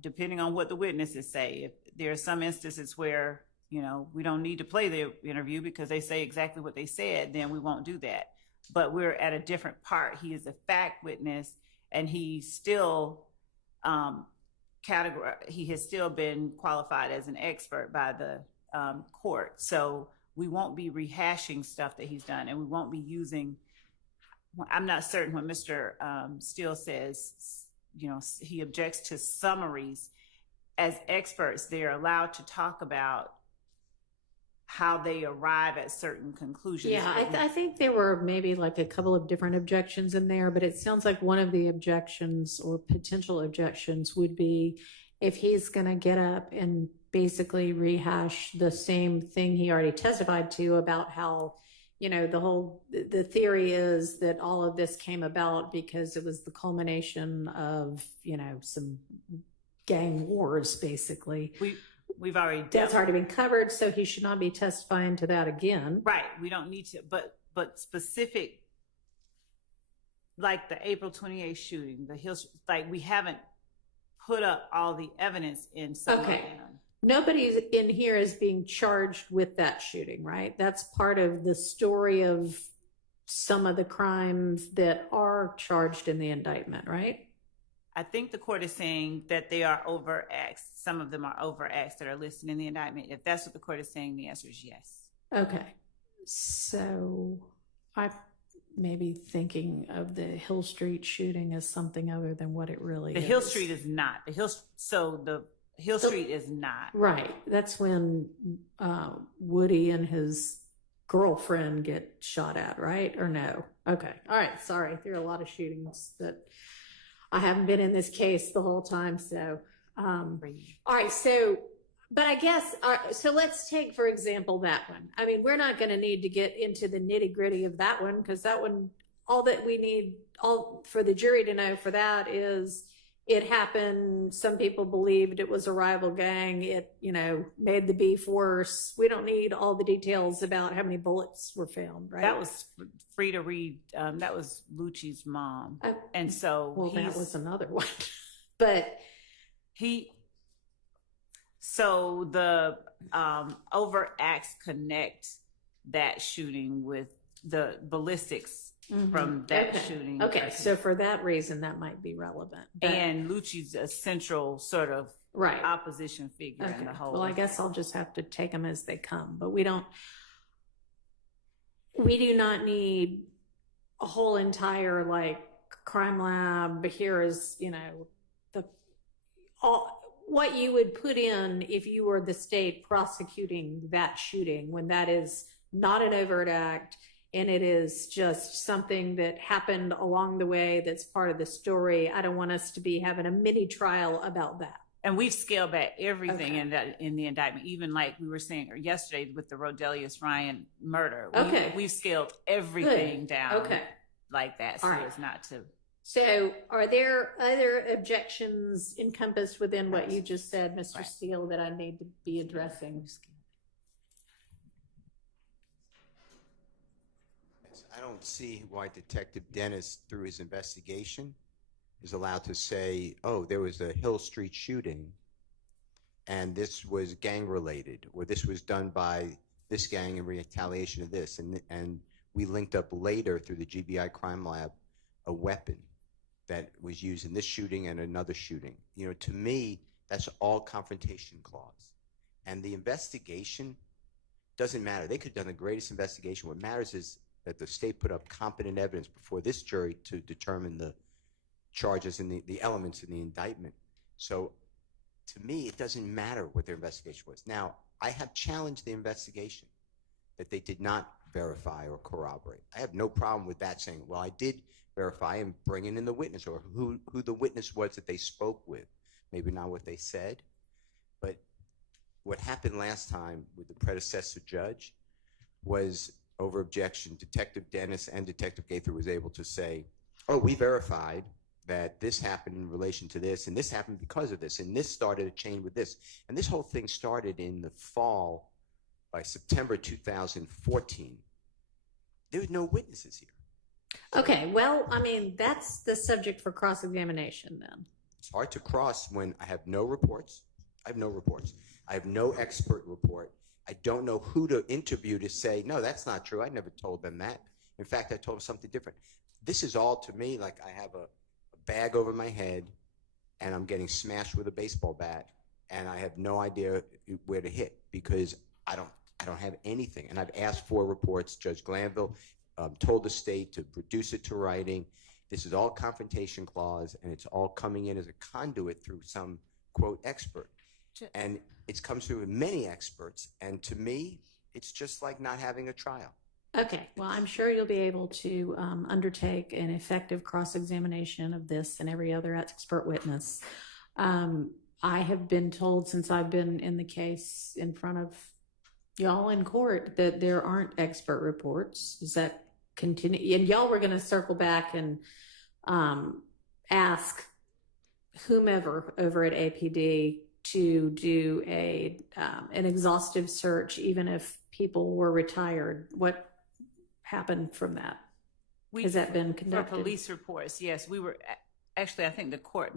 depending on what the witnesses say. If there are some instances where, you know, we don't need to play the interview because they say exactly what they said, then we won't do that. But we're at a different part. He is a fact witness, and he's still he has still been qualified as an expert by the court. So we won't be rehashing stuff that he's done, and we won't be using, I'm not certain when Mr. Steele says, you know, he objects to summaries. As experts, they're allowed to talk about how they arrive at certain conclusions. Yeah, I think there were maybe like a couple of different objections in there, but it sounds like one of the objections or potential objections would be if he's going to get up and basically rehash the same thing he already testified to about how, you know, the theory is that all of this came about because it was the culmination of, you know, some gang wars, basically. We've already that's already been covered, so he should not be testifying to that again. Right. We don't need to, but specific, like the April 28th shooting, the Hill, like we haven't put up all the evidence in some okay. Nobody in here is being charged with that shooting, right? That's part of the story of some of the crimes that are charged in the indictment, right? I think the court is saying that they are overaxed. Some of them are overaxed that are listed in the indictment. If that's what the court is saying, the answer is yes. Okay. So I may be thinking of the Hill Street shooting as something other than what it really is. The Hill Street is not. The Hill Street is not. Right. That's when Woody and his girlfriend get shot at, right? Or no? Okay. All right. Sorry. There are a lot of shootings that I haven't been in this case the whole time. So, all right. So, but I guess, so let's take, for example, that one. I mean, we're not going to need to get into the nitty gritty of that one because that one, all that we need all for the jury to know for that is it happened, some people believed it was a rival gang, it, made the beef worse. We don't need all the details about how many bullets were found, right? That was free to read. That was Lucci's mom. And so that was another one. But so the overt acts connect that shooting with the ballistics from that shooting. Okay, so for that reason, that might be relevant. And Lucci's a central sort of opposition figure in the whole. Well, I guess I'll just have to take them as they come. But we do not need a whole entire crime lab. Here is, what you would put in if you were the state prosecuting that shooting, when that is not an overt act and it is just something that happened along the way that's part of the story. I don't want us to be having a mini trial about that. And we've scaled back everything in the indictment, even like we were saying yesterday with the Rodelius Ryan murder. We've scaled everything down like that, so it's not to. So are there other objections encompassed within what you just said, Mr. Steele, that I need to be addressing? I don't see why Detective Dennis, through his investigation, is allowed to say, oh, there was a Hill Street shooting and this was gang related, or this was done by this gang in retaliation of this. And we linked up later through the GBI crime lab a weapon that was used in this shooting and another shooting. To me, that's all confrontation clause. And the investigation doesn't matter. They could have done the greatest investigation. What matters is that the state put up competent evidence before this jury to determine the charges and the elements in the indictment. So to me, it doesn't matter what their investigation was. Now, I have challenged the investigation that they did not verify or corroborate. I have no problem with that, saying, well, I did verify and bringing in the witness, or who the witness was that they spoke with. Maybe not what they said, but what happened last time with the predecessor judge was over objection. Detective Dennis and Detective Gaither was able to say, oh, we verified that this happened in relation to this, and this happened because of this, and this started a chain with this. And this whole thing started in the fall. By September 2014, there was no witnesses here. Okay, well, I mean, that's the subject for cross-examination then. It's hard to cross when I have no reports. I have no expert report. I don't know who to interview to say, no, that's not true. I never told them that. In fact, I told them something different. This is all to me like I have a bag over my head and I'm getting smashed with a baseball bat and I have no idea where to hit because I don't have anything. And I've asked for reports. Judge Glanville told the state to produce it to writing. This is all confrontation clause, and it's all coming in as a conduit through some, quote, expert. And it comes through with many experts, and to me, it's just like not having a trial. Okay, well, I'm sure you'll be able to undertake an effective cross-examination of this and every other expert witness. I have been told since I've been in the case in front of y'all in court that there aren't expert reports. Does that continue? And y'all were going to circle back and ask whomever over at APD to do an exhaustive search, even if people were retired. What happened from that? Has that been conducted? For police reports, yes. We were actually, I think the court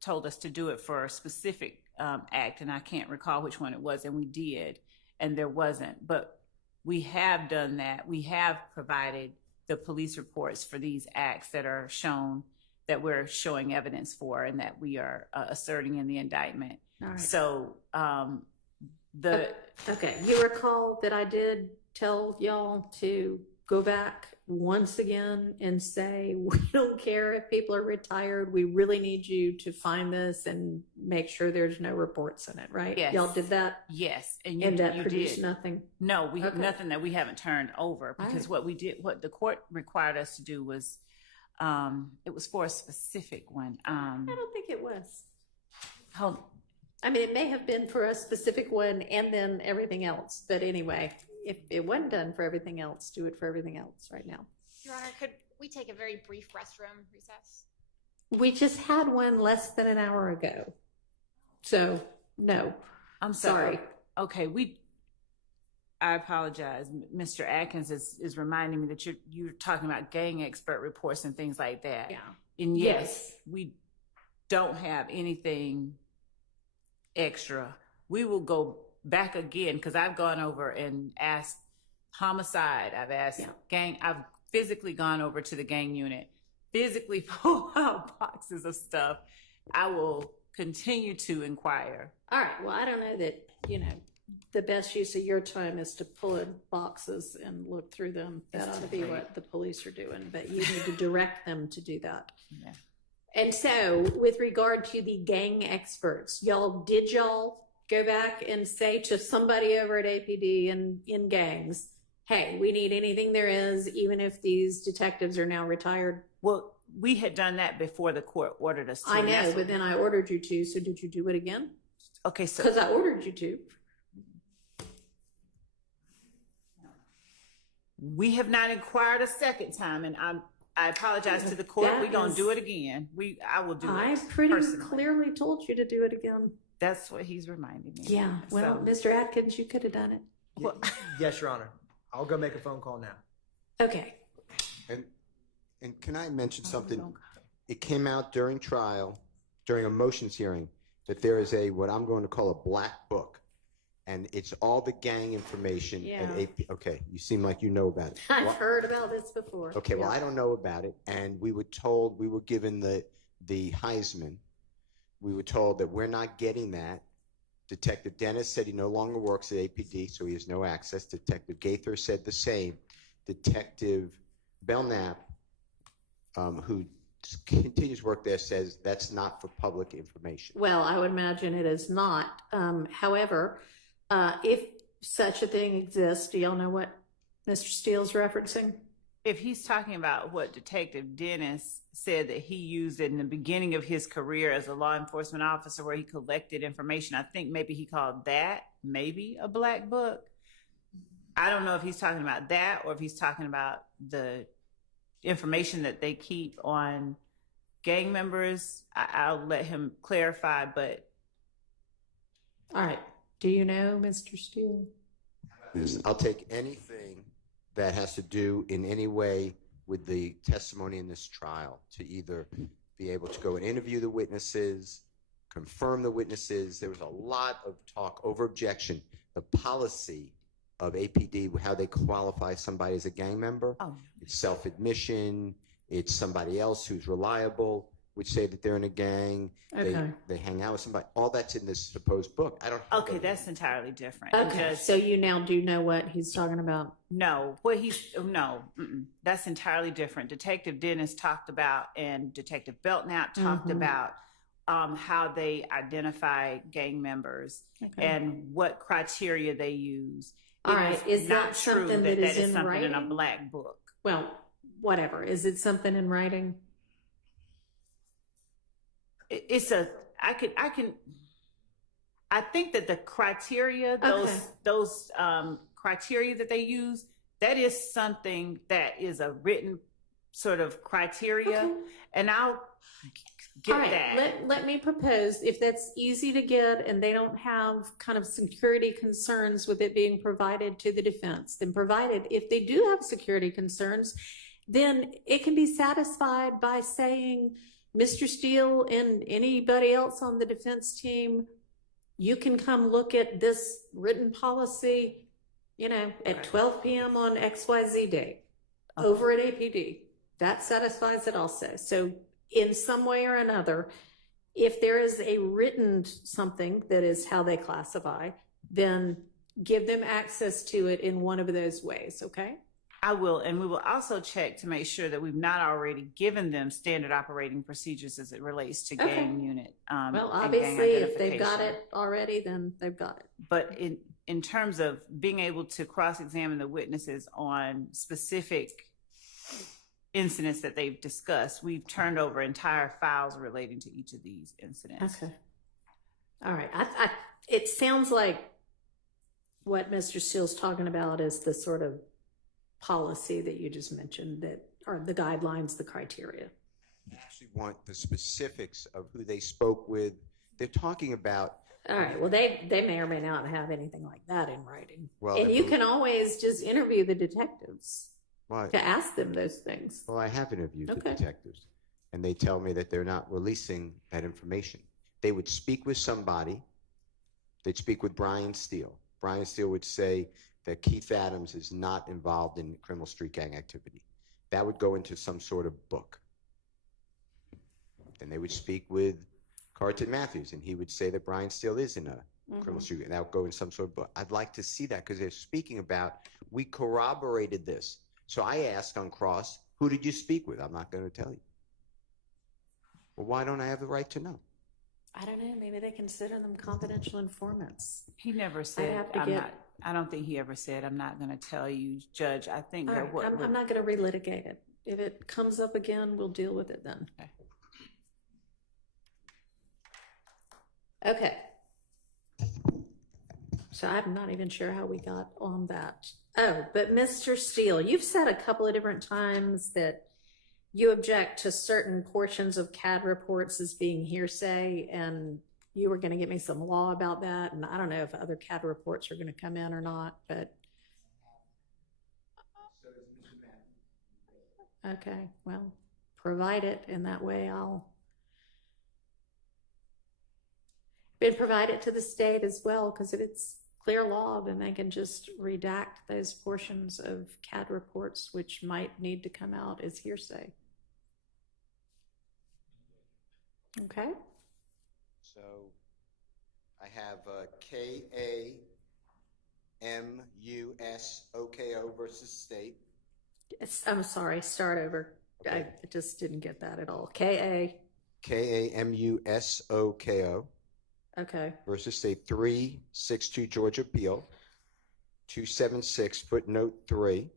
told us to do it for a specific act, and I can't recall which one it was, and we did, and there wasn't. But we have done that. We have provided the police reports for these acts that are shown, that we're showing evidence for, and that we are asserting in the indictment. All right. So okay, you recall that I did tell y'all to go back once again and say, we don't care if people are retired. We really need you to find this and make sure there's no reports in it, right? Yes. Y'all did that? Yes. And that produced nothing? No, we have nothing that we haven't turned over, because what the court required us to do was, it was for a specific one. I don't think it was. Hold on. I mean, it may have been for a specific one and then everything else. But anyway, if it wasn't done for everything else, do it for everything else right now. Your Honor, could we take a very brief restroom recess? We just had one less than an hour ago. So, no. I'm sorry. Okay, I apologize. Mr. Atkins is reminding me that you're talking about gang expert reports and things like that. Yeah. And yes, we don't have anything extra. We will go back again because I've gone over and asked homicide. I've asked gang. I've physically gone over to the gang unit, physically pull out boxes of stuff. I will continue to inquire. All right. Well, I don't know that, the best use of your time is to pull in boxes and look through them. That ought to be what the police are doing, but you need to direct them to do that. Yeah. And so with regard to the gang experts, did y'all go back and say to somebody over at APD and in gangs, hey, we need anything there is, even if these detectives are now retired? Well, we had done that before the court ordered us to. I know, but then I ordered you to, so did you do it again? Okay, so. Because I ordered you to. We have not inquired a second time, and I apologize to the court. We're going to do it again. I will do it. I pretty clearly told you to do it again. That's what he's reminding me. Yeah. Well, Mr. Atkins, you could have done it. Well, yes, Your Honor. I'll go make a phone call now. Okay. And can I mention something? It came out during trial, during a motions hearing, that there is what I'm going to call a black book. And it's all the gang information at AP. Okay, you seem like you know about it. I've heard about this before. Okay, well, I don't know about it. And we were given the Heisman. We were told that we're not getting that. Detective Dennis said he no longer works at APD, so he has no access. Detective Gaither said the same. Detective Belknap, who continues work there, says that's not for public information. Well, I would imagine it is not. However, if such a thing exists, do y'all know what Mr. Steele's referencing? If he's talking about what Detective Dennis said that he used in the beginning of his career as a law enforcement officer where he collected information, I think maybe he called that maybe a black book. I don't know if he's talking about that or if he's talking about the information that they keep on gang members. I'll let him clarify, but. All right. Do you know, Mr. Steele? I'll take anything that has to do in any way with the testimony in this trial to either be able to go and interview the witnesses, confirm the witnesses. There was a lot of talk over objection. The policy of APD, how they qualify somebody as a gang member. It's self-admission. It's somebody else who's reliable, which say that they're in a gang. Okay. They hang out with somebody. All that's in this supposed book. I don't. Okay, that's entirely different. Okay, so you now do know what he's talking about? No, that's entirely different. Detective Dennis talked about, and Detective Belknap talked about how they identify gang members and what criteria they use. All right, is that something that is in something writing? In a black book? Well, whatever. Is it something in writing? I think that the criteria, those criteria that they use, that is something that is a written sort of criteria, and I'll get that. Let me propose, if that's easy to get and they don't have kind of security concerns with it being provided to the defense, then provided, if they do have security concerns, then it can be satisfied by saying, Mr. Steele and anybody else on the defense team, you can come look at this written policy, at 12 p.m. on XYZ day over at APD. That satisfies it also. So in some way or another, if there is a written something that is how they classify, then give them access to it in one of those ways, okay? I will, and we will also check to make sure that we've not already given them standard operating procedures as it relates to gang unit. Well, obviously, if they've got it already, then they've got it. But in terms of being able to cross-examine the witnesses on specific incidents that they've discussed, we've turned over entire files relating to each of these incidents. Okay. All right. It sounds like what Mr. Steele's talking about is the sort of policy that you just mentioned, that are the guidelines, the criteria. actually want the specifics of who they spoke with. They're talking about. All right, well, they may or may not have anything like that in writing. Well, and you can always just interview the detectives Well, to ask them those things. Well, I have interviewed the Okay. detectives, and they tell me that they're not releasing that information. They would speak with somebody. They'd speak with Brian Steele. Brian Steele would say that Keith Adams is not involved in criminal street gang activity. That would go into some sort of book. Then they would speak with Carlton Matthews, and he would say that Brian Steele is in a criminal street gang. That would go in some sort of book. I'd like to see that because they're speaking about, we corroborated this. So I asked on cross, who did you speak with? I'm not going to tell you. Well, why don't I have the right to know? I don't know. Maybe they consider them confidential informants. He never said, have to I'm get- not, I don't think he ever said, I'm not going to tell you, Judge. I think All that right, what. I'm not going to relitigate it. If it comes up again, we'll deal with it then. Okay. So I'm not even sure how we got on that. Oh, but Mr. Steele, you've said a couple of different times that you object to certain portions of CAD reports as being hearsay, and you were going to give me some law about that. And I don't know if other CAD reports are going to come in or not, but. Okay, well, provide it, and that way I'll. But provide it to the state as well, because if it's clear law, then they can just redact those portions of CAD reports which might need to come out as hearsay. Okay. So I have KAMUSOKO versus state. I'm sorry, start over. Okay. I just didn't get that at all. KAMUSOKO Okay. versus state 362 Georgia Appeal 276 footnote 3.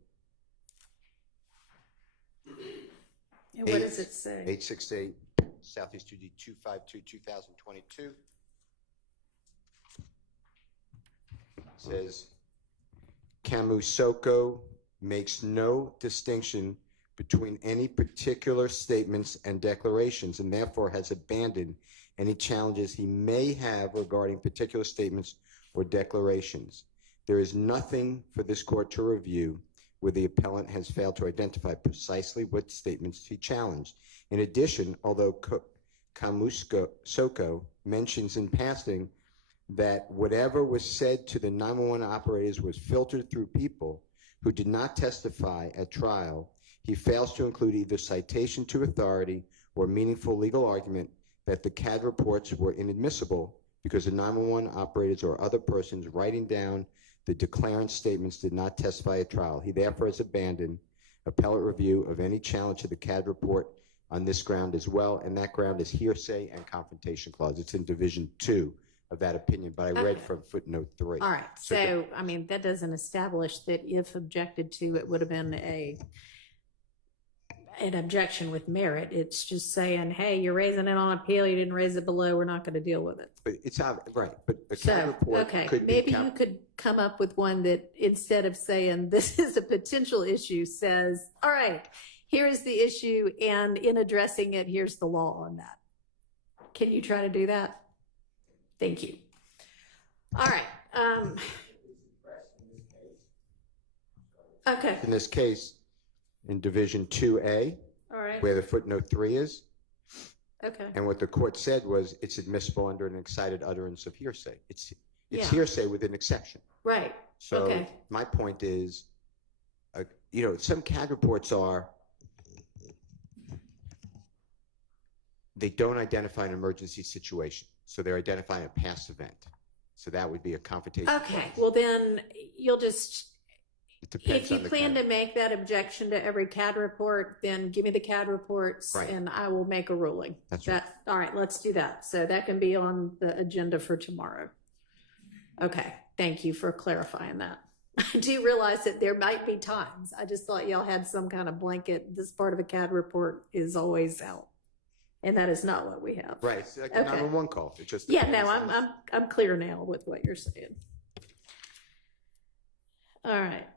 And what does it say? 868 Southeast 2D 252 2022. Says Camusoko makes no distinction between any particular statements and declarations, and therefore has abandoned any challenges he may have regarding particular statements or declarations. There is nothing for this court to review where the appellant has failed to identify precisely what statements he challenged. In addition, although Camusoko mentions in passing that whatever was said to the 911 operators was filtered through people who did not testify at trial, he fails to include either citation to authority or meaningful legal argument that the CAD reports were inadmissible because the 911 operators or other persons writing down the declarant statements did not testify at trial. He therefore has abandoned appellate review of any challenge to the CAD report on this ground as well, and that ground is hearsay and confrontation clause. It's in Division 2 of that opinion, but I read from footnote 3. All right. So, I mean, that doesn't establish that if objected to, it would have been an objection with merit. It's just saying, hey, you're raising it on appeal, you didn't raise it below, we're not going to deal with it. But it's right. But the CAD report okay, could maybe be you could come up with one that instead of saying this is a potential issue, says, all right, here's the issue, and in addressing it, here's the law on that. Can you try to do that? Thank you. All right. Okay. in this case in Division 2A, All right. where the footnote 3 is. Okay. And what the court said was it's admissible under an excited utterance of hearsay. It's Yeah. hearsay with an exception. Right. So Okay. my point is, some CAD reports they don't identify an emergency situation. So they're identifying a past event. So that would be a confrontation. Okay. Well, then you'll just, It depends if you on the plan CAD. to make that objection to every CAD report, then give me the CAD reports Right. and I will make a ruling. That's right. All right, let's do that. So that can be on the agenda for tomorrow. Okay, thank you for clarifying that. I do realize that there might be times. I just thought y'all had some kind of blanket, this part of a CAD report is always out. And that is not what we have. Right. It's like a Okay. 911 call. It just Yeah, depends no, on- I'm clear now with what you're saying. All right.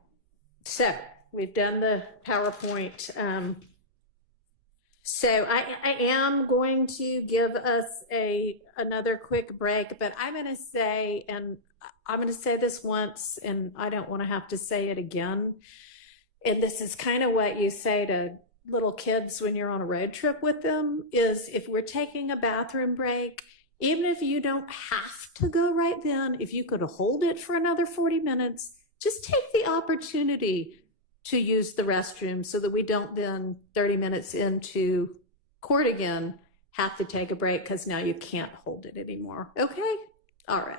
So we've done the PowerPoint. So I am going to give us another quick break, but I'm going to say, and I'm going to say this once, and I don't want to have to say it again. And this is kind of what you say to little kids when you're on a road trip with them, is if we're taking a bathroom break, even if you don't have to go right then, if you could hold it for another 40 minutes, just take the opportunity to use the restroom so that we don't then 30 minutes into court again have to take a break because now you can't hold it anymore. Okay? All right.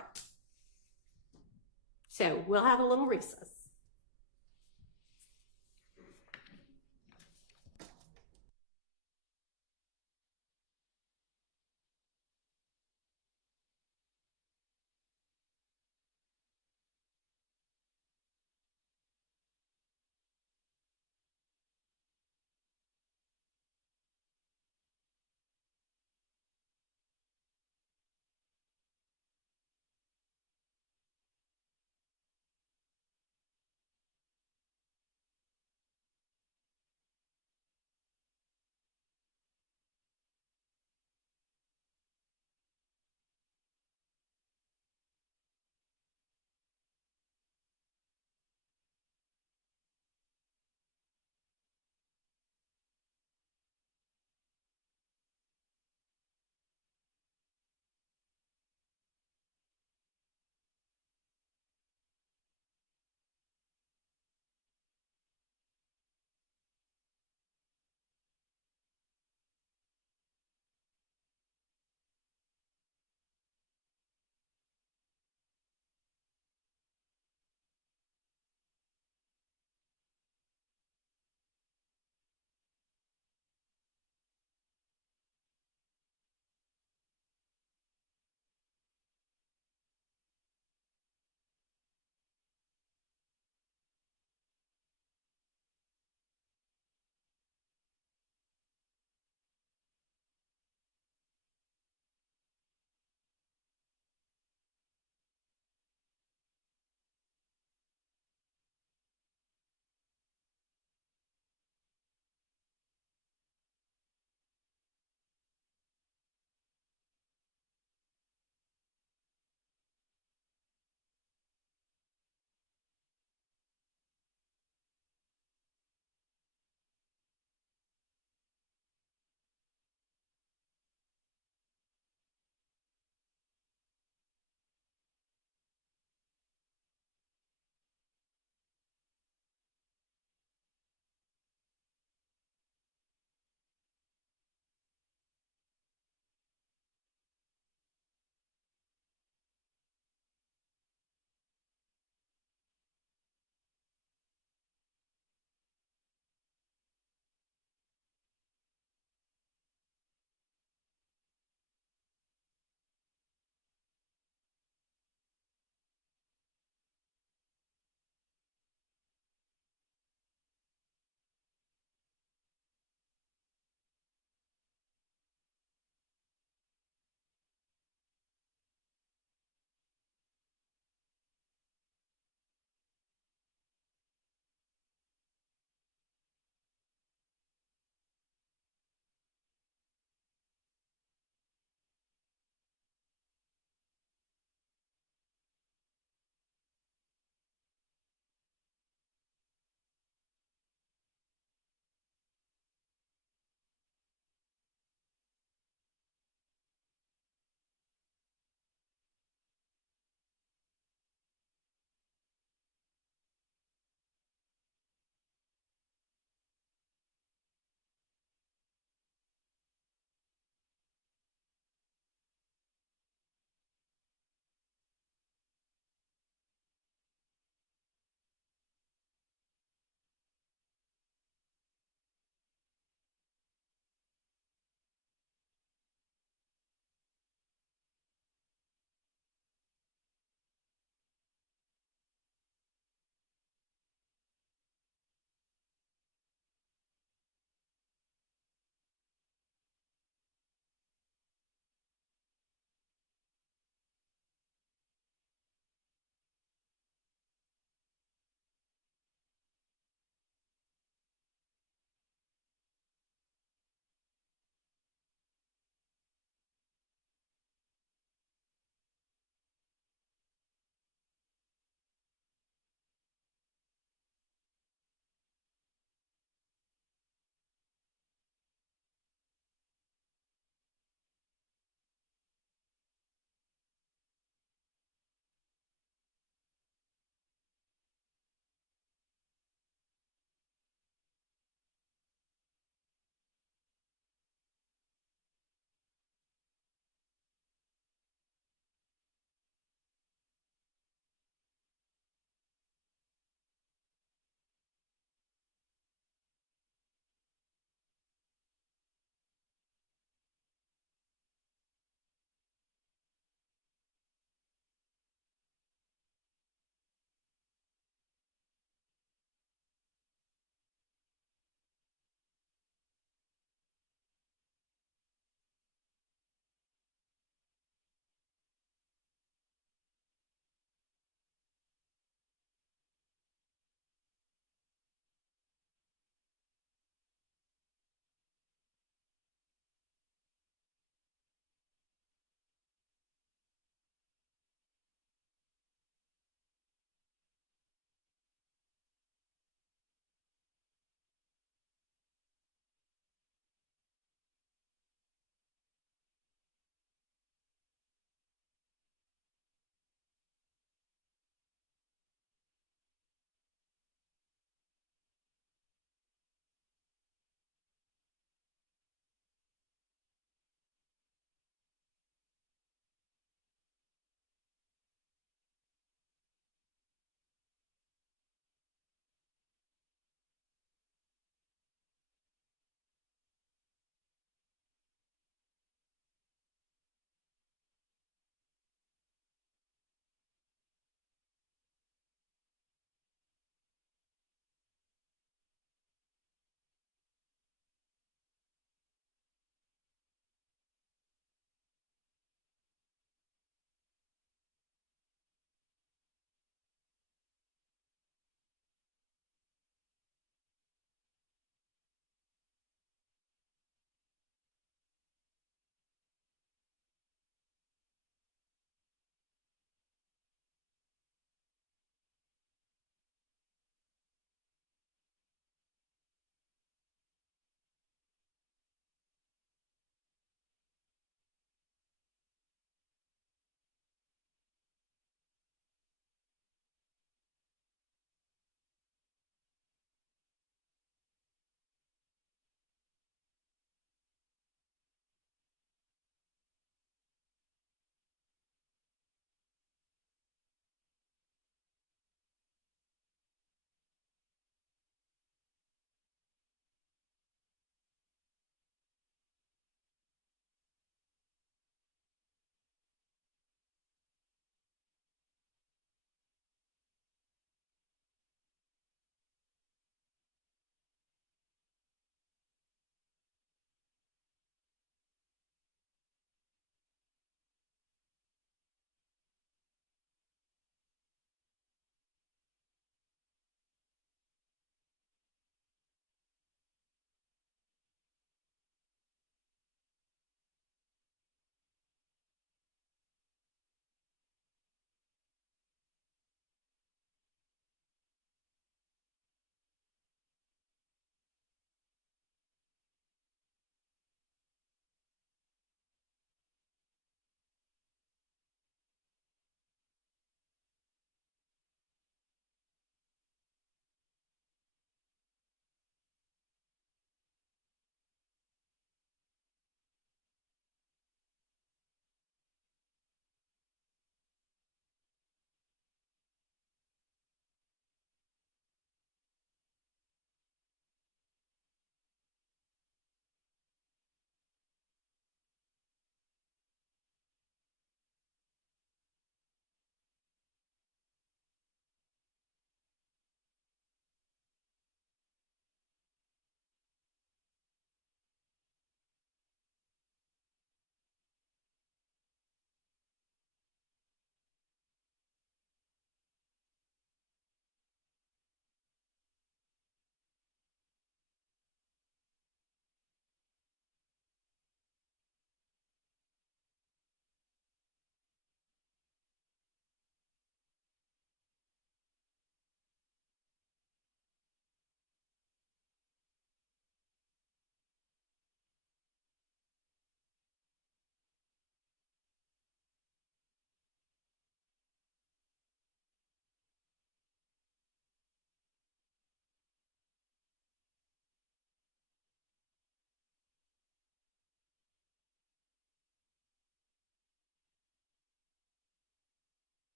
So we'll have a little recess.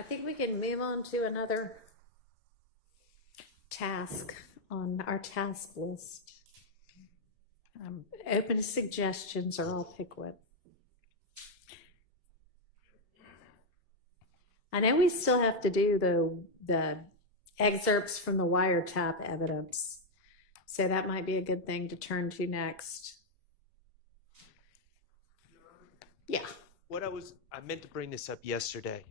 I think we can move on to another task on our task list. Open to suggestions, or I'll pick one. I know we still have to do the excerpts from the wiretap evidence, so that might be a good thing to turn to next. Yeah. I meant to bring this up yesterday.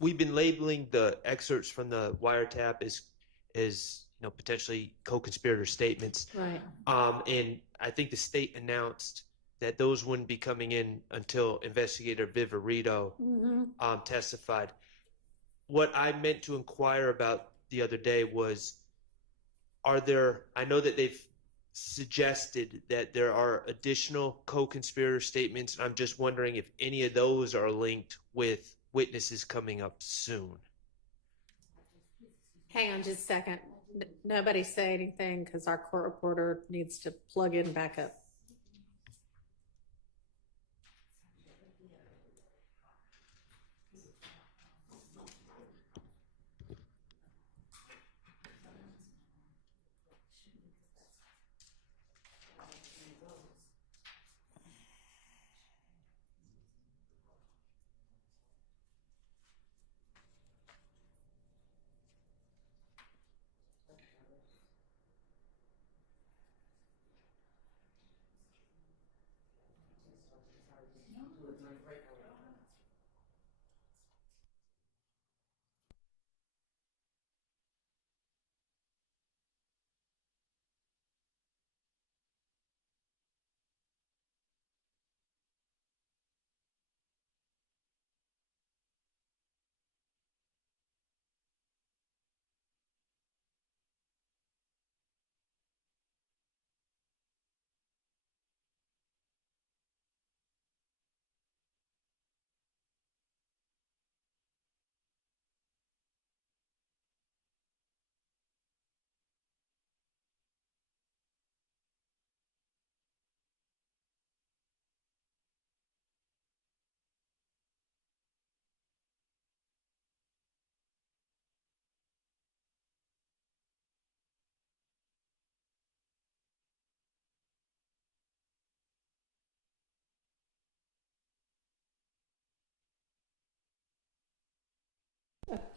We've been labeling the excerpts from the wiretap as potentially co-conspirator statements. Right. And I think the state announced that those wouldn't be coming in until investigator Viverito testified. What I meant to inquire about the other day was, I know that they've suggested that there are additional co-conspirator statements, and I'm just wondering if any of those are linked with witnesses coming up soon. Hang on just a second. Nobody say anything, because our court reporter needs to plug in back up.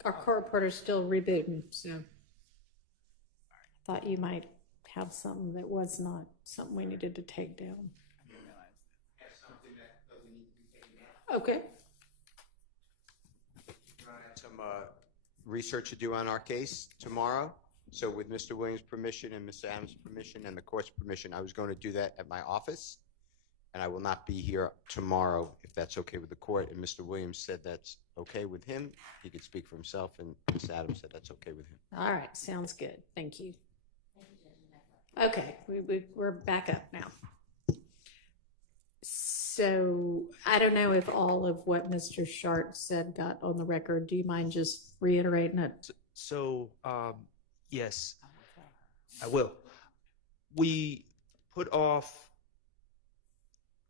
Our court reporter's still rebooting, so I thought you might have something that was not something we needed to take down. Okay. Some research to do on our case tomorrow. So with Mr. Williams' permission and Ms. Adams' permission and the court's permission, I was going to do that at my office. And I will not be here tomorrow, if that's okay with the court. And Mr. Williams said that's okay with him. He could speak for himself, and Ms. Adams said that's okay with him. All right, sounds good. Thank you. Okay, we're back up now. So I don't know if all of what Mr. Sharp said got on the record. Do you mind just reiterating it? So, yes, I will. We put off.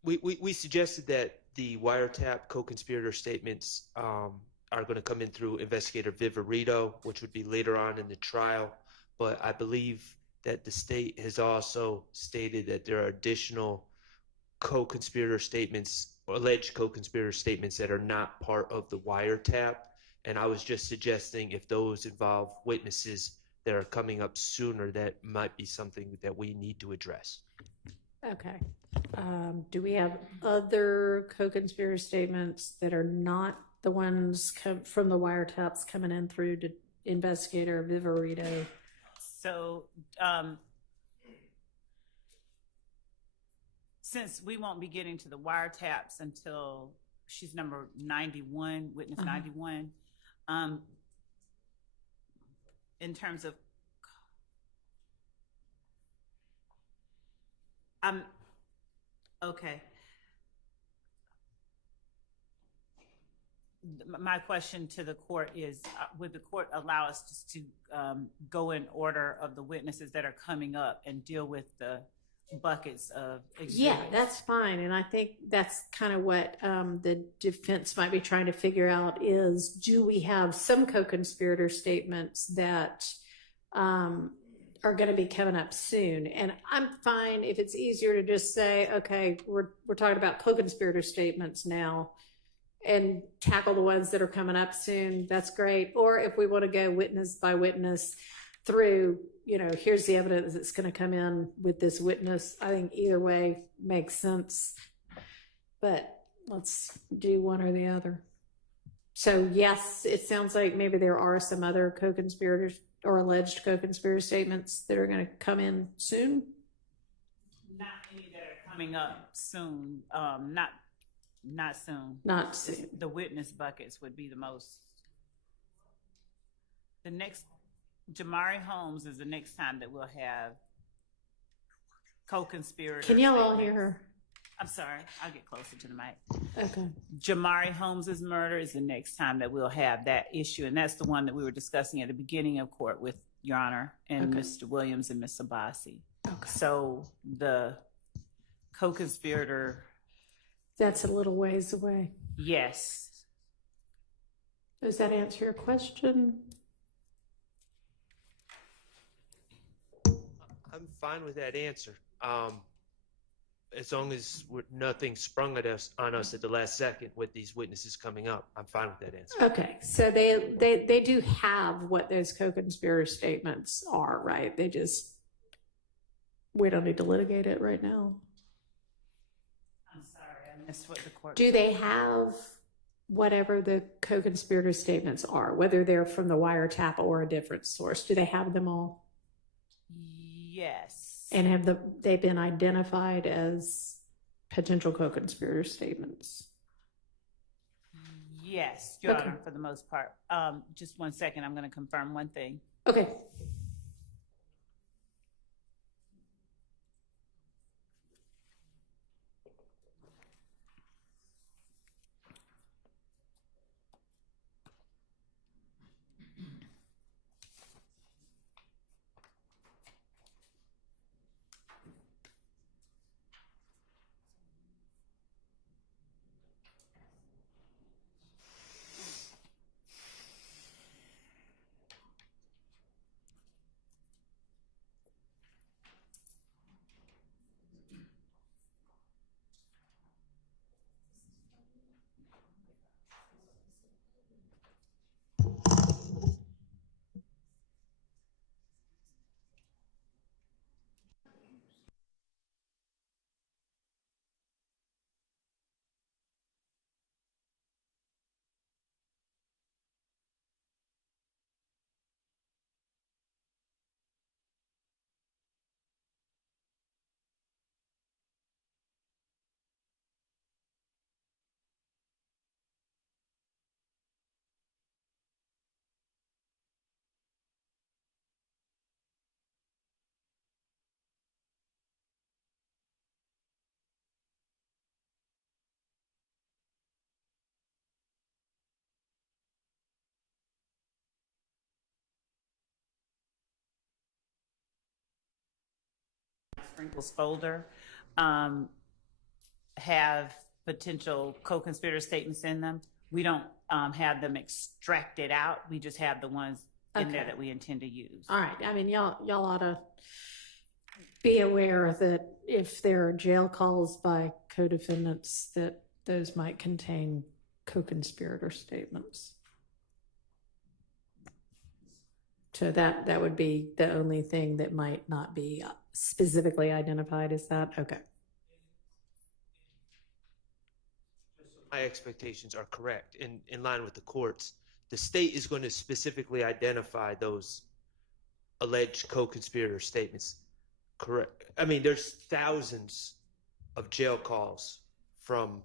We suggested that the wiretap co-conspirator statements are going to come in through investigator Viverito, which would be later on in the trial. But I believe that the state has also stated that there are additional co-conspirator statements, or alleged co-conspirator statements, that are not part of the wiretap. And I was just suggesting if those involve witnesses that are coming up sooner, that might be something that we need to address. Okay. Do we have other co-conspirator statements that are not the ones from the wiretaps coming in through to investigator Viverito? So, since we won't be getting to the wiretaps until she's number 91, witness 91, in terms of, okay. My question to the court is, would the court allow us just to go in order of the witnesses that are coming up and deal with the buckets of exhibits. Yeah, that's fine. And I think that's kind of what the defense might be trying to figure out is, do we have some co-conspirator statements that are going to be coming up soon? And I'm fine if it's easier to just say, okay, we're talking about co-conspirator statements now and tackle the ones that are coming up soon. That's great. Or if we want to go witness by witness through, here's the evidence that's going to come in with this witness. I think either way makes sense, but let's do one or the other. So yes, it sounds like maybe there are some other co-conspirators or alleged co-conspirator statements that are going to come in soon. Not any that are coming up soon. Not soon. Not soon. The witness buckets would be the most. The next, Jamari Holmes is the next time that we'll have co-conspirators. Can y'all all hear her? I'm sorry, I'll get closer to the mic. Okay. Jamari Holmes's murder is the next time that we'll have that issue, and that's the one that we were discussing at the beginning of court with Your Honor and Mr. Williams and Ms. Sabasi. Okay. So the co-conspirator. That's a little ways away. Yes. Does that answer your question? I'm fine with that answer. As long as nothing sprung on us at the last second with these witnesses coming up, I'm fine with that answer. Okay, so they do have what those co-conspirator statements are, right? We don't need to litigate it right now. I'm sorry, I missed what the court. Do they have whatever the co-conspirator statements are, whether they're from the wiretap or a different source? Do they have them all? Yes. And have they been identified as potential co-conspirator statements? Yes, Your Honor, for the most part. Just 1 second, I'm going to confirm one thing. Okay. Sprinkles folder have potential co-conspirator statements in them. We don't have them extracted out. We just have the ones in there that we intend to use. All right. I mean, y'all ought to be aware that if there are jail calls by co-defendants, that those might contain co-conspirator statements. So that would be the only thing that might not be specifically identified. Is that okay? My expectations are correct. In line with the courts, the state is going to specifically identify those alleged co-conspirator statements. Correct. I mean, there's thousands of jail calls from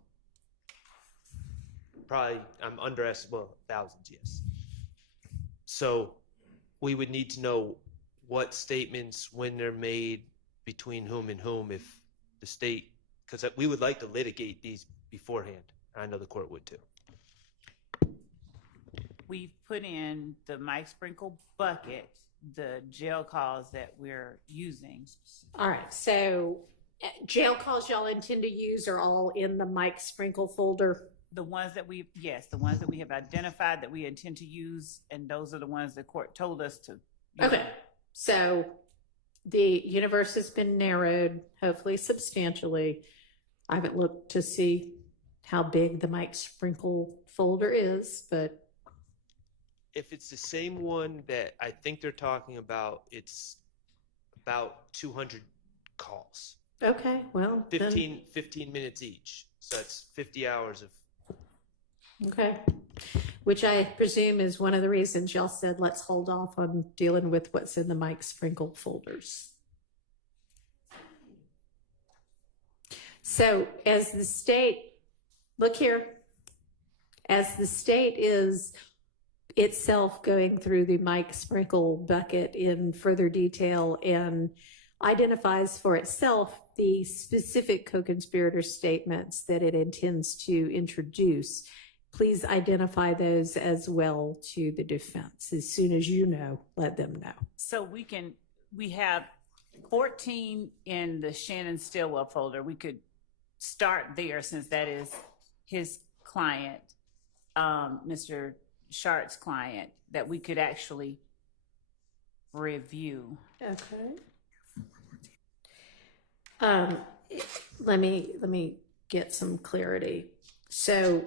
probably, I'm underestimating, well, thousands, yes. So we would need to know what statements, when they're made, between whom and whom, if the state, because we would like to litigate these beforehand. I know the court would too. We've put in the Mike Sprinkle bucket, the jail calls that we're using. All right. So jail calls y'all intend to use are all in the Mike Sprinkle folder. The ones that the ones that we have identified that we intend to use, and those are the ones the court told us to use. Okay, so the universe has been narrowed, hopefully substantially. I haven't looked to see how big the Mike Sprinkle folder is, but If it's the same one that I think they're talking about, it's about 200 calls. okay, well, 15 minutes each. So that's 50 hours of. okay. Which I presume is one of the reasons y'all said let's hold off on dealing with what's in the Mike Sprinkle folders. So as the state, look here, as the state is itself going through the Mike Sprinkle bucket in further detail and identifies for itself the specific co-conspirator statements that it intends to introduce, please identify those as well to the defense. As soon as you know, let them know. So we have 14 in the Shannon Stillwell folder. We could start there since that is his client, Mr. Shart's client, that we could actually review. Okay. Let me get some clarity. So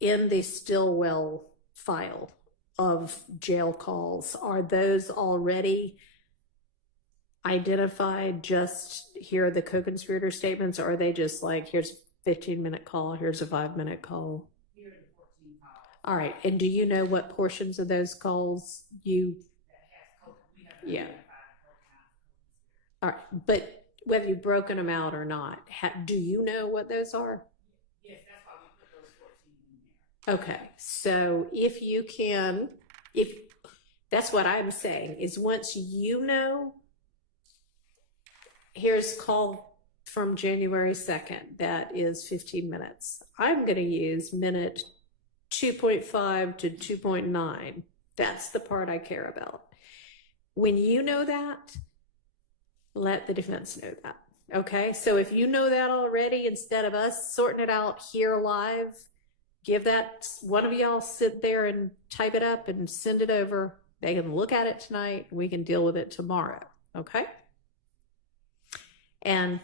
in the Stillwell file of jail calls, are those already identified? Just here are the co-conspirator statements, or are they just like, here's a 15-minute call, here's a 5-minute call? Here are the 14 calls. All right, and do you know what portions of those calls you? Yeah. All right, but whether you've broken them out or not, do you know what those are? Yes, that's why we put those 14 in there. Okay, so if you can, if that's what I'm saying, is once you know, here's call from January 2nd, that is 15 minutes. I'm going to use minute 2.5 to 2.9. That's the part I care about. When you know that, let the defense know that. Okay, so if you know that already, instead of us sorting it out here live, give that one of y'all sit there and type it up and send it over. They can look at it tonight. We can deal with it tomorrow. Okay. And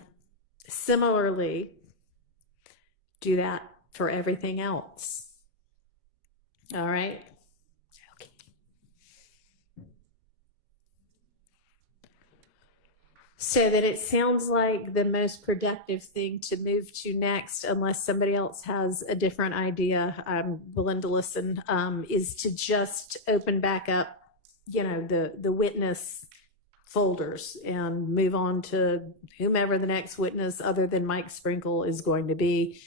similarly, do that for everything else. All right. Okay. So that it sounds like the most productive thing to move to next, unless somebody else has a different idea, I'm willing to listen, is to just open back up, you know, the witness folders and move on to whomever the next witness other than Mike Sprinkle is going to be,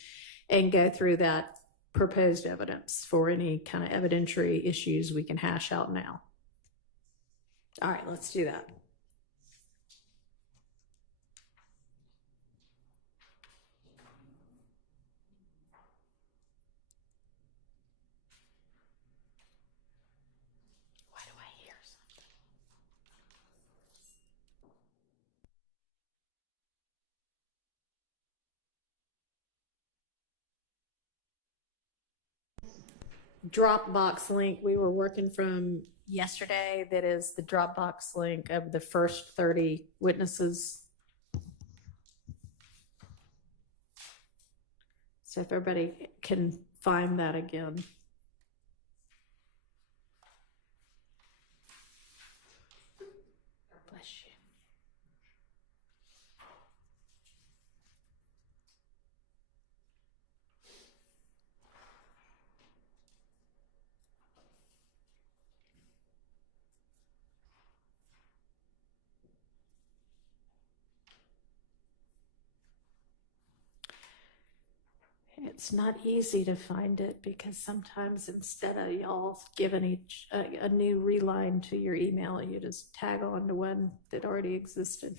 and go through that proposed evidence for any kind of evidentiary issues we can hash out now. All right, let's do that. Why do I hear something? Dropbox link we were working from yesterday, that is the Dropbox link of the first 30 witnesses. So if everybody can find that again. Bless you. It's not easy to find it because sometimes instead of y'all giving each a new reline to your email, you just tag on to one that already existed.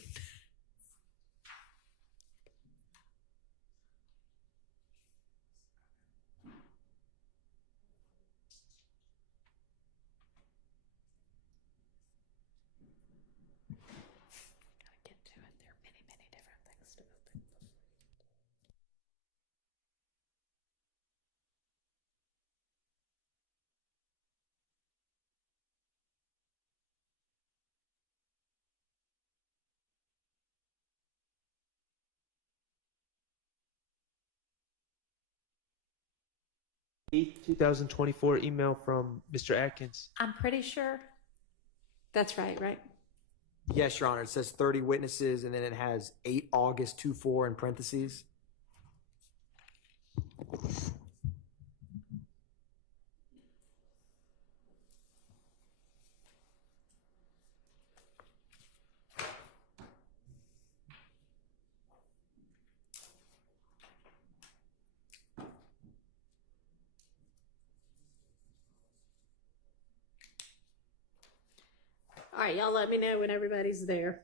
Gotta get to it. There are many, many different things to 8th, 2024 email from Mr. Atkins. I'm pretty sure. That's right, right? Yes, Your Honor. It says 30 witnesses, and then it has 8 August 24 in parentheses. All right, y'all let me know when everybody's there.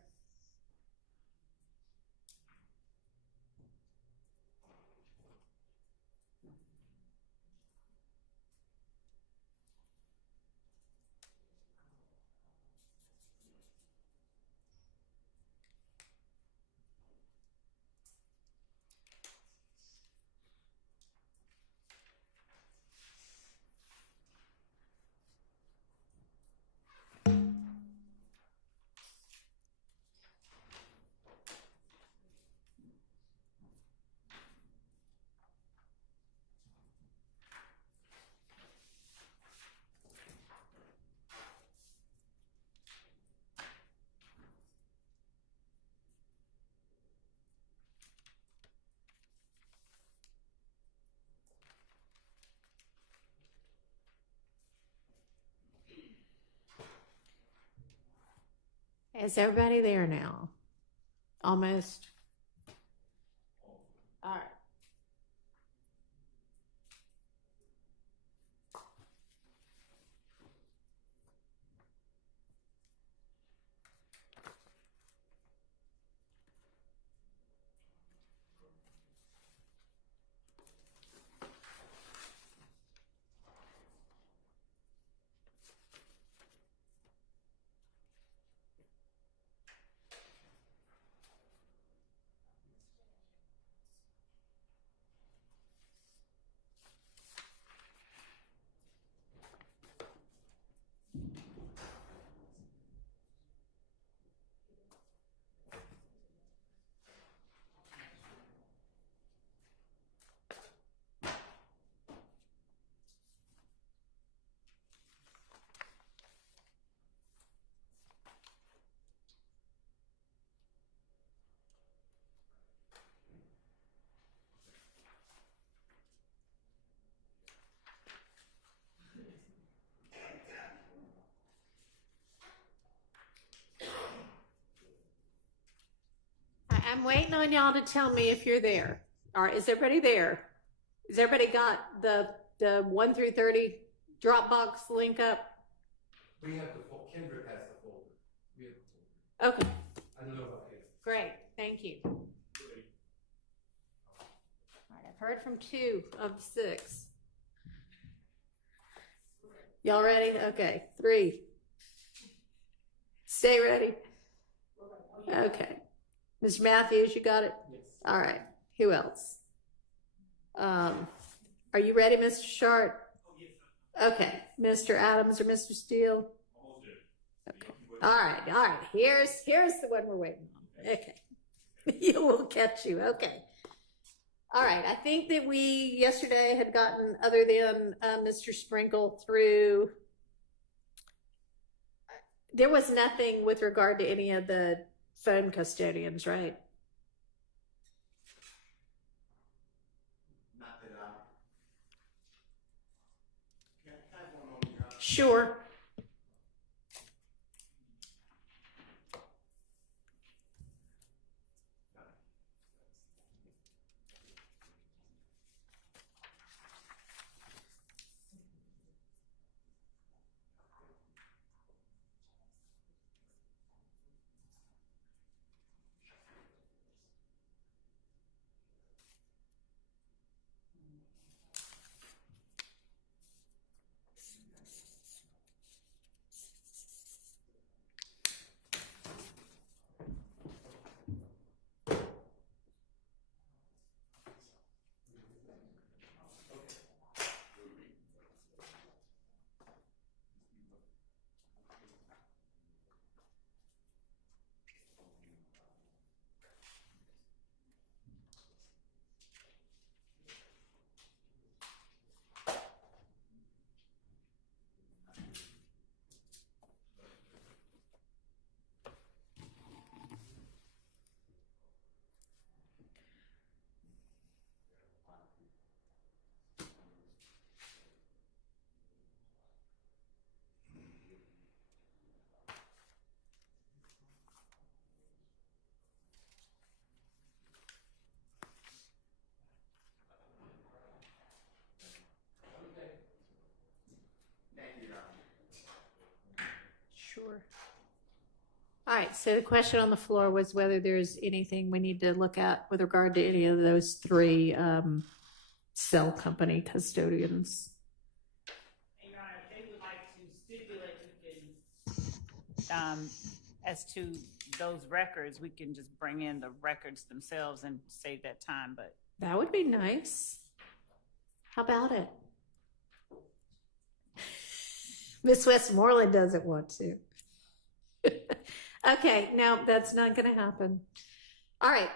Is everybody there now? Almost. All right. I'm waiting on y'all to tell me if you're there. All right, is everybody there? Has everybody got the 1 through 30 Dropbox link up? We have the folder. Kendrick has the folder. We have the folder. Okay, I don't know about you. great, thank you. All right, I've heard from 2 of the 6. Y'all ready? Okay, 3. Stay ready. Okay. Mr. Matthews, you got it? Yes. All right. Who else? Are you ready, Mr. Shart? Okay. Mr. Adams or Mr. Steele? Okay. All right. All right. Here's the one we're waiting on. Okay. You will catch you. Okay. All right. I think that we yesterday had gotten, other than Mr. Sprinkle, through. There was nothing with regard to any of the phone custodians, right? Not that can I have one moment, Your Honor? Sure. All right, so the question on the floor was whether there's anything we need to look at with regard to any of those three cell company custodians. Your Honor, if they would like to stipulate, we can, as to those records, we can just bring in the records themselves and save that time, but. That would be nice. How about it? Miss Westmoreland doesn't want to. Okay, no, that's not going to happen. All right.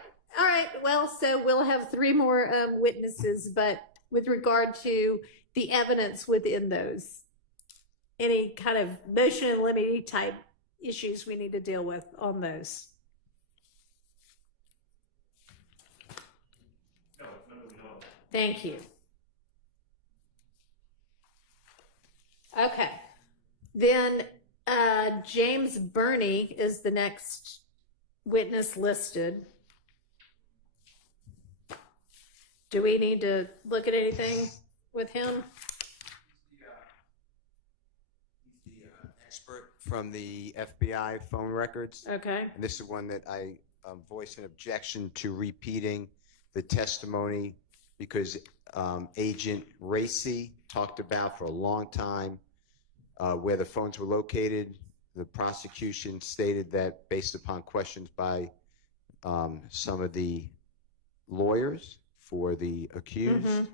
Well, so we'll have three more witnesses, but with regard to the evidence within those, any kind of motion and limine type issues we need to deal with on those? No. Thank you. Okay. Then James Burney is the next witness listed. Do we need to look at anything with him? He's the expert from the FBI phone records. Okay. And this is one that I voiced an objection to repeating the testimony because Agent Racy talked about for a long time where the phones were located. The prosecution stated that based upon questions by some of the lawyers for the accused,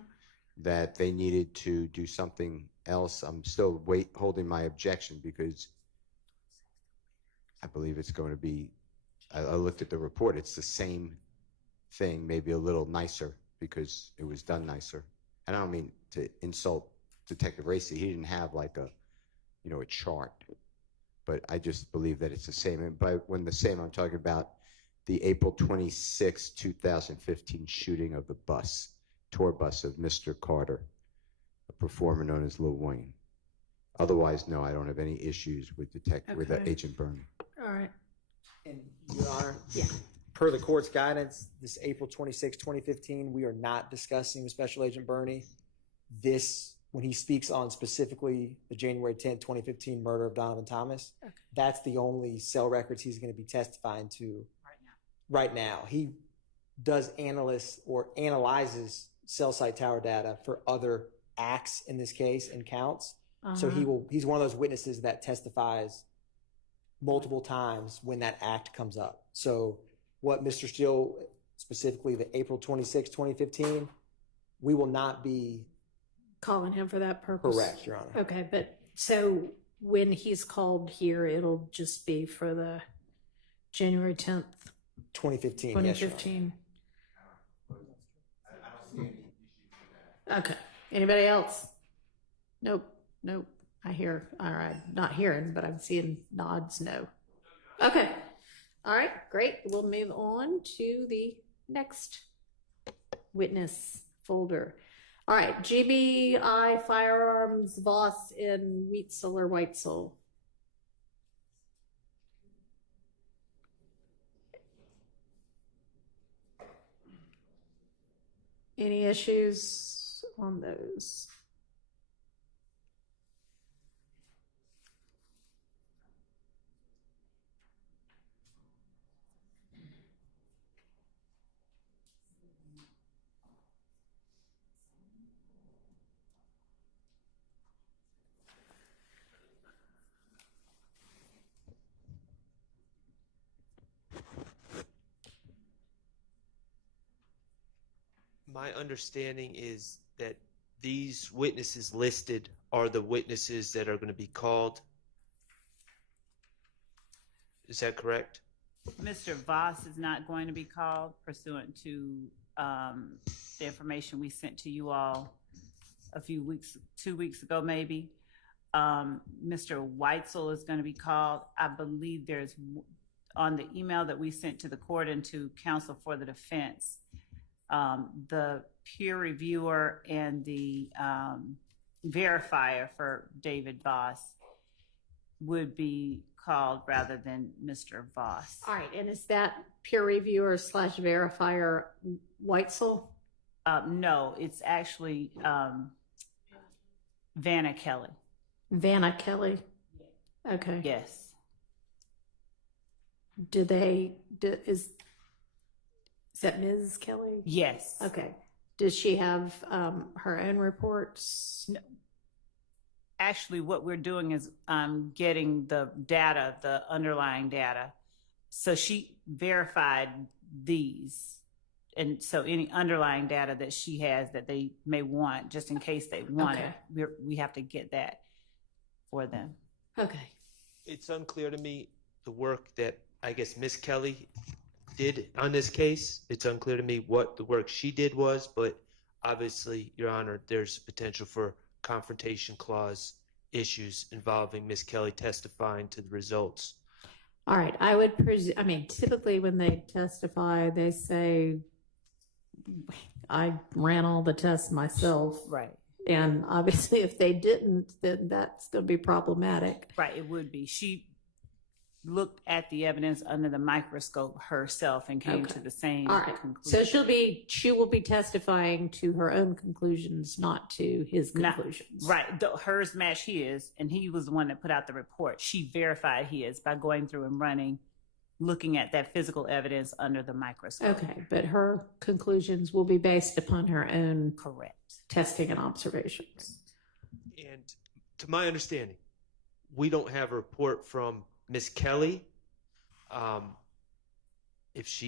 that they needed to do something else. I'm still holding my objection because I believe it's going to be, I looked at the report, it's the same thing, maybe a little nicer because it was done nicer. And I don't mean to insult Detective Racy. He didn't have like a chart, but I just believe that it's the same. And by when the same, I'm talking about the April 26, 2015 shooting of the tour bus of Mr. Carter, a performer known as Lil Wayne. Otherwise, no, I don't have any issues with with Agent Burney. All right. And Your Honor, Yeah. per the court's guidance, this April 26, 2015, we are not discussing with Special Agent Burney. When he speaks on specifically the January 10, 2015 murder of Donovan Thomas, that's the only cell records he's going to be testifying to right now. He does analyzes cell site tower data for other acts in this case and counts. So he's one of those witnesses that testifies multiple times when that act comes up. So what Mr. Steele, specifically the April 26, 2015, we will not be calling him for that purpose. Correct, Your Honor. Okay, but so when he's called here, it'll just be for the January 10th, 2015. 2015. I don't see any issues with that. Okay. Anybody else? Nope. I hear. All right. Not hearing, but I'm seeing nods. No. Okay. All right. Great. We'll move on to the next witness folder. All right. GBI Firearms, Voss in Wheatsel or Whitesell. Any issues on those? My understanding is that these witnesses listed are the witnesses that are going to be called. Is that correct? Mr. Voss is not going to be called pursuant to the information we sent to you all a few weeks, 2 weeks ago maybe. Mr. Whitesell is going to be called. I believe there's on the email that we sent to the court and to counsel for the defense, the peer reviewer and the verifier for David Voss would be called rather than Mr. Voss. All right, and is that peer reviewer / verifier Whitesell? No, it's actually Vanna Kelly. Vanna Kelly? Okay. Yes. is that Ms. Kelly? Yes. Okay. Does she have her own reports? No. Actually, what we're doing is getting the data, the underlying data. So she verified these. And so any underlying data that she has that they may want, just in case they want it, we have to get that for them. Okay. It's unclear to me the work that I guess Miss Kelly did on this case. It's unclear to me what the work she did was, but obviously, Your Honor, there's potential for confrontation clause issues involving Miss Kelly testifying to the results. All right. I would presume, I mean, typically when they testify, they say, I ran all the tests myself. Right. And obviously, if they didn't, then that's going to be problematic. Right, it would be. She looked at the evidence under the microscope herself and came to the same conclusion. So she will be testifying to her own conclusions, not to his conclusions. Right. Hers match his, and he was the one that put out the report. She verified his by going through and looking at that physical evidence under the microscope. Okay, but her conclusions will be based upon her own correct testing and observations. And to my understanding, we don't have a report from Miss Kelly. If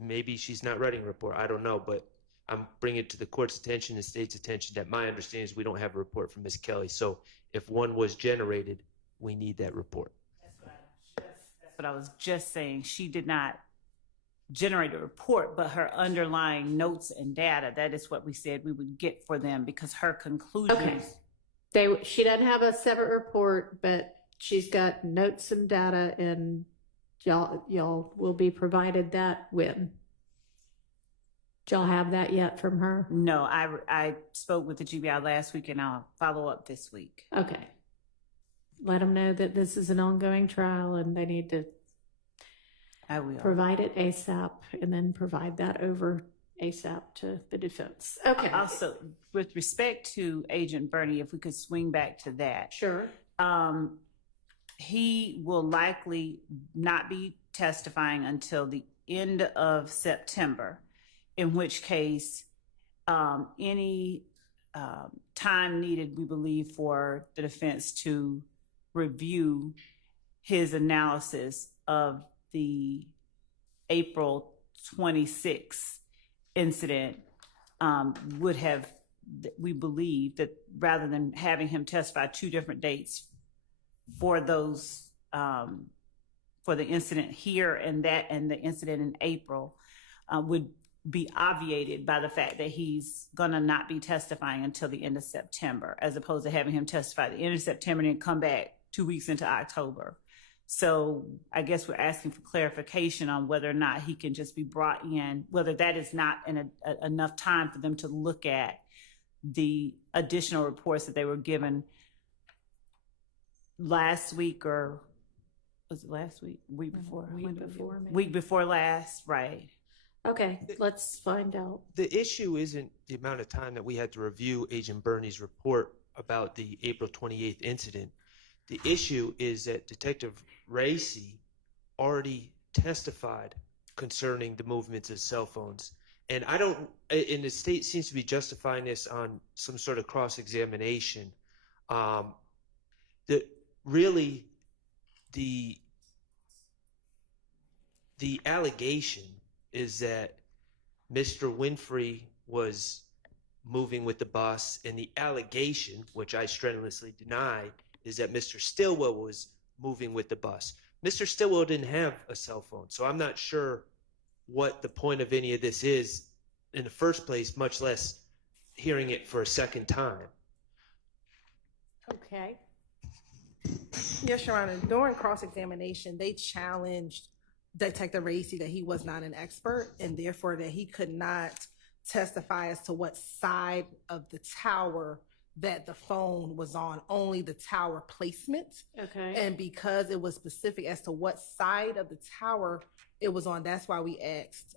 maybe she's not writing a report, I don't know, but I'm bringing it to the court's attention, the state's attention, that my understanding is we don't have a report from Miss Kelly. So if one was generated, we need that report. That's what I was just saying. She did not generate a report, but her underlying notes and data, that is what we said we would get for them, because her conclusions. Okay. She doesn't have a separate report, but she's got notes and data, and y'all will be provided that when? Did y'all have that yet from her? No, I spoke with the GBI last week, and I'll follow up this week. Okay. Let them know that this is an ongoing trial, and they need to provide it ASAP, and then provide that over ASAP to the defense. Okay. Also, with respect to Agent Bernie, if we could swing back to that. Sure. He will likely not be testifying until the end of September, in which case any time needed, we believe, for the defense to review his analysis of the April 26th incident would have, we believe, that rather than having him testify 2 different dates for those, for the incident here and the incident in April, would be obviated by the fact that he's going to not be testifying until the end of September, as opposed to having him testify at the end of September and then come back 2 weeks into October. So I guess we're asking for clarification on whether or not he can just be brought in, whether that is not enough time for them to look at the additional reports that they were given last week, or was it last week? Week before last, right? Okay, let's find out. The issue isn't the amount of time that we had to review Agent Bernie's report about the April 28th incident. The issue is that Detective Racy already testified concerning the movements of cell phones. And and the state seems to be justifying this on some sort of cross-examination. Really, the allegation is that Mr. Winfrey was moving with the bus, and the allegation, which I strenuously deny, is that Mr. Stillwell was moving with the bus. Mr. Stillwell didn't have a cell phone, so I'm not sure what the point of any of this is in the first place, much less hearing it for a second time. Okay. Yes, Your Honor. During cross-examination, they challenged Detective Racy that he was not an expert, and therefore that he could not testify as to what side of the tower that the phone was on, only the tower placement. Okay. And because it was specific as to what side of the tower it was on, that's why we asked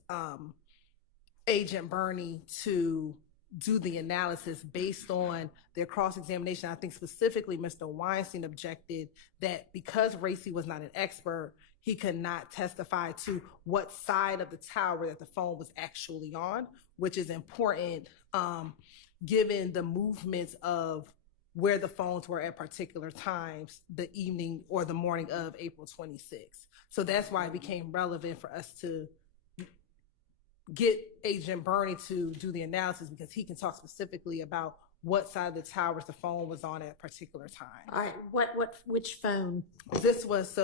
Agent Bernie to do the analysis based on their cross-examination. I think specifically Mr. Weinstein objected that because Racy was not an expert, he could not testify to what side of the tower that the phone was actually on, which is important given the movements of where the phones were at particular times the evening or the morning of April 26th. So that's why it became relevant for us to get Agent Burney to do the analysis, because he can talk specifically about what side of the towers the phone was on at a particular time. All right, which phone? This was,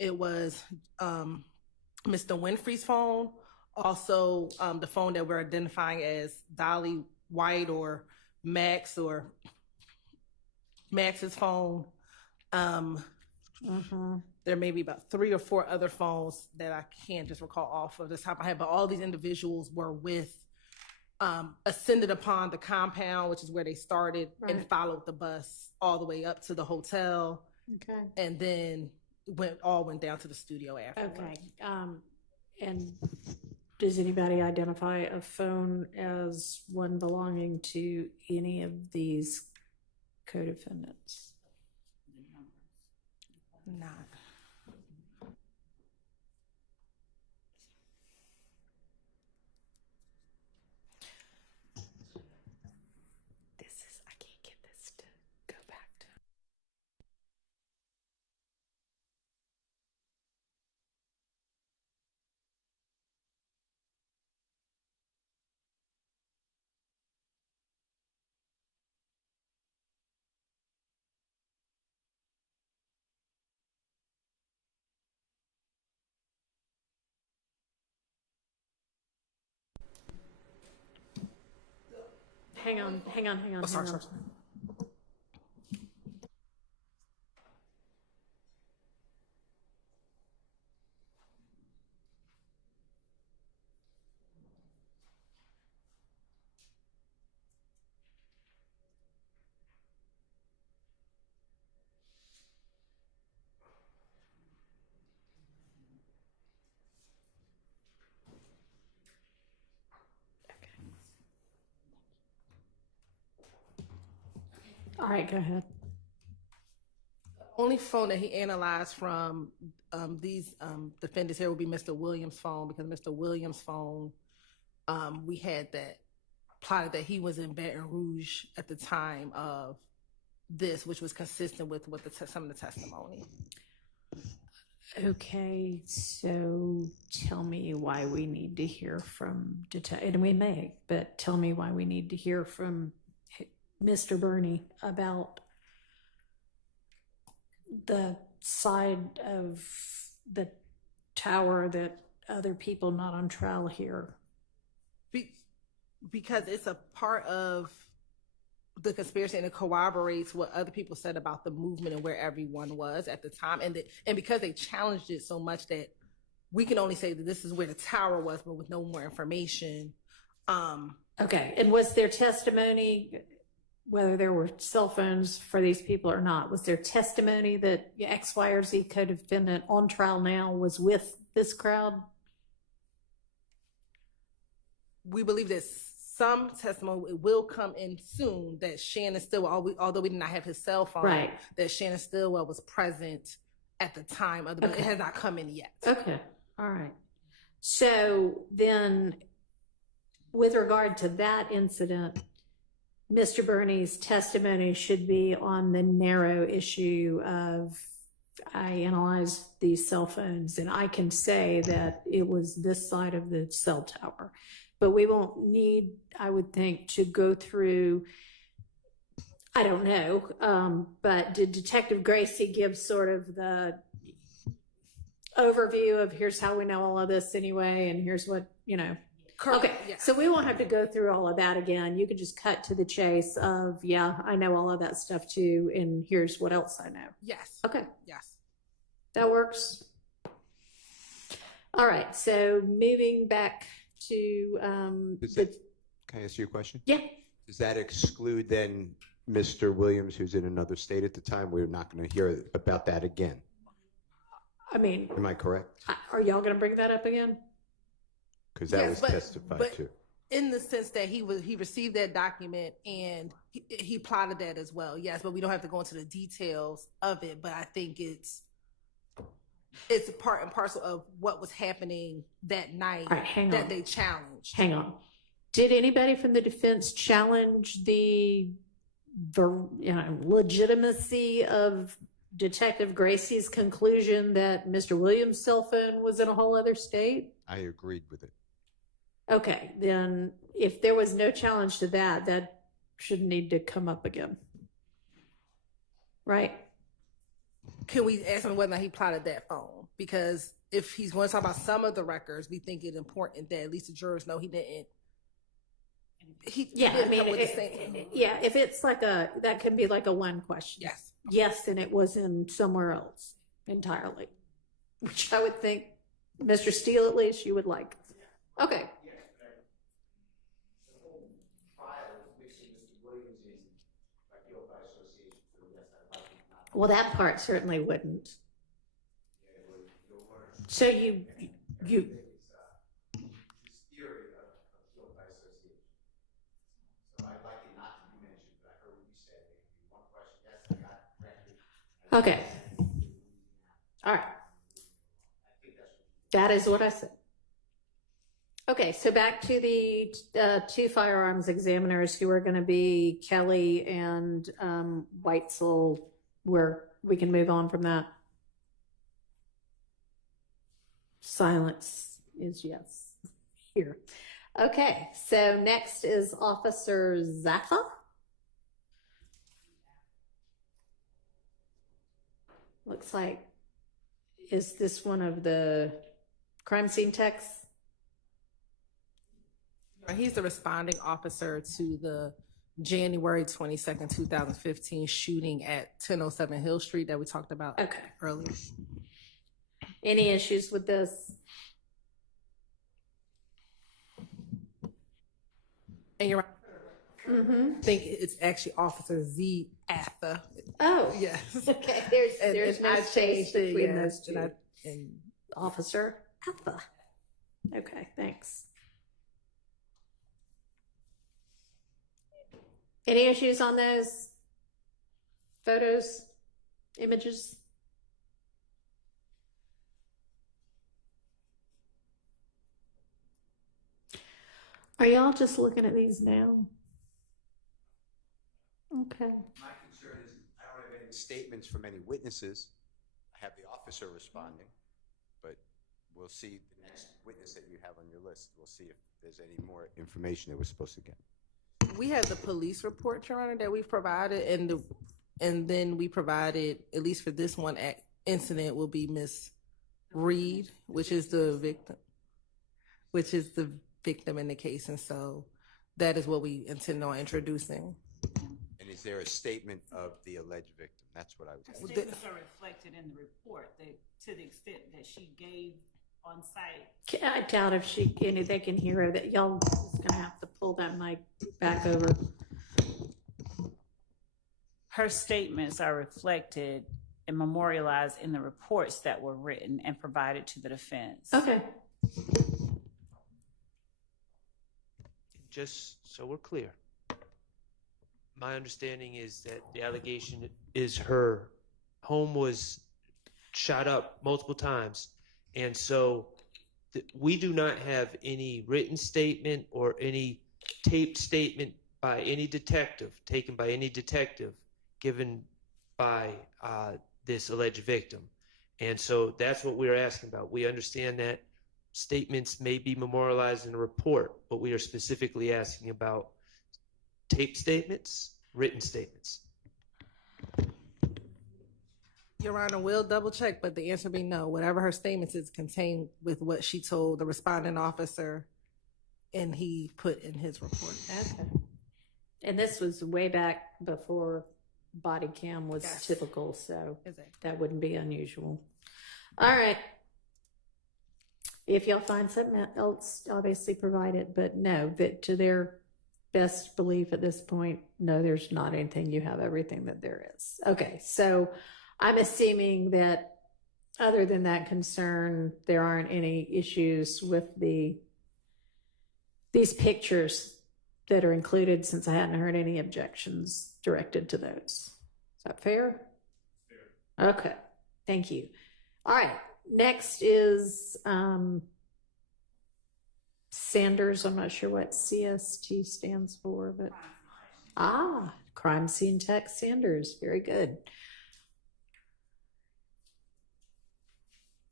it was Mr. Winfrey's phone, also the phone that we're identifying as Dolly White or Max's phone. There may be about 3 or 4 other phones that I can't just recall off of the top of my head, but all these individuals were ascended upon the compound, which is where they started, and followed the bus all the way up to the hotel. Okay. And then went down to the studio afterwards. Okay. And does anybody identify a phone as one belonging to any of these co-defendants? Not. I can't get this to go back to. Hang on. Sorry. All right, go ahead. Only phone that he analyzed from these defendants here would be Mr. Williams' phone, because Mr. Williams' phone, we had that plotted that he was in Baton Rouge at the time of this, which was consistent with some of the testimony. Okay, so tell me why we need to hear from and we may, but tell me why we need to hear from Mr. Burney about the side of the tower that other people not on trial hear. Because it's a part of the conspiracy, and it corroborates what other people said about the movement and where everyone was at the time, and because they challenged it so much that we can only say that this is where the tower was, but with no more information. Okay, and was there testimony, whether there were cell phones for these people or not, was there testimony that X, Y, or Z co-defendant on trial now was with this crowd? We believe that some testimony will come in soon that Shannon Stillwell, although we did not have his cell phone, that Shannon Stillwell was present at the time of the, it has not come in yet. Okay, all right. So then, with regard to that incident, Mr. Burney's testimony should be on the narrow issue of, I analyzed these cell phones and I can say that it was this side of the cell tower. But we won't need, I would think, to go through, I don't know, but did Detective Gracie give sort of the overview of here's how we know all of this anyway, and here's what, you know. Correct. Okay, yeah. So we won't have to go through all of that again. You can just cut to the chase of, yeah, I know all of that stuff too, and here's what else I know. Yes. Okay. Yes. That works. All right, so moving back to can I ask you a question? Yeah. Does that exclude then Mr. Williams, who's in another state at the time? We're not going to hear about that again. I mean, am I correct? Are y'all going to bring that up again? Because that was testified to. in the sense that he received that document and he plotted that as well. Yes, but we don't have to go into the details of it. But I think it's a part and parcel of what was happening that night that they challenged. Hang on. Did anybody from the defense challenge the legitimacy of Detective Gracie's conclusion that Mr. Williams' cell phone was in a whole other state? I agreed with it. Okay, then if there was no challenge to that, that should need to come up again. Right? Can we ask him whether or not he plotted that phone? Because if he's going to talk about some of the records, we think it's important that at least the jurors know he didn't. If it's like that can be like a one question. Yes. Yes, and it was in somewhere else entirely, which I would think, Mr. Steele, at least you would like. Okay. Well, that part certainly wouldn't. So you okay. All right. That is what I said. Okay, so back to the two firearms examiners who are going to be Kelly and YSL, where we can move on from that. Silence is yes here. Okay, so next is Officer Zaffa. Looks like, is this one of the crime scene techs? He's the responding officer to the January 22nd, 2015 shooting at 1007 Hill Street that we talked about earlier. Any issues with this? And you're right. I think it's actually Officer Z Atha. Oh, yes. Okay, there's no change between those two. And Officer Atha. Okay, thanks. Any issues on those photos, images? Are y'all just looking at these now? Okay. My concern is I don't have any statements from any witnesses. I have the officer responding, but we'll see the next witness that you have on your list. We'll see if there's any more information that we're supposed to get. We have the police report, Your Honor, that we've provided, and then we provided, at least for this one incident, will be Miss Reed, which is the victim in the case, and so that is what we intend on introducing. And is there a statement of the alleged victim? That's what I was asking. Statements are reflected in the report to the extent that she gave on site. I doubt if they can hear her. That y'all just gonna have to pull that mic back over. Her statements are reflected and memorialized in the reports that were written and provided to the defense. Okay. Just so we're clear, my understanding is that the allegation is her home was shot up multiple times, and so we do not have any written statement or any taped statement by any detective, taken by any detective, given by this alleged victim. And so that's what we're asking about. We understand that statements may be memorialized in a report, but we are specifically asking about taped statements, written statements. Your Honor, we'll double check, but the answer be no. Whatever her statements is contained with what she told the responding officer and he put in his report. Okay. And this was way back before body cam was typical, so that wouldn't be unusual. All right. If y'all find something else, obviously provide it, but no, that to their best belief at this point, no, there's not anything. You have everything that there is. Okay, so I'm assuming that other than that concern, there aren't any issues with the these pictures that are included, since I hadn't heard any objections directed to those. Is that fair? Fair. Okay, thank you. All right, next is Sanders. I'm not sure what CST stands for, but crime scene tech Sanders. Very good.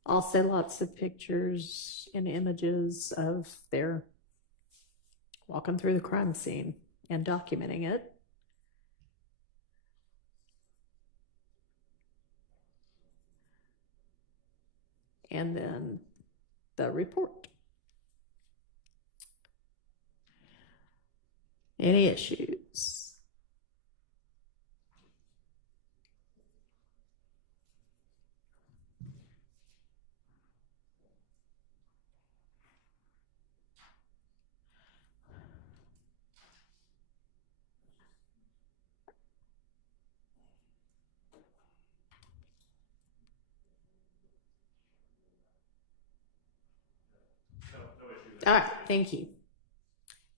Also lots of pictures and images of their walking through the crime scene and documenting it. And then the report. Any issues? All right, thank you.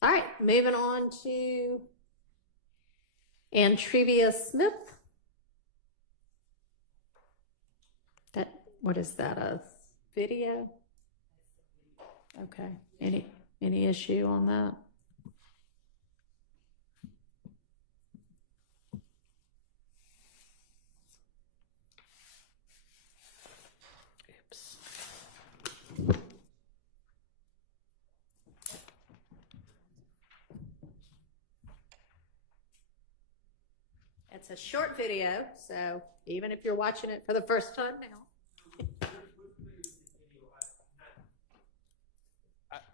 All right, moving on to Antrevia Smith. What is that, a video? Okay, any issue on that? Oops. It's a short video, so even if you're watching it for the first time now.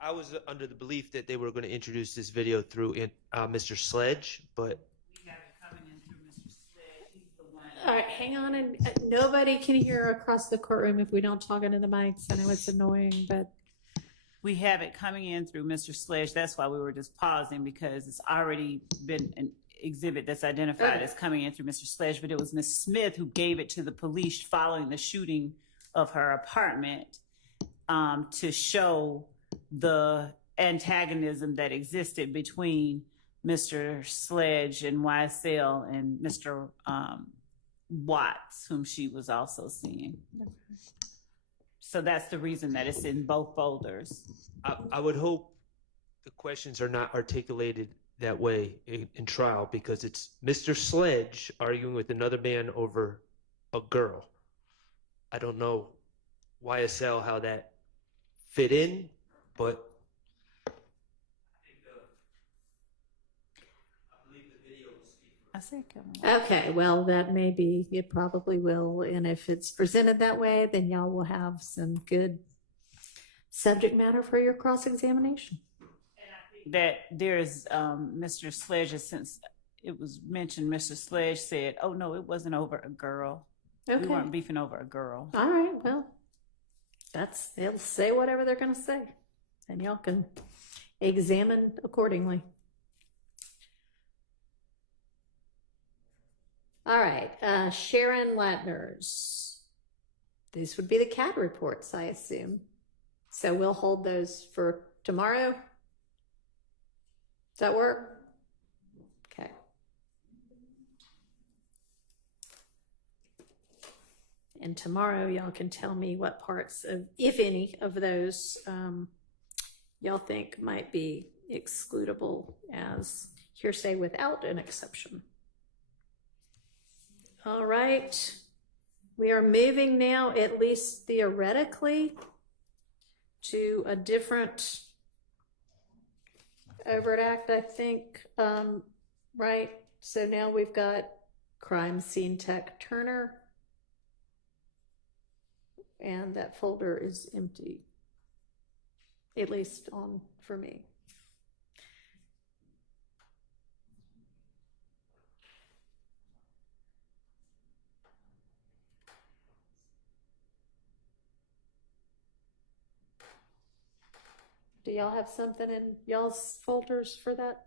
I was under the belief that they were going to introduce this video through Mr. Sledge, but We have it coming in through Mr. Sledge. He's the one. All right, hang on, and nobody can hear across the courtroom if we don't talk into the mics. I know it's annoying, but We have it coming in through Mr. Sledge. That's why we were just pausing, because it's already been an exhibit that's identified as coming in through Mr. Sledge, but it was Ms. Smith who gave it to the police following the shooting of her apartment to show the antagonism that existed between Mr. Sledge and YSL and Mr. Watts, whom she was also seeing. So that's the reason that it's in both folders. I would hope the questions are not articulated that way in trial, because it's Mr. Sledge arguing with another man over a girl. I don't know YSL how that fit in, but I believe the video will speak for I see. okay, well, that may be, it probably will. And if it's presented that way, then y'all will have some good subject matter for your cross-examination. That there's Mr. Sledge, since it was mentioned, Mr. Sledge said, oh no, it wasn't over a girl. Okay. We weren't beefing over a girl. All right, well, they'll say whatever they're going to say, and y'all can examine accordingly. All right, Sharon Latner's. These would be the CAD reports, I assume. So we'll hold those for tomorrow. Does that work? Okay. And tomorrow y'all can tell me what parts of, if any of those, y'all think might be excludable as hearsay without an exception. All right. We are moving now, at least theoretically, to a different overt act, I think, right? So now we've got crime scene tech Turner, and that folder is empty, at least for me. Do y'all have something in y'all's folders for that?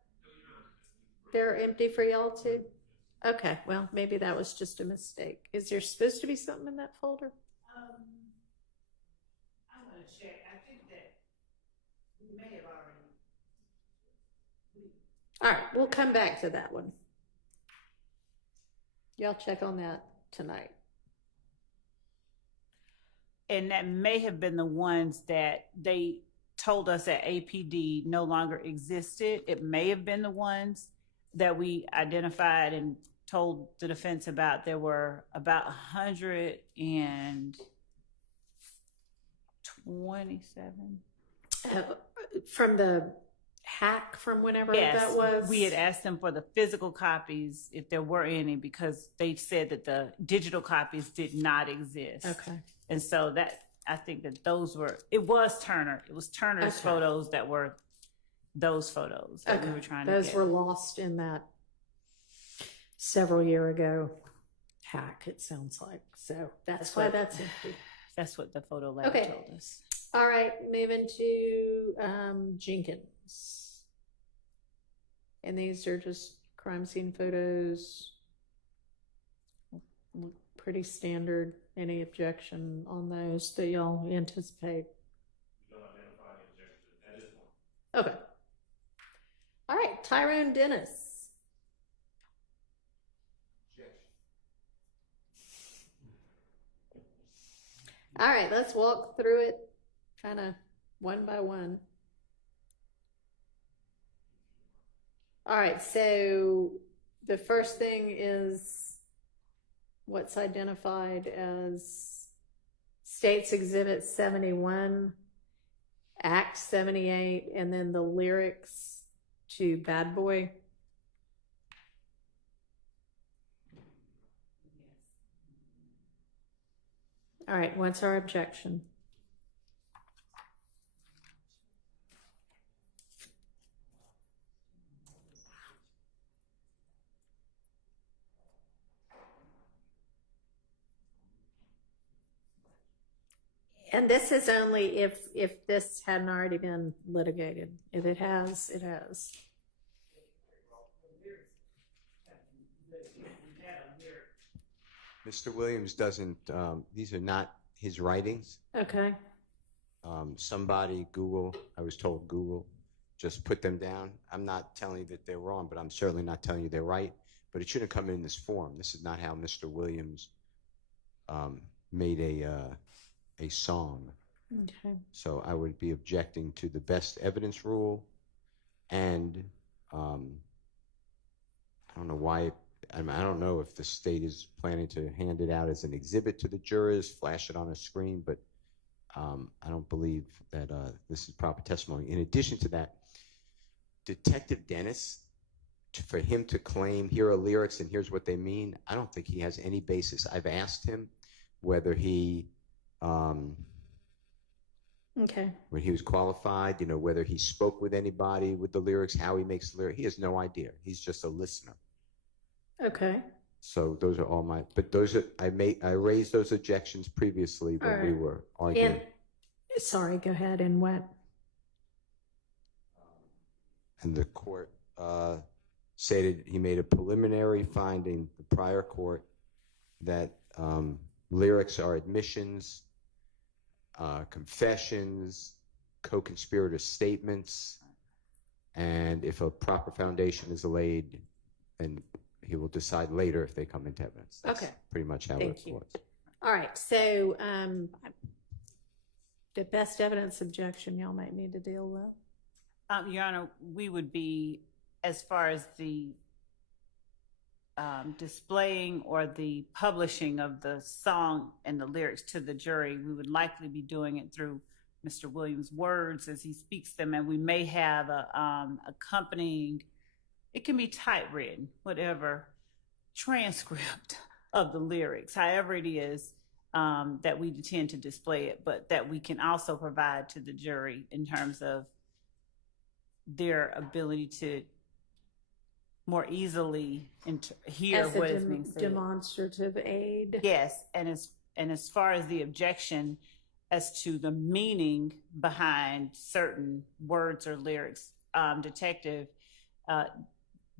They're empty for y'all too? Okay, well, maybe that was just a mistake. Is there supposed to be something in that folder? I'm going to check. I think that we may have already All right, we'll come back to that one. Y'all check on that tonight. And that may have been the ones that they told us that APD no longer existed. It may have been the ones that we identified and told the defense about. There were about 127. From the hack from whenever Yes, that was? we had asked them for the physical copies, if there were any, because they said that the digital copies did not exist. Okay. And so that, I think that those were, it was Turner. It was Turner's Okay. photos that were those photos that we were trying to Those get. were lost in that several year ago hack, it sounds like. So that's why that's empty. That's what the photo lab Okay. told us. All right, moving to Jenkins. And these are just crime scene photos. Look pretty standard. Any objection on those that y'all anticipate? We don't identify any objections at this point. Okay. All right, Tyrone Dennis. All right, let's walk through it kind of one by one. All right, so the first thing is what's identified as States Exhibit 71, Act 78, and then the lyrics to Bad Boy. All right, what's our objection? And this is only if this hadn't already been litigated. If it has, it has. Mr. Williams doesn't, these are not his writings. Okay. Somebody, Google, I was told Google, just put them down. I'm not telling you that they're wrong, but I'm certainly not telling you they're right. But it shouldn't come in this form. This is not how Mr. Williams made a song. Okay. So I would be objecting to the best evidence rule, and I don't know why. I don't know if the state is planning to hand it out as an exhibit to the jurors, flash it on a screen, but I don't believe that this is proper testimony. In addition to that, Detective Dennis, for him to claim here are lyrics and here's what they mean, I don't think he has any basis. I've asked him whether he, Okay. when he was qualified, whether he spoke with anybody with the lyrics, how he makes the lyrics. He has no idea. He's just a listener. Okay. So those are all but those are, I raised those objections previously when we were arguing. Sorry, go ahead. And what? And the court stated he made a preliminary finding, the prior court, that lyrics are admissions, confessions, co-conspirator statements, and if a proper foundation is laid, then he will decide later if they come into evidence. That's pretty much how it was. All right, so the best evidence objection y'all might need to deal with. Your Honor, we would be, as far as the displaying or the publishing of the song and the lyrics to the jury, we would likely be doing it through Mr. Williams' words as he speaks them, and we may have a accompanying, it can be typewritten, whatever, transcript of the lyrics, however it is that we intend to display it, but that we can also provide to the jury in terms of their ability to more easily hear what is being said. Demonstrative aid. Yes, and as far as the objection as to the meaning behind certain words or lyrics, Detective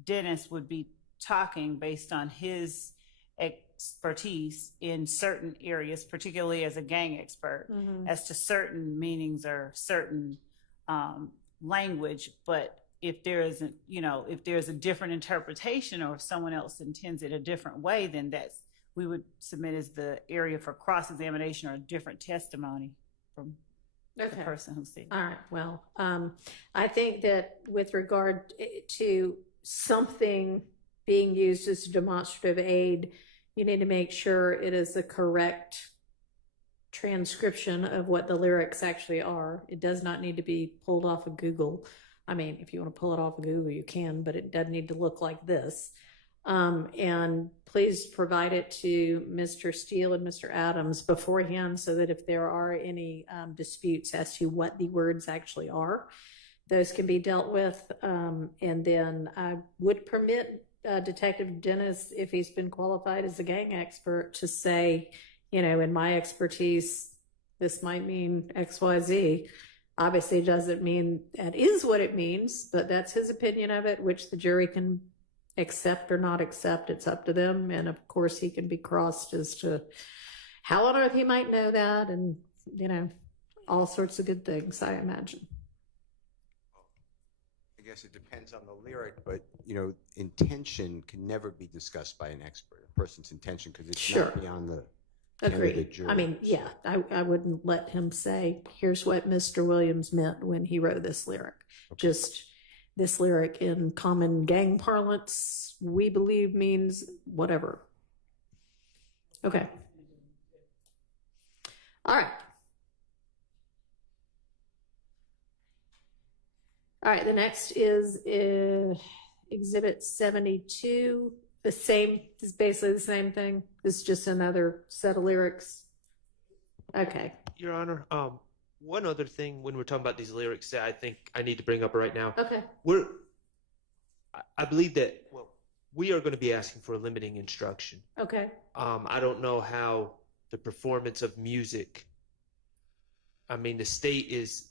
Dennis would be talking based on his expertise in certain areas, particularly as a gang expert, as to certain meanings or certain language, but if there isn't, if there's a different interpretation or if someone else intends it a different way, then we would submit as the area for cross-examination or a different testimony from the person who's seen. All right. Well, I think that with regard to something being used as a demonstrative aid, you need to make sure it is the correct transcription of what the lyrics actually are. It does not need to be pulled off of Google. I mean, if you want to pull it off of Google, you can, but it doesn't need to look like this. And please provide it to Mr. Steele and Mr. Adams beforehand so that if there are any disputes as to what the words actually are, those can be dealt with. And then I would permit Detective Dennis, if he's been qualified as a gang expert, to say, in my expertise, this might mean XYZ. Obviously, it doesn't mean that is what it means, but that's his opinion of it, which the jury can accept or not accept. It's up to them. And of course, he can be crossed as to how on earth he might know that, and, all sorts of good things, I imagine. I guess it depends on the lyric, but intention can never be discussed by an expert. A person's intention, because it's not beyond the Agreed. jury. I mean, yeah, I wouldn't let him say, here's what Mr. Williams meant when he wrote this lyric. Okay. Just this lyric in common gang parlance, we believe means whatever. Okay. All right. All right, the next is Exhibit 72. The same, is basically the same thing. It's just another set of lyrics. Okay. Your Honor, one other thing when we're talking about these lyrics that I think I need to bring up right now. Okay. I believe that, we are going to be asking for a limiting instruction. Okay. I don't know how the performance of music, the state is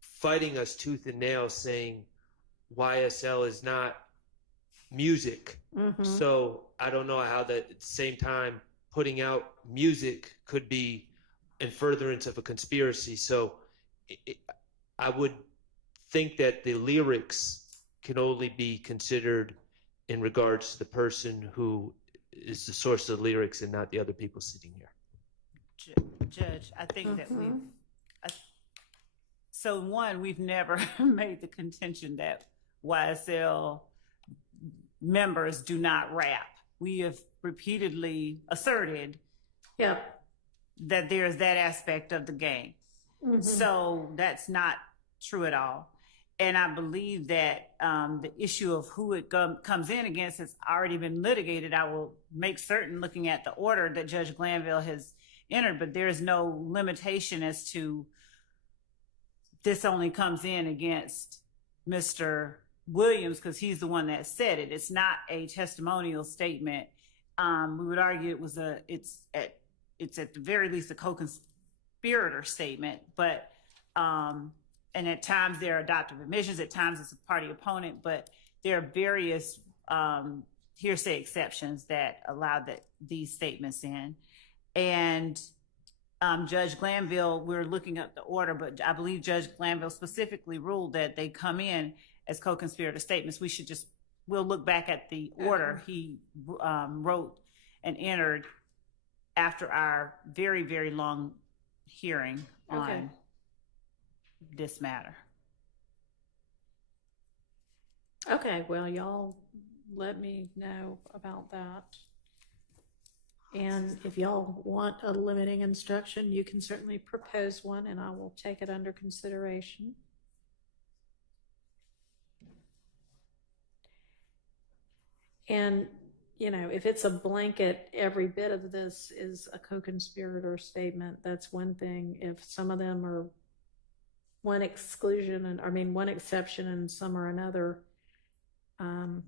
fighting us tooth and nail saying YSL is not music. Mm-hmm. So I don't know how that at the same time putting out music could be in furtherance of a conspiracy. So I would think that the lyrics can only be considered in regards to the person who is the source of the lyrics and not the other people sitting here. Judge, I think that we've never made the contention that YSL members do not rap. We have repeatedly asserted that there's that aspect of the gang. Mm-hmm. So that's not true at all. And I believe that the issue of who it comes in against has already been litigated. I will make certain, looking at the order that Judge Glanville has entered, but there's no limitation as to this only comes in against Mr. Williams because he's the one that said it. It's not a testimonial statement. We would argue it's at the very least a co-conspirator statement, but and at times there are adoptive admissions, at times it's a party opponent, but there are various hearsay exceptions that allow these statements in. And Judge Glanville, we're looking at the order, but I believe Judge Glanville specifically ruled that they come in as co-conspirator statements. We'll look back at the order he wrote and entered after our very, very long hearing on this matter. Okay, well, y'all let me know about that. And if y'all want a limiting instruction, you can certainly propose one and I will take it under consideration. And, if it's a blanket, every bit of this is a co-conspirator statement, that's one thing. If some of them are one exception and some are another, I'll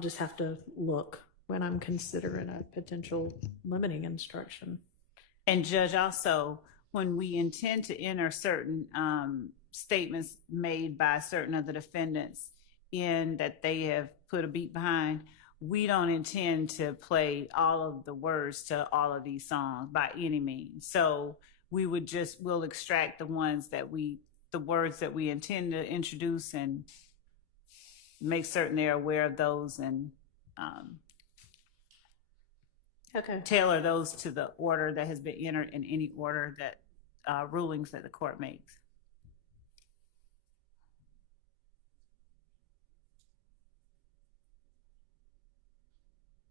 just have to look when I'm considering a potential limiting instruction. And Judge, also, when we intend to enter certain statements made by certain of the defendants in that they have put a beat behind, we don't intend to play all of the words to all of these songs by any means. So we'll extract the words that we intend to introduce and make certain they're aware of those and Okay. tailor those to the order that has been entered in any order that rulings that the court makes.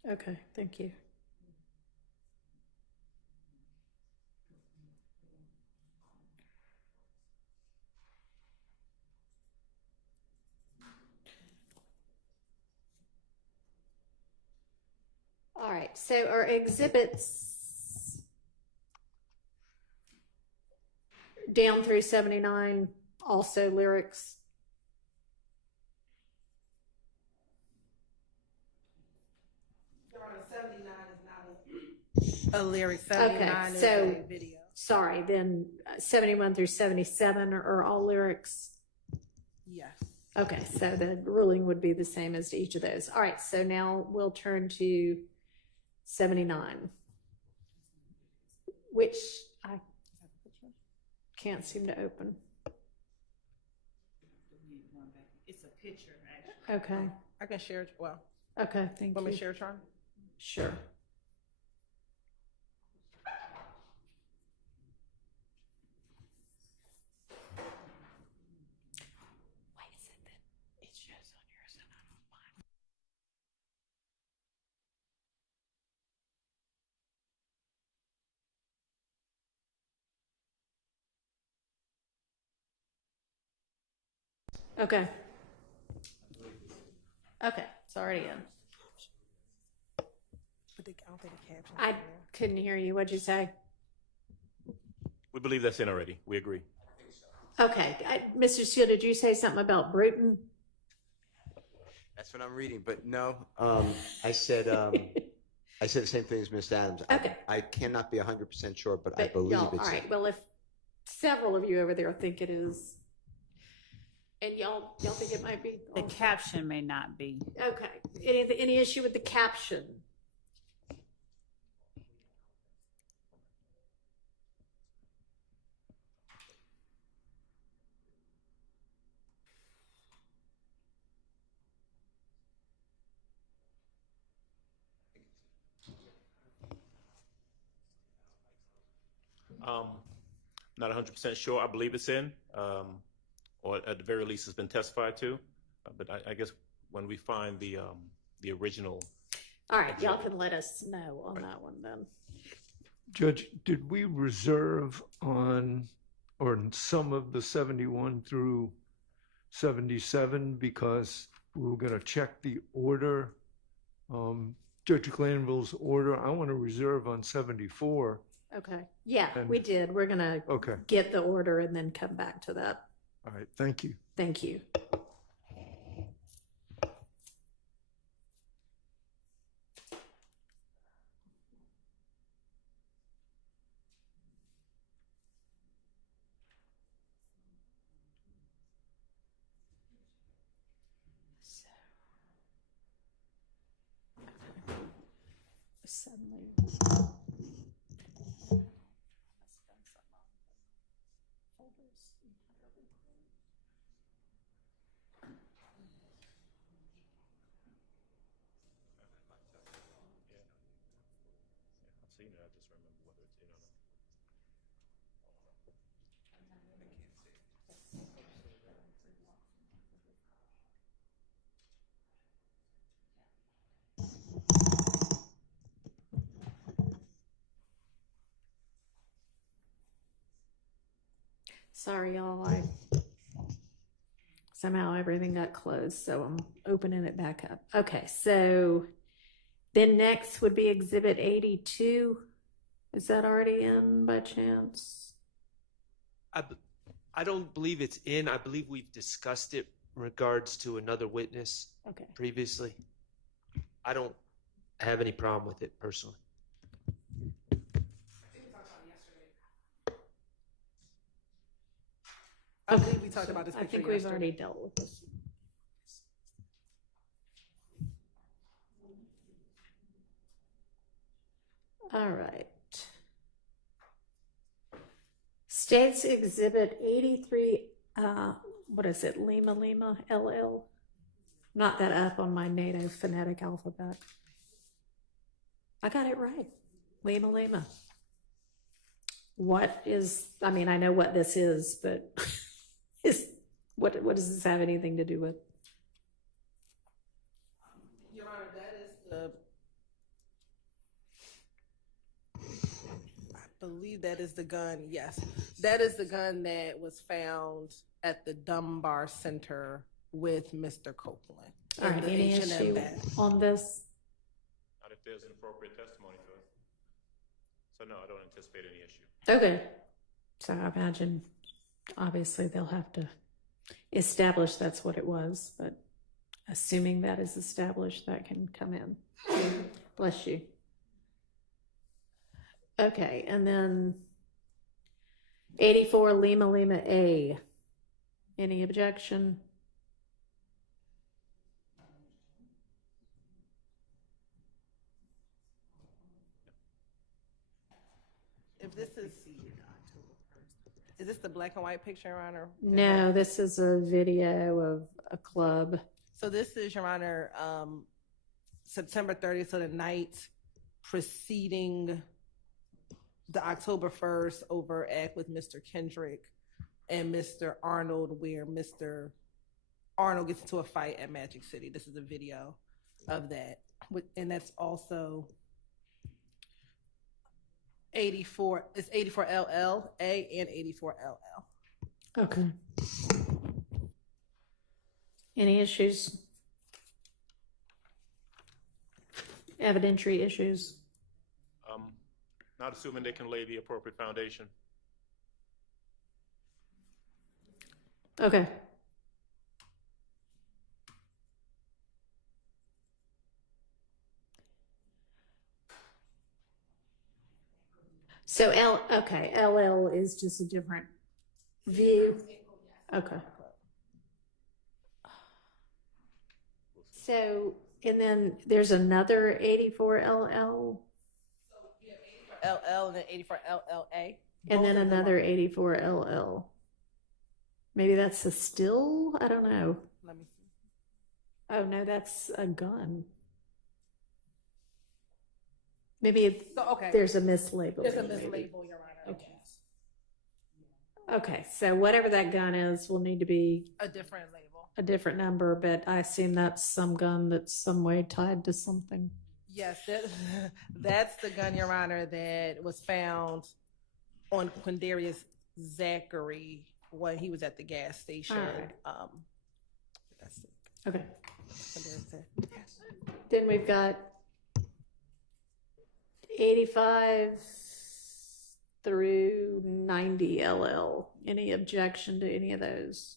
Okay, thank you. All right, so our exhibits down through 79, also lyrics. A lyric, 79 is so a video. sorry, then 71 through 77 are all lyrics. Yes. Okay, so the ruling would be the same as to each of those. All right, so now we'll turn to 79, which I can't seem to open. It's a picture, actually. Okay. I can share it. Well, Okay, thank want me to you. share it, Charlie? Sure. Why is it that it shows on yours and not on mine? Okay. Okay, it's already in. But I don't think the caption. I couldn't hear you. What'd you say? We believe that's in already. We agree. Okay, Mr. Steele, did you say something about Brutin? That's what I'm reading, but no, I said the same thing as Ms. Adams. Okay. I cannot be 100% sure, but I But believe y'all, it's. all right. Well, if several of you over there think it is, and y'all think it might be The caption may not be. okay. Any issue with the caption? Not 100% sure. I believe it's in, or at the very least, it's been testified to. But I guess when we find the original. All right, y'all can let us know on that one then. Judge, did we reserve on some of the 71 through 77 because we were going to check the order, Judge Glanville's order? I want to reserve on 74. Okay. Yeah, And- we did. We're gonna Okay. get the order and then come back to that. All right, thank you. Thank you. Suddenly. I've seen it. I just remember whether it's in or not. Sorry, y'all. Somehow everything got closed, so I'm opening it back up. Okay, so then next would be Exhibit 82. Is that already in by chance? I don't believe it's in. I believe we've discussed it in regards to another witness Okay. previously. I don't have any problem with it personally. I believe we talked about this I picture think we've yesterday. already dealt with this. All right. State's Exhibit 83, what is it, Lima LL? not that up on my native phonetic alphabet. I got it right. Lima Lima. What is, I mean, I know what this is, but what does this have anything to do with? Your Honor, that is the, I believe that is the gun, yes. That is the gun that was found at the Dunbar Center with Mr. Copeland. All right, any issue on this? Not if there's an appropriate testimony to it. So no, I don't anticipate any issue. Okay. So I imagine, obviously, they'll have to establish that's what it was, but assuming that is established, that can come in. Bless you. Okay, and then 84 Lima Lima A. Any objection? If this is this the black and white picture, Your Honor? No, this is a video of a club. So this is, Your Honor, September 30th, so the night preceding the October 1st overact with Mr. Kendrick and Mr. Arnold, where Mr. Arnold gets into a fight at Magic City. This is a video of that. And that's also 84, it's 84 LL A and 84 LL. Okay. Any issues? Evidentiary issues? Not assuming they can lay the appropriate foundation. Okay. So okay, LL is just a different view. Okay. So, and then there's another 84 LL. LL and then 84 LLA. And then another 84 LL. Maybe that's a still? I don't know. Let me see. Oh, no, that's a gun. Maybe there's a mislabel. There's a mislabel, Your Honor. Okay. Okay, so whatever that gun is will need to be a different label. A different number, but I assume that's some gun that's some way tied to something. Yes, that's the gun, Your Honor, that was found on Quindarius Zachary when he was at the gas station. Right. That's it. Okay. Yes. Then we've got 85 through 90 LL. Any objection to any of those?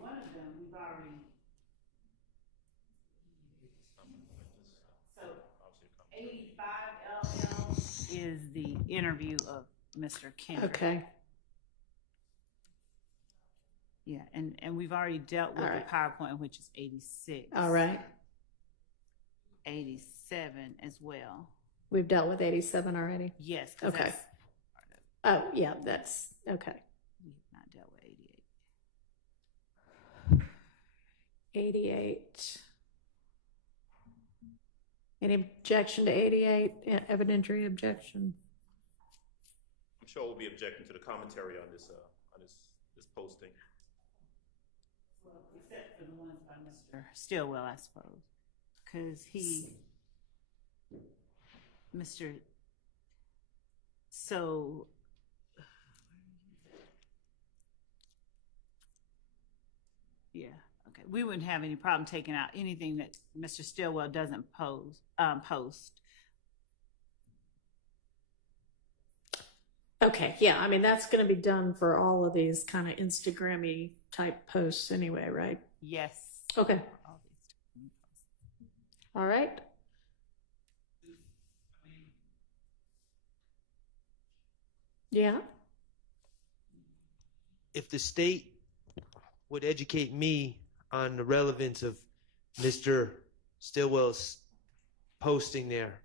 One of them we've already. So 85 LL is the interview of Mr. Kendrick. Okay. Yeah, and we've already dealt with All the PowerPoint, which is 86. All right. 87 as well. We've dealt with 87 already? Yes. Okay. Oh, yeah, that's okay. We've not dealt with 88. 88. Any objection to 88? Evidentiary objection? I'm sure we'll be objecting to the commentary on this posting. Well, except for the ones by Mr. Stillwell, I suppose, because so yeah, okay. We wouldn't have any problem taking out anything that Mr. Stillwell doesn't post. Okay, yeah, I mean, that's going to be done for all of these kind of Instagram-y type posts anyway, right? Yes. Okay. All right. Yeah. If the state would educate me on the relevance of Mr. Stillwell's posting there.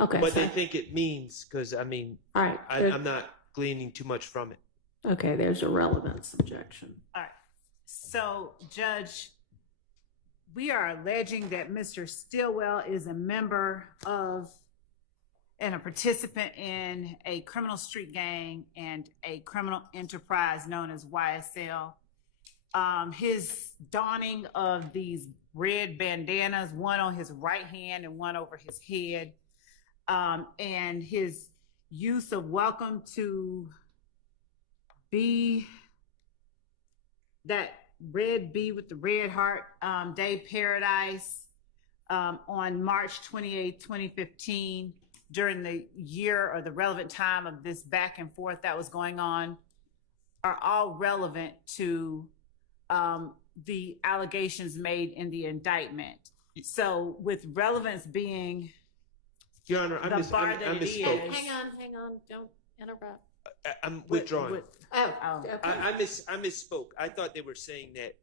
Okay. What so- they think it means, because I mean, All right. I'm not gleaning too much from it. Okay, there's a relevance objection. All right. So, Judge, we are alleging that Mr. Stillwell is a member of and a participant in a criminal street gang and a criminal enterprise known as YSL. His donning of these red bandanas, one on his right hand and one over his head, and his use of welcome to be that red bee with the red heart, Day Paradise, on March 28, 2015, during the year or the relevant time of this back and forth that was going on, are all relevant to the allegations made in the indictment. So with relevance being Your Honor, I the bar that it misspoke. is. Hang on, don't interrupt. I'm withdrawing. Okay. I misspoke. I thought they were saying that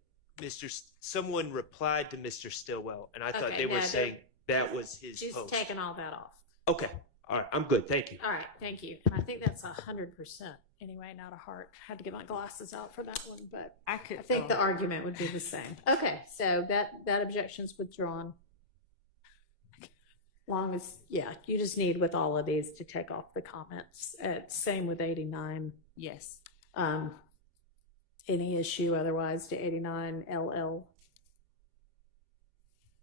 someone replied to Mr. Stillwell, and I thought Okay, they were no, saying that was his She's post. taking all that off. Okay. All right. I'm good. Thank you. All right, thank you. And I think that's 100%. Anyway, not a heart. Had to get my glasses out for that one, but I think the argument would be the same. Okay, so that objection's withdrawn. Long as, yeah, you just need with all of these to take off the comments. Same with 89. Yes. Any issue otherwise to 89 LL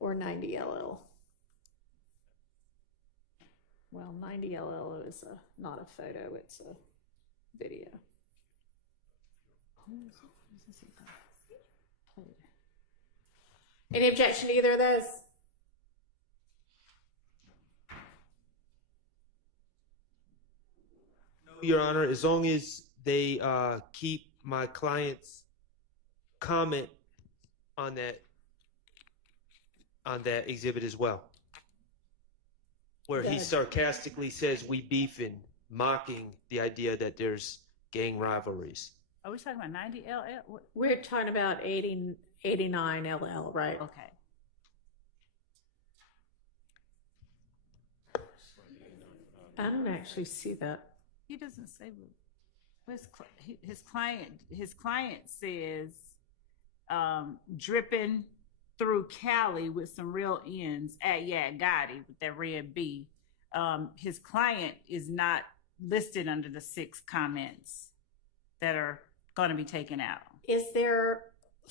or 90 LL? Well, 90 LL is not a photo, it's a video. Any objection to either of those? Your Honor, as long as they keep my client's comment on that exhibit as well, where he sarcastically says we beefing, mocking the idea that there's gang rivalries. Are we talking about 90 LL? We're talking about 89 LL, right? Okay. I don't actually see that. He doesn't say his client says dripping through Cali with some real ends at Gotti with that red B. His client is not listed under the 6 comments that are going to be taken out. Is there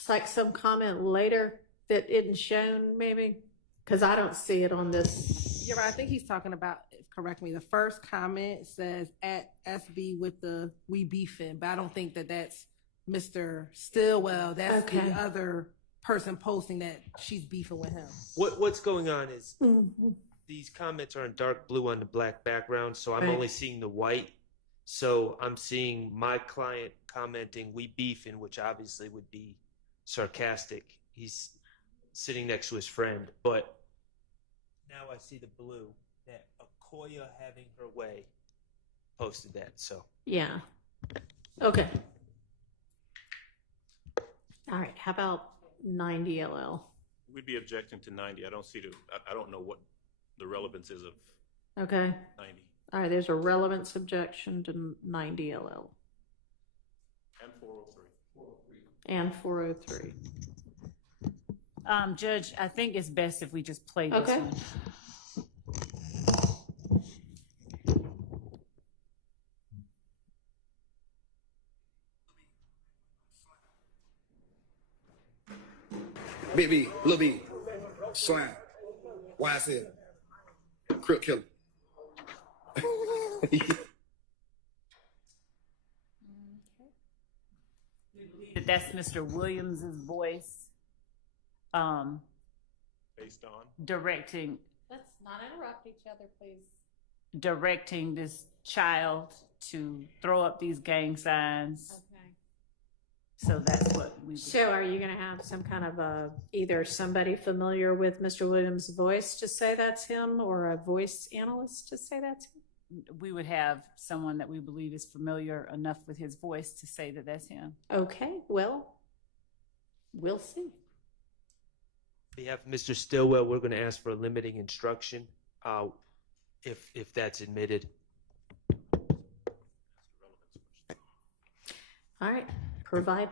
like some comment later that isn't shown maybe? Because I don't see it on this. You're right. I think he's talking about, correct me, the first comment says at SB with the we beefing, but I don't think that that's Mr. Stillwell. That's the other person posting that she's beefing with him. What's going on is these comments are in dark blue on the black background, so I'm only seeing the white. So I'm seeing my client commenting we beefing, which obviously would be sarcastic. He's sitting next to his friend, but now I see the blue that Okoye having her way posted that. So yeah. Okay. All right. How about 90 LL? We'd be objecting to 90. I don't know what the relevance is of Okay. 90. All right. There's a relevance objection to 90 LL. And 403. And 403. Judge, I think it's best if we just play this one. Big B, Lil B, Slime, YSL, Crip Killer. That's Mr. Williams's voice. Based on? Directing. Let's not interrupt each other, please. Directing this child to throw up these gang signs. Okay. So that's what we. So are you going to have some kind of either somebody familiar with Mr. Williams' voice to say that's him or a voice analyst to say that's him? We would have someone that we believe is familiar enough with his voice to say that that's him. Okay, well, we'll see. behalf of Mr. Stillwell, we're going to ask for a limiting instruction, if that's admitted. All right, provide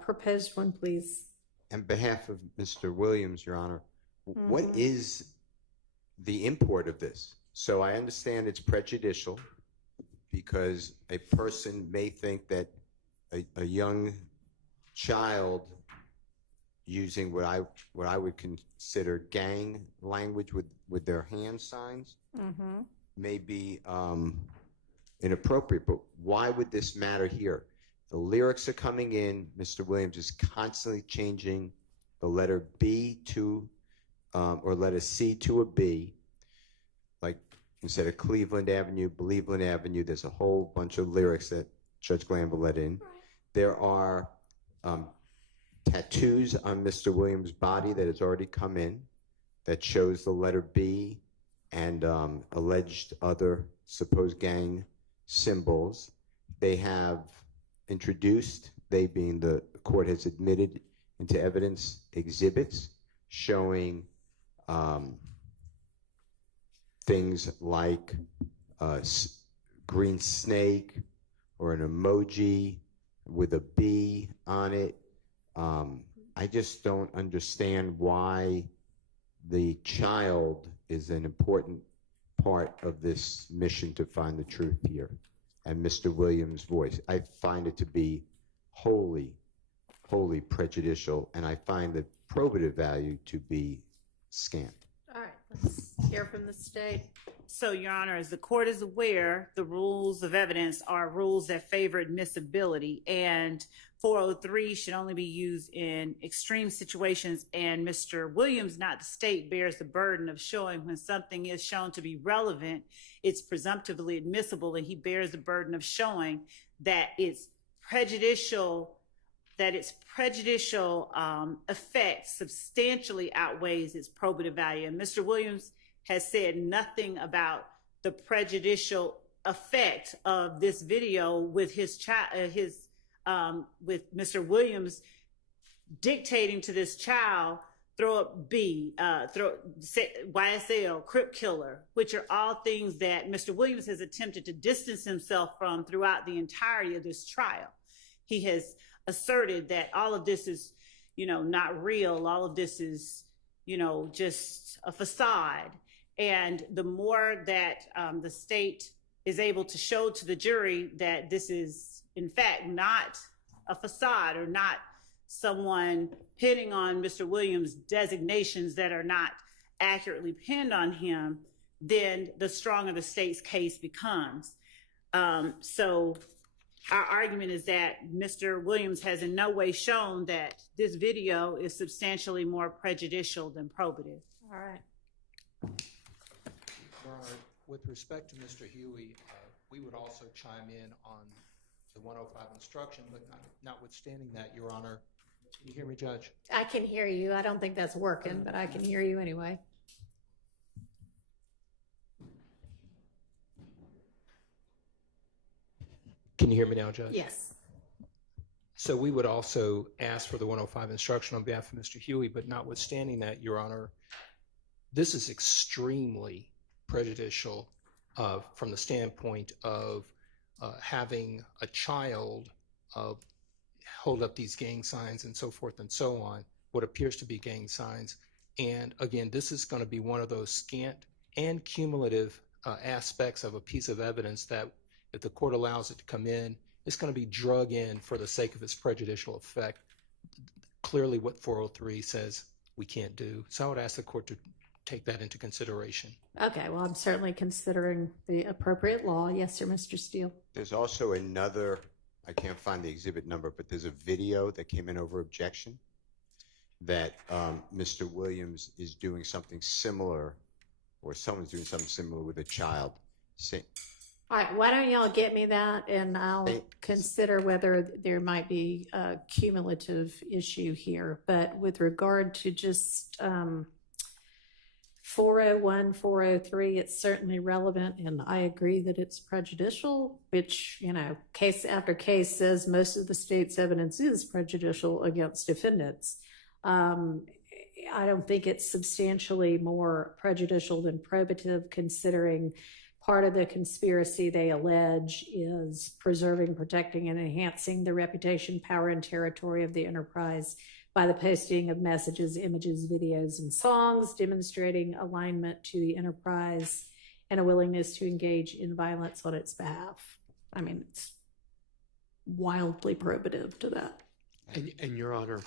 proposed one, please. On behalf of Mr. Williams, Your Honor, what is the import of this? So I understand it's prejudicial because a person may think that a young child using what I would consider gang language with their hand signs may be inappropriate. But why would this matter here? The lyrics are coming in. Mr. Williams is constantly changing the letter B to or letter C to a B. Like instead of Cleveland Avenue, Believeland Avenue, there's a whole bunch of lyrics that Judge Glanville let in. There are tattoos on Mr. Williams' body that has already come in that shows the letter B and alleged other supposed gang symbols. They have introduced, they being the court has admitted into evidence, exhibits showing things like a green snake or an emoji with a B on it. I just don't understand why the child is an important part of this mission to find the truth here. And Mr. Williams' voice, I find it to be wholly prejudicial, and I find the probative value to be scant. All right, let's hear from the state. So, Your Honor, as the court is aware, the rules of evidence are rules that favor admissibility, and 403 should only be used in extreme situations, and Mr. Williams, not the state, bears the burden of showing when something is shown to be relevant, it's presumptively admissible, and he bears the burden of showing that its prejudicial effect substantially outweighs its probative value. And Mr. Williams has said nothing about the prejudicial effect of this video with with Mr. Williams dictating to this child, throw up B, YSL, Crip Killer, which are all things that Mr. Williams has attempted to distance himself from throughout the entirety of this trial. He has asserted that all of this is, not real. All of this is, just a facade. And the more that the state is able to show to the jury that this is, in fact, not a facade or not someone pinning on Mr. Williams' designations that are not accurately pinned on him, then the stronger the state's case becomes. So our argument is that Mr. Williams has in no way shown that this video is substantially more prejudicial than probative. All right. Your Honor, with respect to Mr. Huey, we would also chime in on the 105 instruction, but notwithstanding that, Your Honor, can you hear me, Judge? I can hear you. I don't think that's working, but I can hear you anyway. Can you hear me now, Judge? Yes. So we would also ask for the 105 instruction on behalf of Mr. Huey, but notwithstanding that, Your Honor, this is extremely prejudicial from the standpoint of having a child hold up these gang signs and so forth and so on, what appears to be gang signs. And again, this is going to be one of those scant and cumulative aspects of a piece of evidence that if the court allows it to come in, it's going to be drug in for the sake of its prejudicial effect. Clearly what 403 says we can't do. So I would ask the court to take that into consideration. Okay, well, I'm certainly considering the appropriate law. Yes, sir, Mr. Steele. There's also another, I can't find the exhibit number, but there's a video that came in over objection that Mr. Williams is doing something similar, or someone's doing something similar with a child. All right, why don't y'all get me that, and I'll consider whether there might be a cumulative issue here. But with regard to just 401, 403, it's certainly relevant, and I agree that it's prejudicial, which, case after case says most of the state's evidence is prejudicial against defendants. I don't think it's substantially more prejudicial than probative, considering part of the conspiracy they allege is preserving, protecting, and enhancing the reputation, power, and territory of the enterprise by the posting of messages, images, videos, and songs demonstrating alignment to the enterprise and a willingness to engage in violence on its behalf. I mean, it's wildly probative to that. And Your Honor,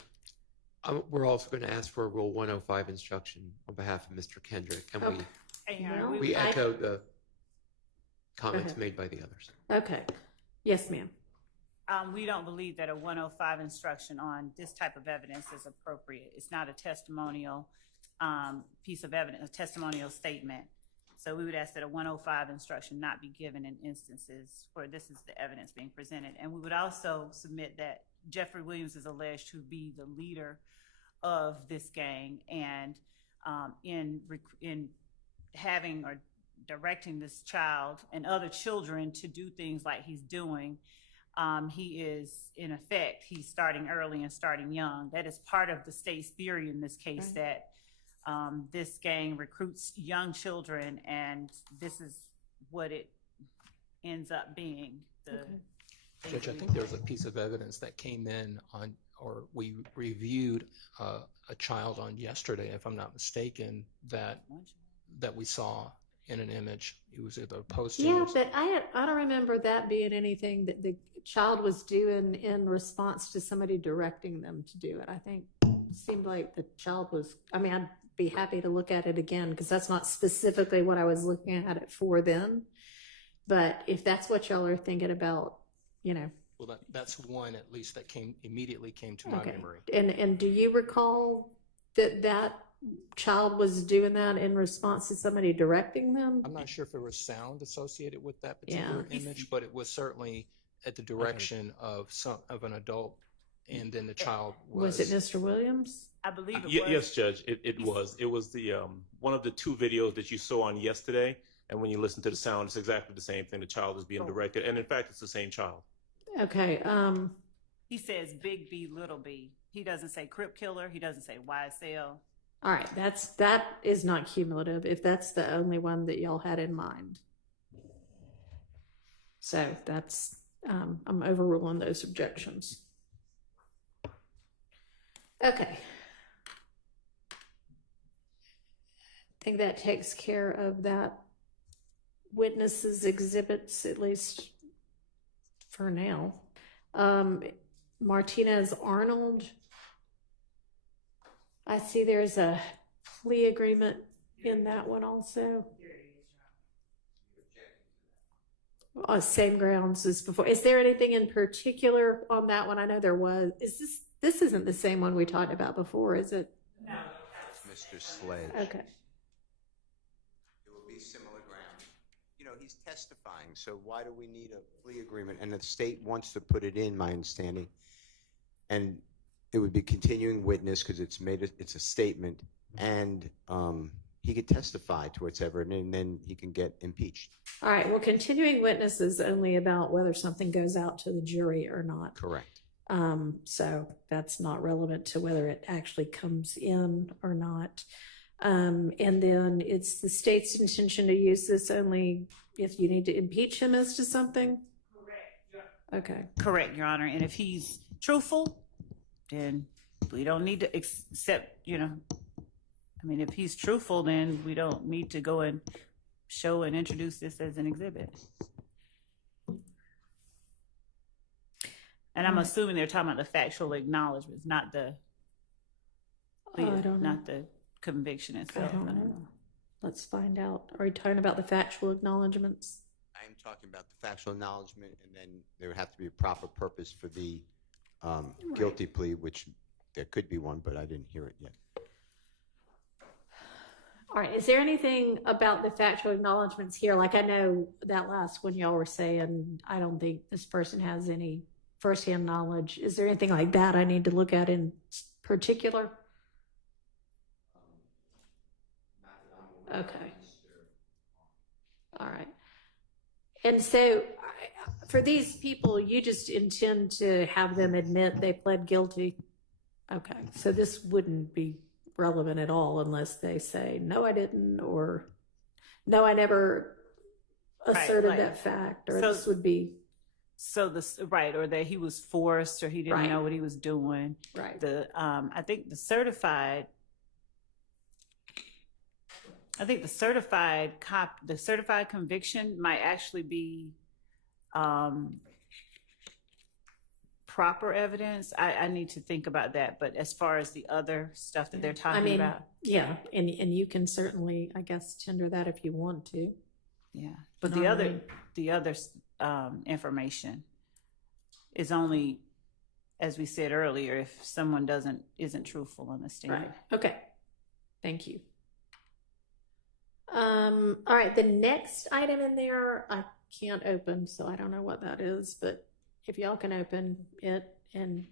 we're also going to ask for a Rule 105 instruction on behalf of Mr. Kendrick, and we echo the comments made by the others. Okay. Yes, ma'am. We don't believe that a 105 instruction on this type of evidence is appropriate. It's not a testimonial piece of evidence, a testimonial statement. So we would ask that a 105 instruction not be given in instances where this is the evidence being presented. And we would also submit that Jeffery Williams is alleged to be the leader of this gang, and in having or directing this child and other children to do things like he's doing, he is, in effect, he's starting early and starting young. That is part of the state's theory in this case, that this gang recruits young children, and this is what it ends up being. Judge, I think there's a piece of evidence that came in on, or we reviewed a child on yesterday, if I'm not mistaken, that we saw in an image. It was either posted. Yeah, but I don't remember that being anything that the child was doing in response to somebody directing them to do it. I think it seemed like the child was, I mean, I'd be happy to look at it again because that's not specifically what I was looking at it for then. But if that's what y'all are thinking about, you know. Well, that's one at least that immediately came to my memory. And do you recall that child was doing that in response to somebody directing them? I'm not sure if there was sound associated with that particular image, but it was certainly at the direction of an adult, and then the child was. Was it Mr. Williams? I believe it was. Yes, Judge. It was. It was the one of the two videos that you saw on yesterday, and when you listen to the sound, it's exactly the same thing. The child is being directed, and in fact, it's the same child. Okay. He says Big B, Little B. He doesn't say Crip Killer. He doesn't say YSL. All right, that is not cumulative if that's the only one that y'all had in mind. So that's I'm overruling those objections. Okay. I think that takes care of that. Witnesses exhibits, at least for now. Martinez Arnold. I see there's a plea agreement in that one also. Same grounds as before. Is there anything in particular on that one? I know there was. This isn't the same one we talked about before, is it? No. It's Mr. Sledge. Okay. It will be similar grounds. You know, he's testifying, so why do we need a plea agreement? And the state wants to put it in, my understanding. And it would be continuing witness because it's a statement, and he could testify to whatever, and then he can get impeached. All right. Well, continuing witness is only about whether something goes out to the jury or not. Correct. So that's not relevant to whether it actually comes in or not. And then it's the state's intention to use this only if you need to impeach him as to something? Correct. Yeah. Okay. Correct, Your Honor. And if he's truthful, then we don't need to accept, I mean, if he's truthful, then we don't need to go and show and introduce this as an exhibit. And I'm assuming they're talking about the factual acknowledgments, not the conviction itself. I don't know. Let's find out. Are you talking about the factual acknowledgments? I am talking about the factual acknowledgement, and then there would have to be a proper purpose for the guilty plea, which there could be one, but I didn't hear it yet. All right. Is there anything about the factual acknowledgments here? Like, I know that last one y'all were saying, I don't think this person has any firsthand knowledge. Is there anything like that I need to look at in particular? Okay. All right. And so for these people, you just intend to have them admit they pled guilty? Okay. So this wouldn't be relevant at all unless they say, no, I didn't, or no, I never asserted Right, that fact, or so- this would be So right, or that he was forced, or he didn't Right. know what he was doing. right. I think the certified conviction might actually be proper evidence. I need to think about that. But as far as the other stuff that they're talking about, yeah, and you can certainly, I guess, tender that if you want to. yeah. But Normally- the other information is only, as we said earlier, if someone isn't truthful on the stand. Right. Okay. Thank you. All right. The next item in there, I can't open, so I don't know what that is, but if y'all can open it and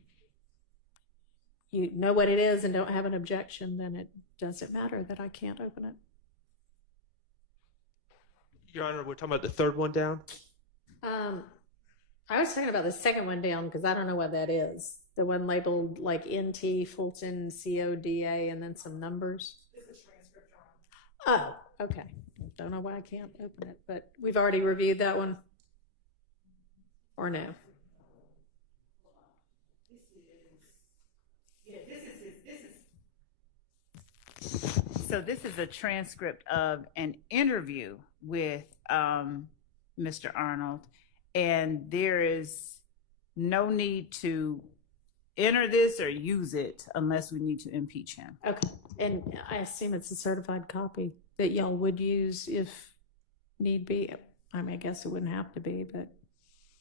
you know what it is and don't have an objection, then it doesn't matter that I can't open it. Your Honor, we're talking about the third one down? I was talking about the second one down because I don't know what that is. The one labeled like NT Fulton CODA and then some numbers. Oh, okay. Don't know why I can't open it, but we've already reviewed that one. Or no? So this is a transcript of an interview with Mr. Arnold, and there is no need to enter this or use it unless we need to impeach him. Okay. And I assume it's a certified copy that y'all would use if need be. I mean, I guess it wouldn't have to be, but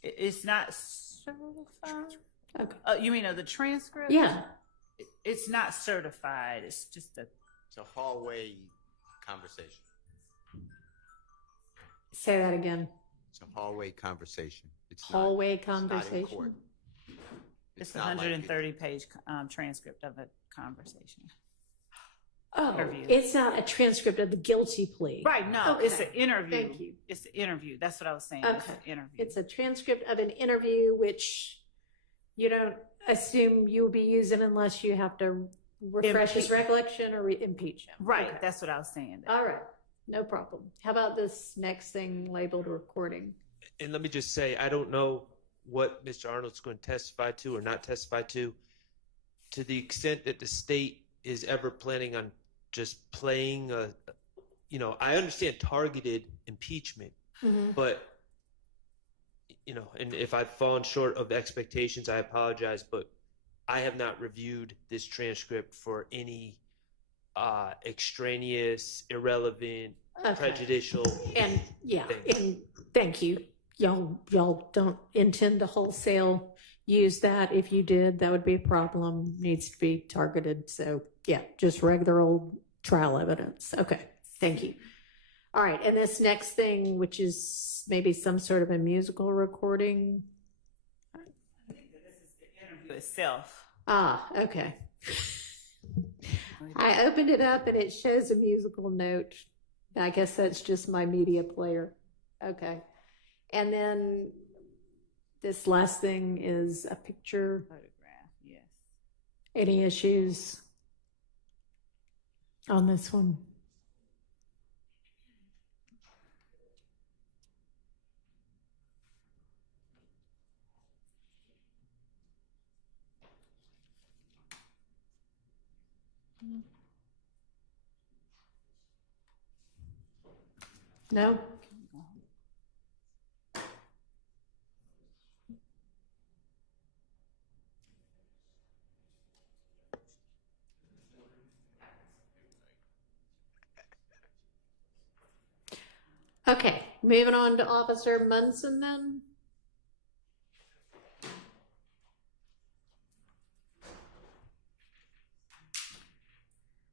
It's not certified? okay. You mean of the transcript? Yeah. It's not certified. It's just a... It's a hallway conversation. Say that again. It's a hallway conversation. It's Hallway not, It's not in conversation? court. It's a not like 130-page transcript of a conversation. Oh, Interview. it's not a transcript of the guilty plea. Right, no, Okay. it's an interview. Thank you. It's an interview. That's what I was saying. Okay. It's an interview. It's a transcript of an interview, which you don't assume you'll be using unless you have to refresh his recollection or impeach him. Right, Okay. that's what I was saying. All right. No problem. How about this next thing labeled recording? And let me just say, I don't know what Mr. Arnold's going to testify to or not testify to. To the extent that the state is ever planning on just playing I understand targeted impeachment, Mhm. but and if I've fallen short of expectations, I apologize, but I have not reviewed this transcript for any extraneous, irrelevant, Okay. prejudicial. And yeah, things. and thank you. Y'all don't intend to wholesale use that. If you did, that would be a problem. Needs to be targeted. So yeah, just regular old trial evidence. Okay, thank you. All right, and this next thing, which is maybe some sort of a musical recording. Interview itself. Ah, okay. I opened it up and it shows a musical note. I guess that's just my media player. Okay. And then this last thing is a picture. Photograph, yes. Any issues on this one? No? Okay, moving on to Officer Munson then.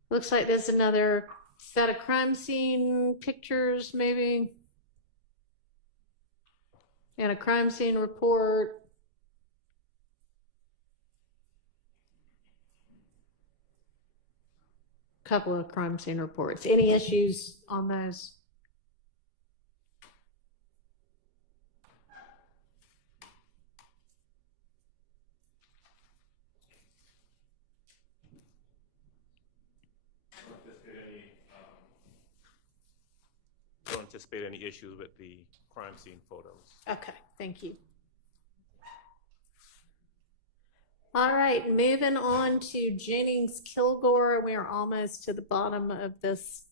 Looks like there's another set of crime scene pictures, maybe. And a crime scene report. Couple of crime scene reports. Any issues on those? anticipate any issues with the crime scene photos. Okay, thank you. All right, moving on to Jennings Kilgore. We are almost to the bottom of this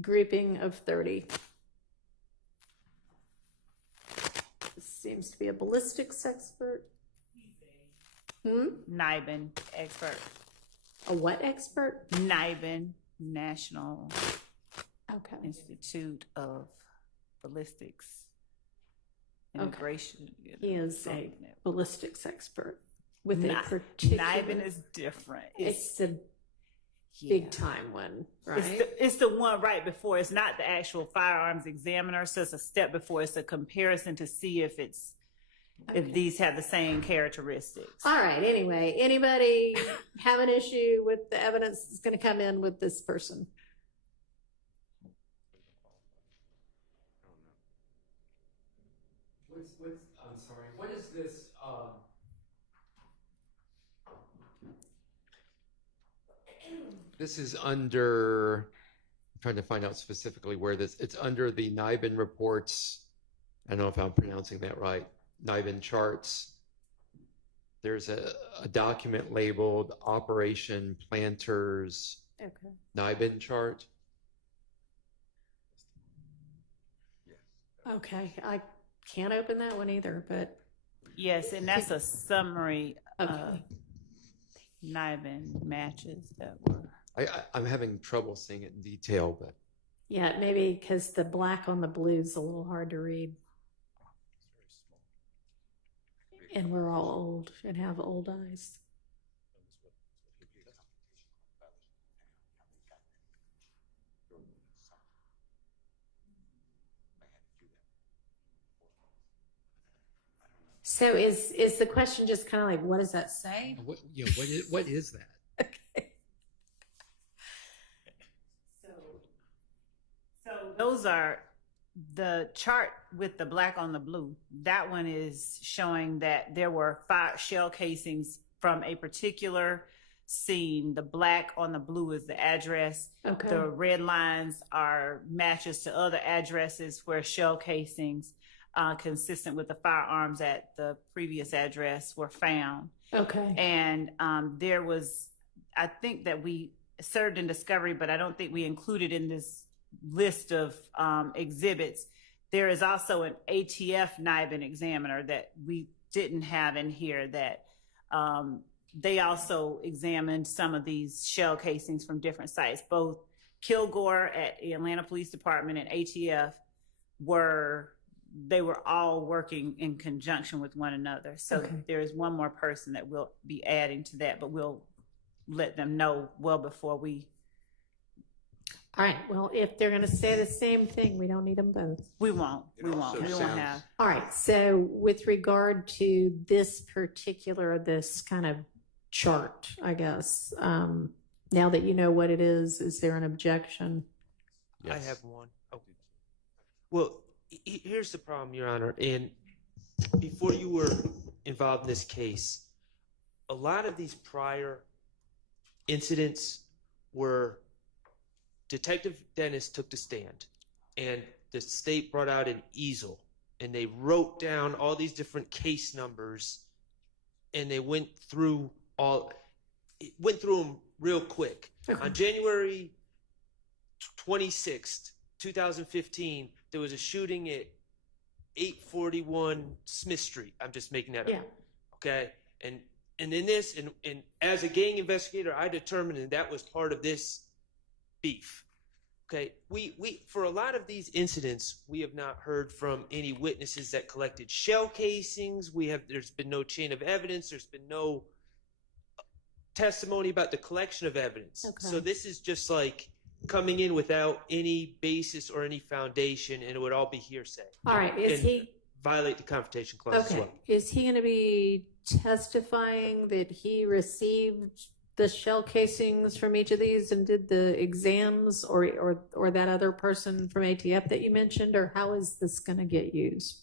grouping of 30. This seems to be a ballistics expert. NIBIN expert. A what expert? NIBIN, National Okay. Institute of Ballistics. Integration. He is a ballistics expert with a particular. NIBIN is different. It's a big time one, right? It's the one right before. It's not the actual firearms examiner, so it's a step before. It's a comparison to see if it's if these have the same characteristics. All right. Anyway, anybody have an issue with the evidence that's going to come in with this person? I'm sorry. What is this? This is under. I'm trying to find out specifically where this. It's under the NIBIN reports. I don't know if I'm pronouncing that right. NIBIN charts. There's a document labeled Operation Planters NIBIN chart. Okay, I can't open that one either, but yes, and that's a summary of NIBIN matches that were. I'm having trouble seeing it in detail, but yeah, maybe because the black on the blue is a little hard to read. And we're all old and have old eyes. So is the question just kind of like, what does that say? what is that? Okay. So those are the chart with the black on the blue. That one is showing that there were 5 shell casings from a particular scene. The black on the blue is the address. Okay. The red lines are matches to other addresses where shell casings consistent with the firearms at the previous address were found. Okay. And there was, I think that we served in discovery, but I don't think we included in this list of exhibits. There is also an ATF NIBIN examiner that we didn't have in here that they also examined some of these shell casings from different sites. Both Kilgore at the Atlanta Police Department and ATF were all working in conjunction with one another. So there is one more person that we'll be adding to that, but we'll let them know well before we. All right. Well, if they're going to say the same thing, we don't need them both. We won't. We won't have. All right. So with regard to this kind of chart, I guess, now that you know what it is there an objection? Yes. I have one. Okay. Well, here's the problem, Your Honor. And before you were involved in this case, a lot of these prior incidents were Detective Dennis took the stand and the state brought out an easel and they wrote down all these different case numbers and they went through them real quick. On January 26th, 2015, there was a shooting at 841 Smith Street. I'm just making that up. Okay. And in this, and as a gang investigator, I determined that was part of this beef. Okay. We for a lot of these incidents, we have not heard from any witnesses that collected shell casings. There's been no chain of evidence. There's been no testimony about the collection of evidence. Okay. So this is just like coming in without any basis or any foundation, and it would all be hearsay. All right. Is he violate the Confrontation Clause as well? Is he going to be testifying that he received the shell casings from each of these and did the exams, or that other person from ATF that you mentioned, or how is this going to get used?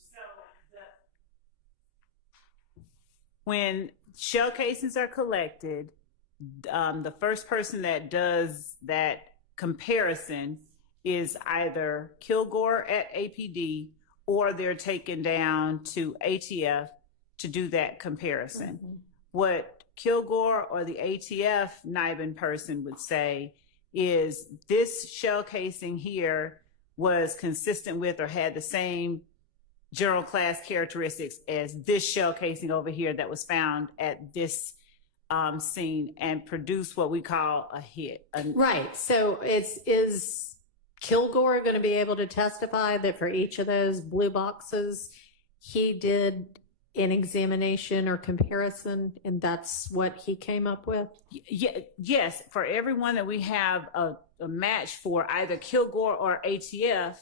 When shell casings are collected, the first person that does that comparison is either Kilgore at APD or they're taken down to ATF to do that comparison. Mm-hmm. What Kilgore or the ATF NIBIN person would say is this shell casing here was consistent with or had the same general class characteristics as this shell casing over here that was found at this scene, and produce what we call a hit. Right. So is Kilgore going to be able to testify that for each of those blue boxes, he did an examination or comparison, and that's what he came up with? Yes. For everyone that we have a match for, either Kilgore or ATF,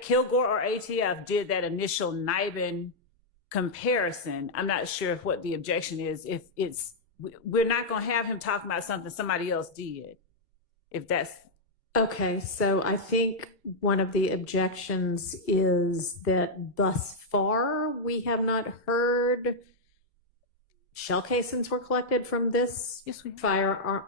Kilgore or ATF did that initial NIBIN comparison. I'm not sure what the objection is. If we're not going to have him talking about something somebody else did. If that's okay. So I think one of the objections is that thus far we have not heard shell casings were collected from this firearm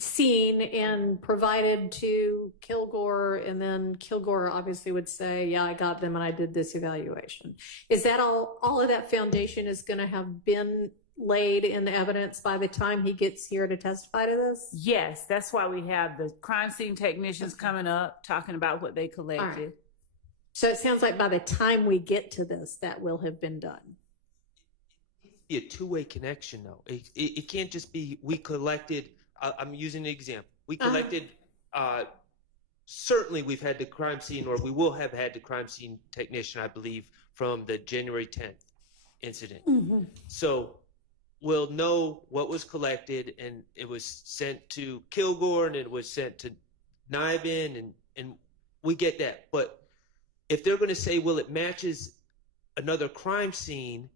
scene and provided to Kilgore, and then Kilgore obviously would say, yeah, I got them and I did this evaluation. Is that all of that foundation is going to have been laid in evidence by the time he gets here to testify to this? Yes, that's why we have the crime scene technicians coming up talking about what they collected. Right. So it sounds like by the time we get to this, that will have been done. Be a two-way connection, though. It can't just be we collected. I'm using an example. We collected. Certainly, we've had the crime scene, or we will have had the crime scene technician, I believe, from the January 10th incident. Mm-hmm. So we'll know what was collected, and it was sent to Kilgore, and it was sent to NIBIN, and we get that. But if they're going to say, well, it matches another crime scene,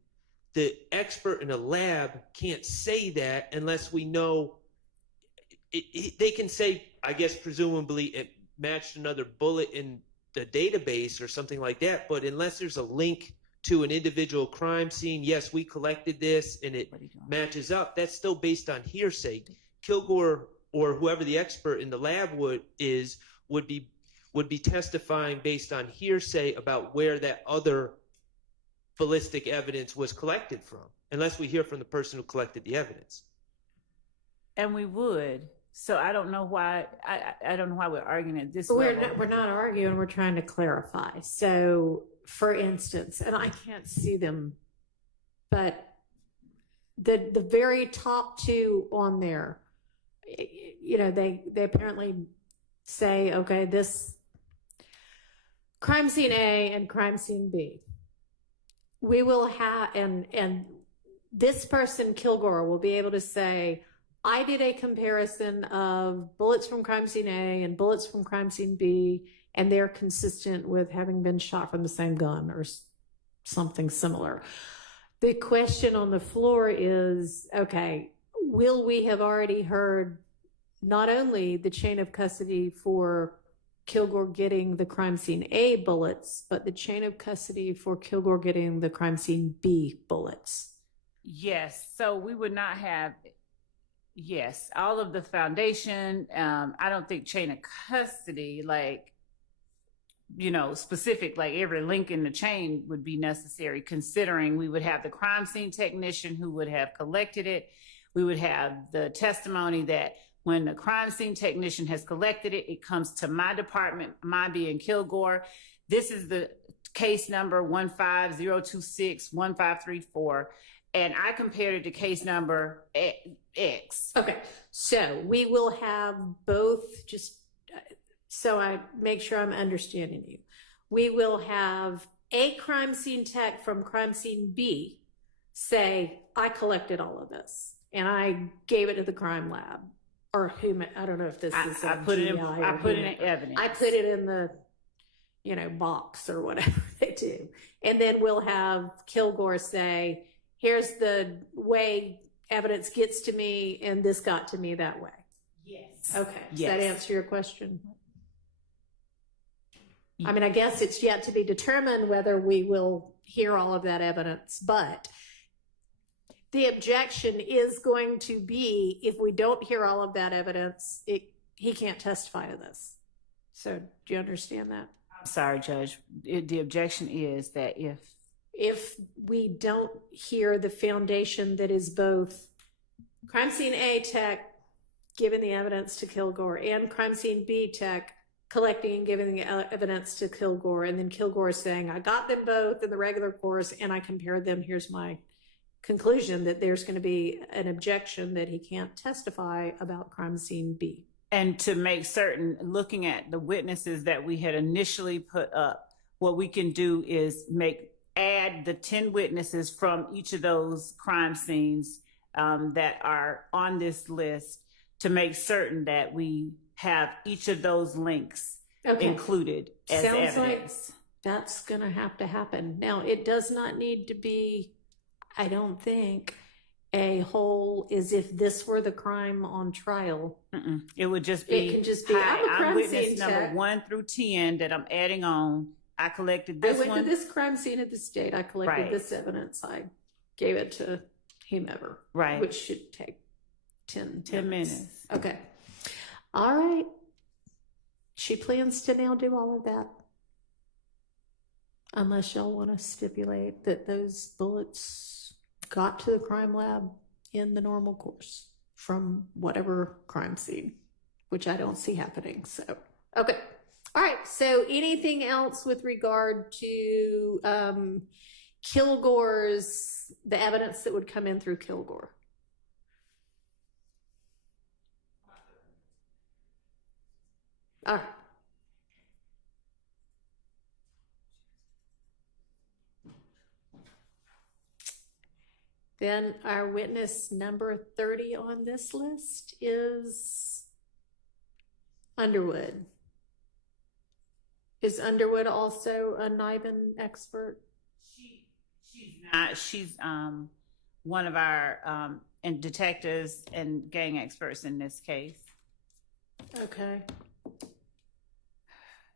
the expert in the lab can't say that unless we know. They can say, I guess, presumably it matched another bullet in the database or something like that. But unless there's a link to an individual crime scene, yes, we collected this and it matches up, that's still based on hearsay. Kilgore or whoever the expert in the lab would be testifying based on hearsay about where that other ballistic evidence was collected from, unless we hear from the person who collected the evidence. And we would. So I don't know why. I don't know why we're arguing at this level. We're not arguing. We're trying to clarify. So, for instance, and I can't see them, but the very top two on there, you know, they apparently say, okay, this crime scene A and crime scene B. We will have, and this person, Kilgore, will be able to say, I did a comparison of bullets from crime scene A and bullets from crime scene B, and they're consistent with having been shot from the same gun or something similar. The question on the floor is, okay, will we have already heard not only the chain of custody for Kilgore getting the crime scene A bullets, but the chain of custody for Kilgore getting the crime scene B bullets? Yes. So we would not have... Yes, all of the foundation. I don't think chain of custody, like, you know, specific, like every link in the chain would be necessary, considering we would have the crime scene technician who would have collected it. We would have the testimony that when the crime scene technician has collected it, it comes to my department, my being Kilgore. This is the case number 150261534. And I compared it to case number X. Okay, so we will have both, just so I make sure I'm understanding you. We will have a crime scene tech from crime scene B say, I collected all of this and I gave it to the crime lab, or whom, I don't know if this is I put it in evidence. I put it in the, you know, box or whatever they do. And then we'll have Kilgore say, here's the way evidence gets to me, and this got to me that way. Yes. Okay. Does Yes. that answer your question? I mean, I guess it's yet to be determined whether we will hear all of that evidence, but the objection is going to be, if we don't hear all of that evidence, he can't testify to this. So do you understand that? I'm sorry, Judge. The objection is that if we don't hear the foundation that is both crime scene A tech giving the evidence to Kilgore and crime scene B tech collecting and giving the evidence to Kilgore, and then Kilgore saying, I got them both in the regular course and I compared them, here's my conclusion, that there's going to be an objection that he can't testify about crime scene B. And to make certain, looking at the witnesses that we had initially put up, what we can do is add the 10 witnesses from each of those crime scenes that are on this list to make certain that we have each of those links included as Sounds evidence. like that's going to have to happen. Now, it does not need to be, I don't think, a whole as if this were the crime on trial. It would just be, it can just be, I'm witness number 1 through 10 that I'm adding on. I collected this one. I went to this crime scene at this date. I collected this evidence. I gave it to whomever. Right. Which should take 10 minutes. Okay. All right. She plans to now do all of that. Unless y'all want to stipulate that those bullets got to the crime lab in the normal course from whatever crime scene, which I don't see happening. So, okay. All right. So anything else with regard to Kilgore's, the evidence that would come in through Kilgore? All right. Then our witness number 30 on this list is Underwood. Is Underwood also a NIBIN expert? She's not. She's one of our and detectives and gang experts in this case. Okay.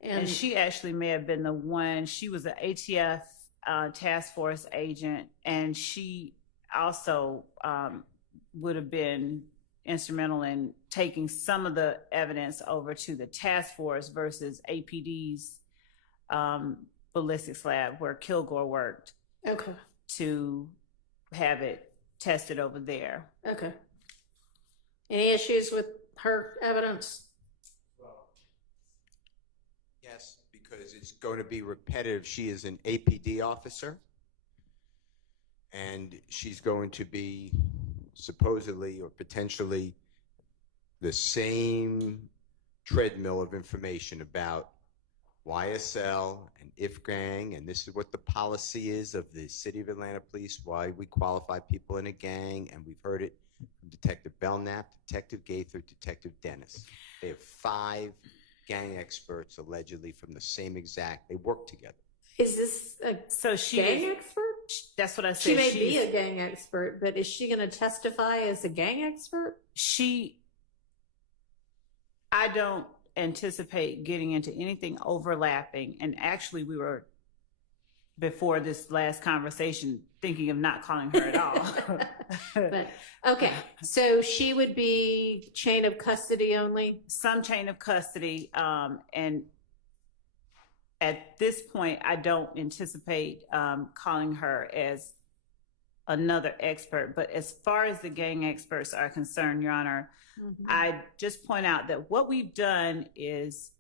And she actually may have been the one. She was an ATF task force agent, and she also would have been instrumental in taking some of the evidence over to the task force versus APD's ballistics lab where Kilgore worked. Okay. To have it tested over there. Okay. Any issues with her evidence? Yes, because it's going to be repetitive. She is an APD officer, and she's going to be supposedly or potentially the same treadmill of information about YSL and IFGang, and this is what the policy is of the City of Atlanta Police, why we qualify people in a gang, and we've heard it from Detective Belknap, Detective Gaither, Detective Dennis. They have 5 gang experts allegedly from the same exact, they work together. Is this a gang expert? That's what I said. She may be a gang expert, but is she going to testify as a gang expert? I don't anticipate getting into anything overlapping. And actually, we were, before this last conversation, thinking of not calling her at all. But, okay, so she would be chain of custody only? Some chain of custody. And at this point, I don't anticipate calling her as another expert. But as far as the gang experts are concerned, Your Honor, I just point out that what we've done is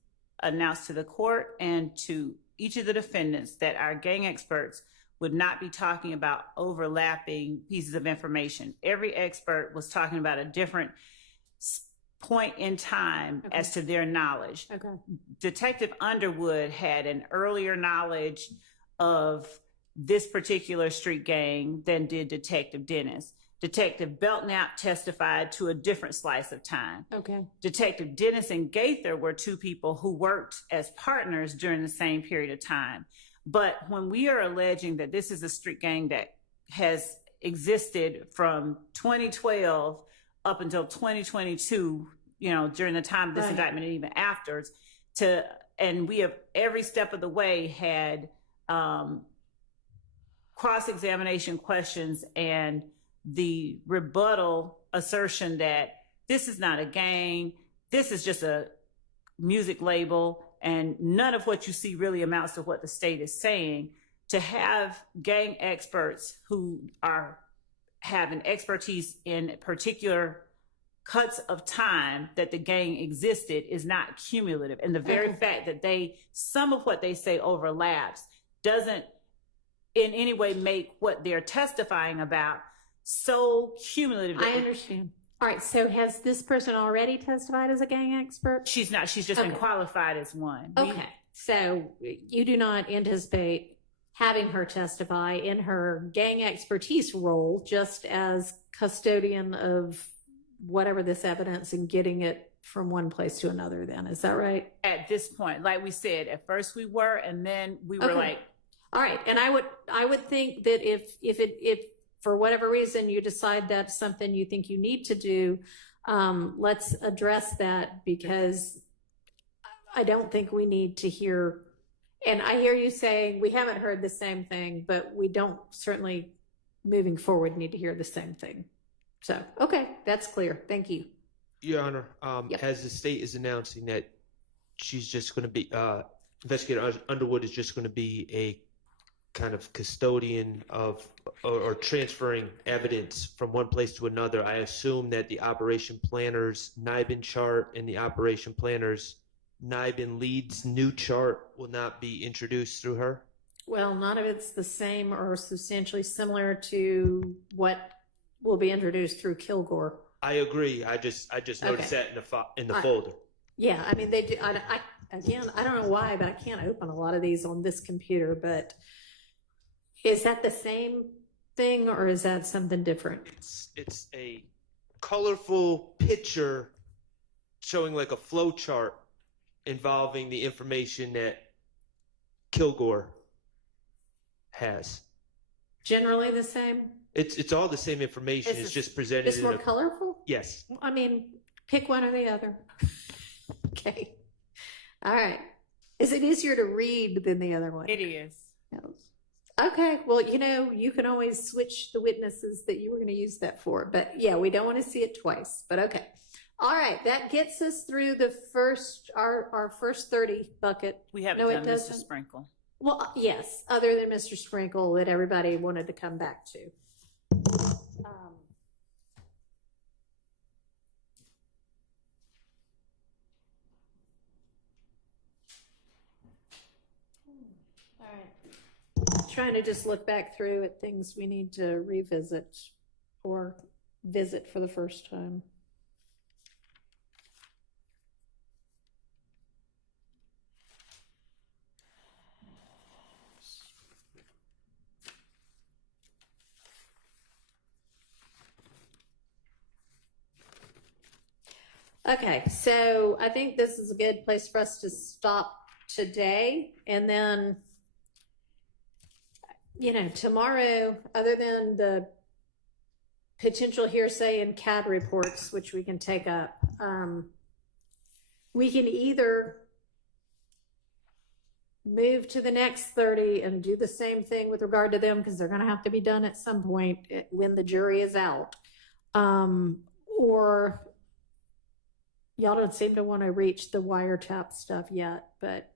announce to the court and to each of the defendants that our gang experts would not be talking about overlapping pieces of information. Every expert was talking about a different point in time as to their knowledge. Detective Underwood had an earlier knowledge of this particular street gang than did Detective Dennis. Detective Belknap testified to a different slice of time. Detective Dennis and Gaither were 2 people who worked as partners during the same period of time. But when we are alleging that this is a street gang that has existed from 2012 up until 2022, you know, during the time of this indictment and even afterwards, and we have every step of the way had cross-examination questions and the rebuttal assertion that this is not a gang, this is just a music label, and none of what you see really amounts to what the state is saying, to have gang experts who have an expertise in particular cuts of time that the gang existed is not cumulative. And the very fact that some of what they say overlaps doesn't in any way make what they're testifying about so cumulative. I understand. All right, so has this person already testified as a gang expert? She's not. She's just been qualified as one. Okay, so you do not anticipate having her testify in her gang expertise role just as custodian of whatever this evidence and getting it from one place to another then, is that right? At this point, like we said, at first we were, and then we were like. All right, and I would think that if for whatever reason you decide that's something you think you need to do, let's address that, because I don't think we need to hear, and I hear you saying we haven't heard the same thing, but we don't certainly moving forward need to hear the same thing. So, okay, that's clear. Thank you. Your Honor, as the state is announcing that she's just going to be, Investigator Underwood is just going to be a kind of custodian of or transferring evidence from one place to another, I assume that the operation planner's NIBIN chart and the operation planner's NIBIN leads new chart will not be introduced through her? Well, none of it's the same or substantially similar to what will be introduced through Kilgore. I agree. I just noticed that in the folder. Yeah, I mean, they do. Again, I don't know why, but I can't open a lot of these on this computer. But is that the same thing, or is that something different? It's a colorful picture showing like a flow chart involving the information that Kilgore has. Generally the same? It's all the same information. It's just presented. It's more colorful? Yes. I mean, pick one or the other. Okay. All right. Is it easier to read than the other one? It is. Okay. Well, you can always switch the witnesses that you were going to use that for. But yeah, we don't want to see it twice. But okay. All right. That gets us through our first 30 bucket. We haven't done Mr. Sprinkle. Well, yes, other than Mr. Sprinkle that everybody wanted to come back to. All right. Trying to just look back through at things we need to revisit or visit for the first time. Okay, so I think this is a good place for us to stop today. And then, tomorrow, other than the potential hearsay and CAD reports, which we can take up, we can either move to the next 30 and do the same thing with regard to them, because they're going to have to be done at some point when the jury is out, or y'all don't seem to want to reach the wiretap stuff yet, but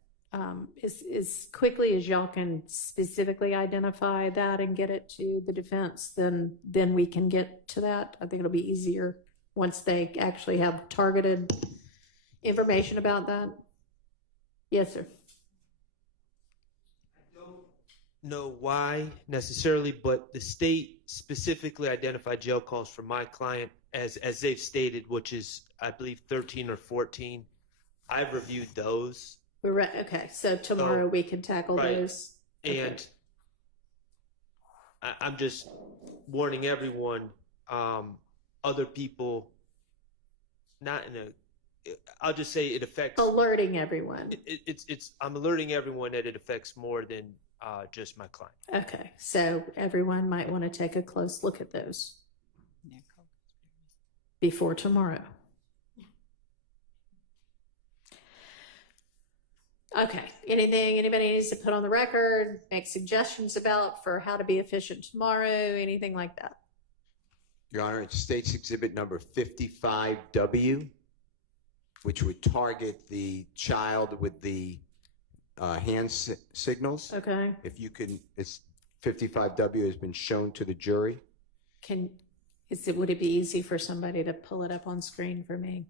as quickly as y'all can specifically identify that and get it to the defense, then we can get to that. I think it'll be easier once they actually have targeted information about that. Yes, sir. I don't know why necessarily, but the state specifically identified jail calls for my client as they've stated, which is, I believe, 13 or 14. I've reviewed those. Okay, so tomorrow we can tackle those. And I'm just warning everyone, other people, not in a, I'll just say it affects. Alerting everyone. I'm alerting everyone that it affects more than just my client. Okay, so everyone might want to take a close look at those before tomorrow. Okay, anything anybody needs to put on the record, make suggestions about for how to be efficient tomorrow, anything like that? Your Honor, it's State's Exhibit number 55W, which would target the child with the hand signals. Okay. If you can, it's 55W has been shown to the jury. Would it be easy for somebody to pull it up on screen for me?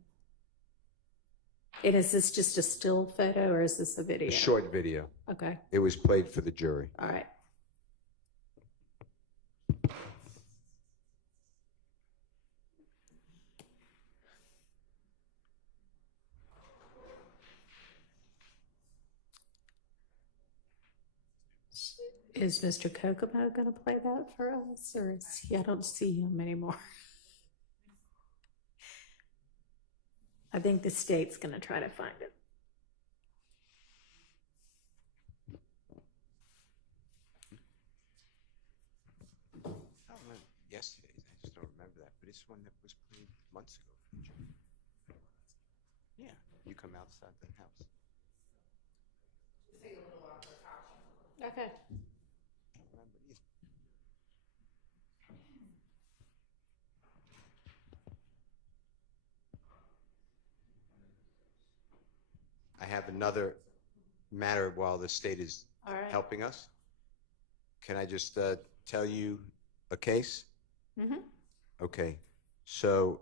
And is this just a still photo or is this a video? A short video. Okay. It was played for the jury. All right. Is Mr. Kokomo going to play that for us, or is he? I don't see him anymore. I think the state's going to try to find it. Yesterday's, I just don't remember that, but it's one that was played months ago. Yeah, you come outside the house. Take a little while for caution. Okay. I have another matter while the state is helping us. Can I just tell you a case? Mm-hmm. Okay. So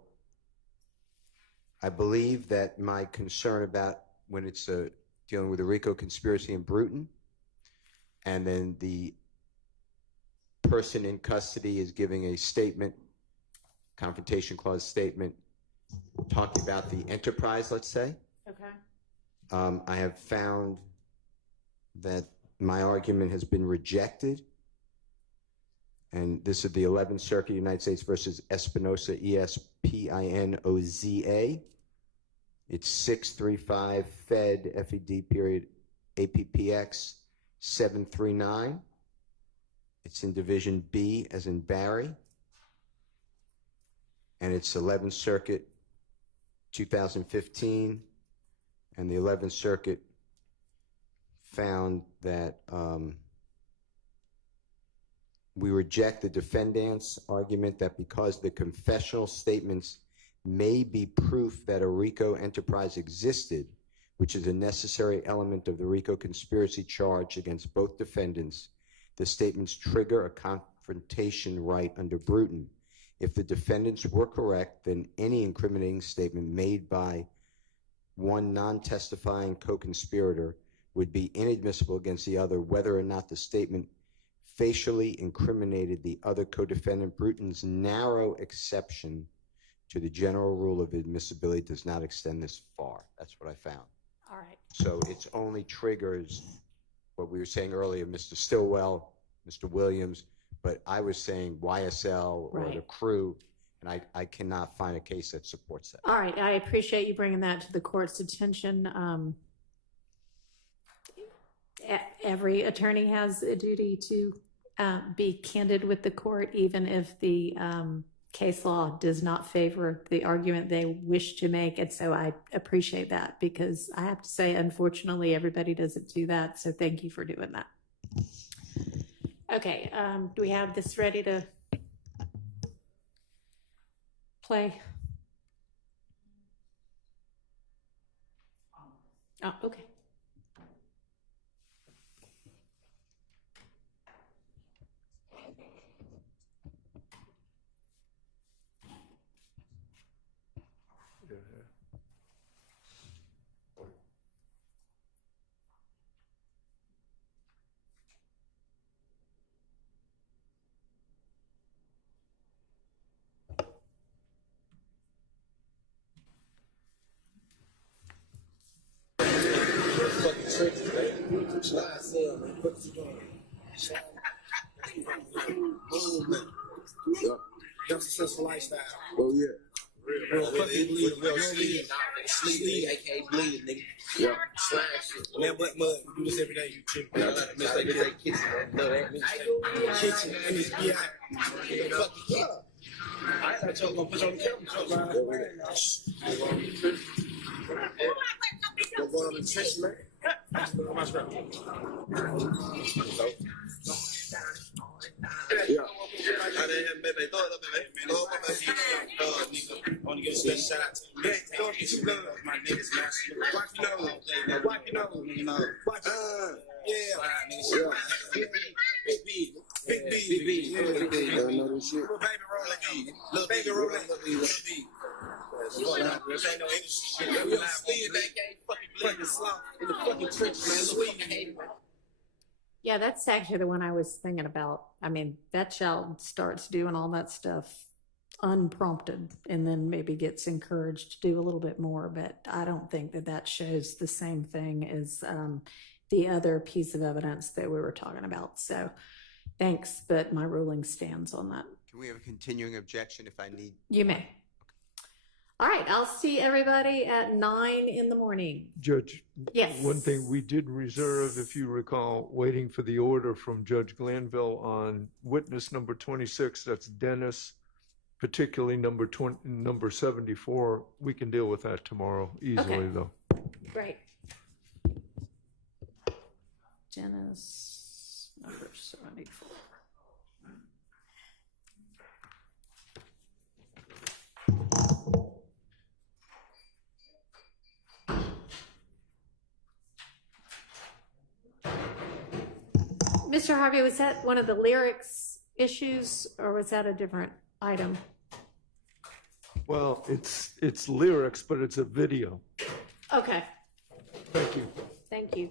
I believe that my concern about when it's dealing with the RICO conspiracy in Brutin, and then the person in custody is giving a statement, confrontation clause statement, talking about the enterprise, let's say. Okay. I have found that my argument has been rejected. And this is the 11th Circuit, United States versus Espinoza, ESPINOZA. It's 635 Fed, FED period, APPX 739. It's in Division B as in Barry. And it's 11th Circuit, 2015. And the 11th Circuit found that we reject the defendant's argument that because the confessional statements may be proof that a RICO enterprise existed, which is a necessary element of the RICO conspiracy charge against both defendants, the statements trigger a confrontation right under Brutin. If the defendants were correct, then any incriminating statement made by one non-testifying co-conspirator would be inadmissible against the other, whether or not the statement facially incriminated the other co-defendant. Brutin's narrow exception to the general rule of admissibility does not extend this far. That's what I found. All right. So it's only triggers what we were saying earlier, Mr. Stillwell, Mr. Williams, but I was saying YSL or the crew, and I cannot find a case that supports that. All right. I appreciate you bringing that to the court's attention. Every attorney has a duty to be candid with the court, even if the case law does not favor the argument they wish to make. And so I appreciate that, because I have to say, unfortunately, everybody doesn't do that. So thank you for doing that. Okay. Do we have this ready to play? Oh, okay. YSL, man. What you doing? Justice lifestyle. Oh, yeah. Real fucking bleed. Real sleep, aka bleed, nigga. Yeah. Slash shit. Man, but mud. We do this every day. You chick. Mistake kitchen. Kitchen and this BI. Fucking kitchen. I thought you were gonna put you on the camera. Go on the trench, man. Yeah. I didn't have baby. Throw it up, baby. Throw it up, baby. Nigga, I want to give a special shout out to the man. Throw it to my niggas, master. Watch your nose. Watch your nose. Watch your nose. Yeah. Big B. Big B. Big B. Little baby rolling. Little baby rolling. Little B. This ain't no English shit. We don't sleep that game fucking bleeding slump in the fucking trenches, man. Sleep. Yeah, that's actually the one I was thinking about. I mean, that child starts doing all that stuff unprompted and then maybe gets encouraged to do a little bit more, but I don't think that that shows the same thing as the other piece of evidence that we were talking about. So thanks, but my ruling stands on that. Can we have a continuing objection if I need? You may. All right, I'll see everybody at 9 in the morning. Judge, yes. One thing we did reserve, if you recall, waiting for the order from Judge Glanville on witness number 26, that's Dennis, particularly number 74. We can deal with that tomorrow easily, though. Great. Dennis, number 74. Mr. Harvey, was that one of the lyrics issues or was that a different item? Well, it's lyrics, but it's a video. Okay. Thank you. Thank you.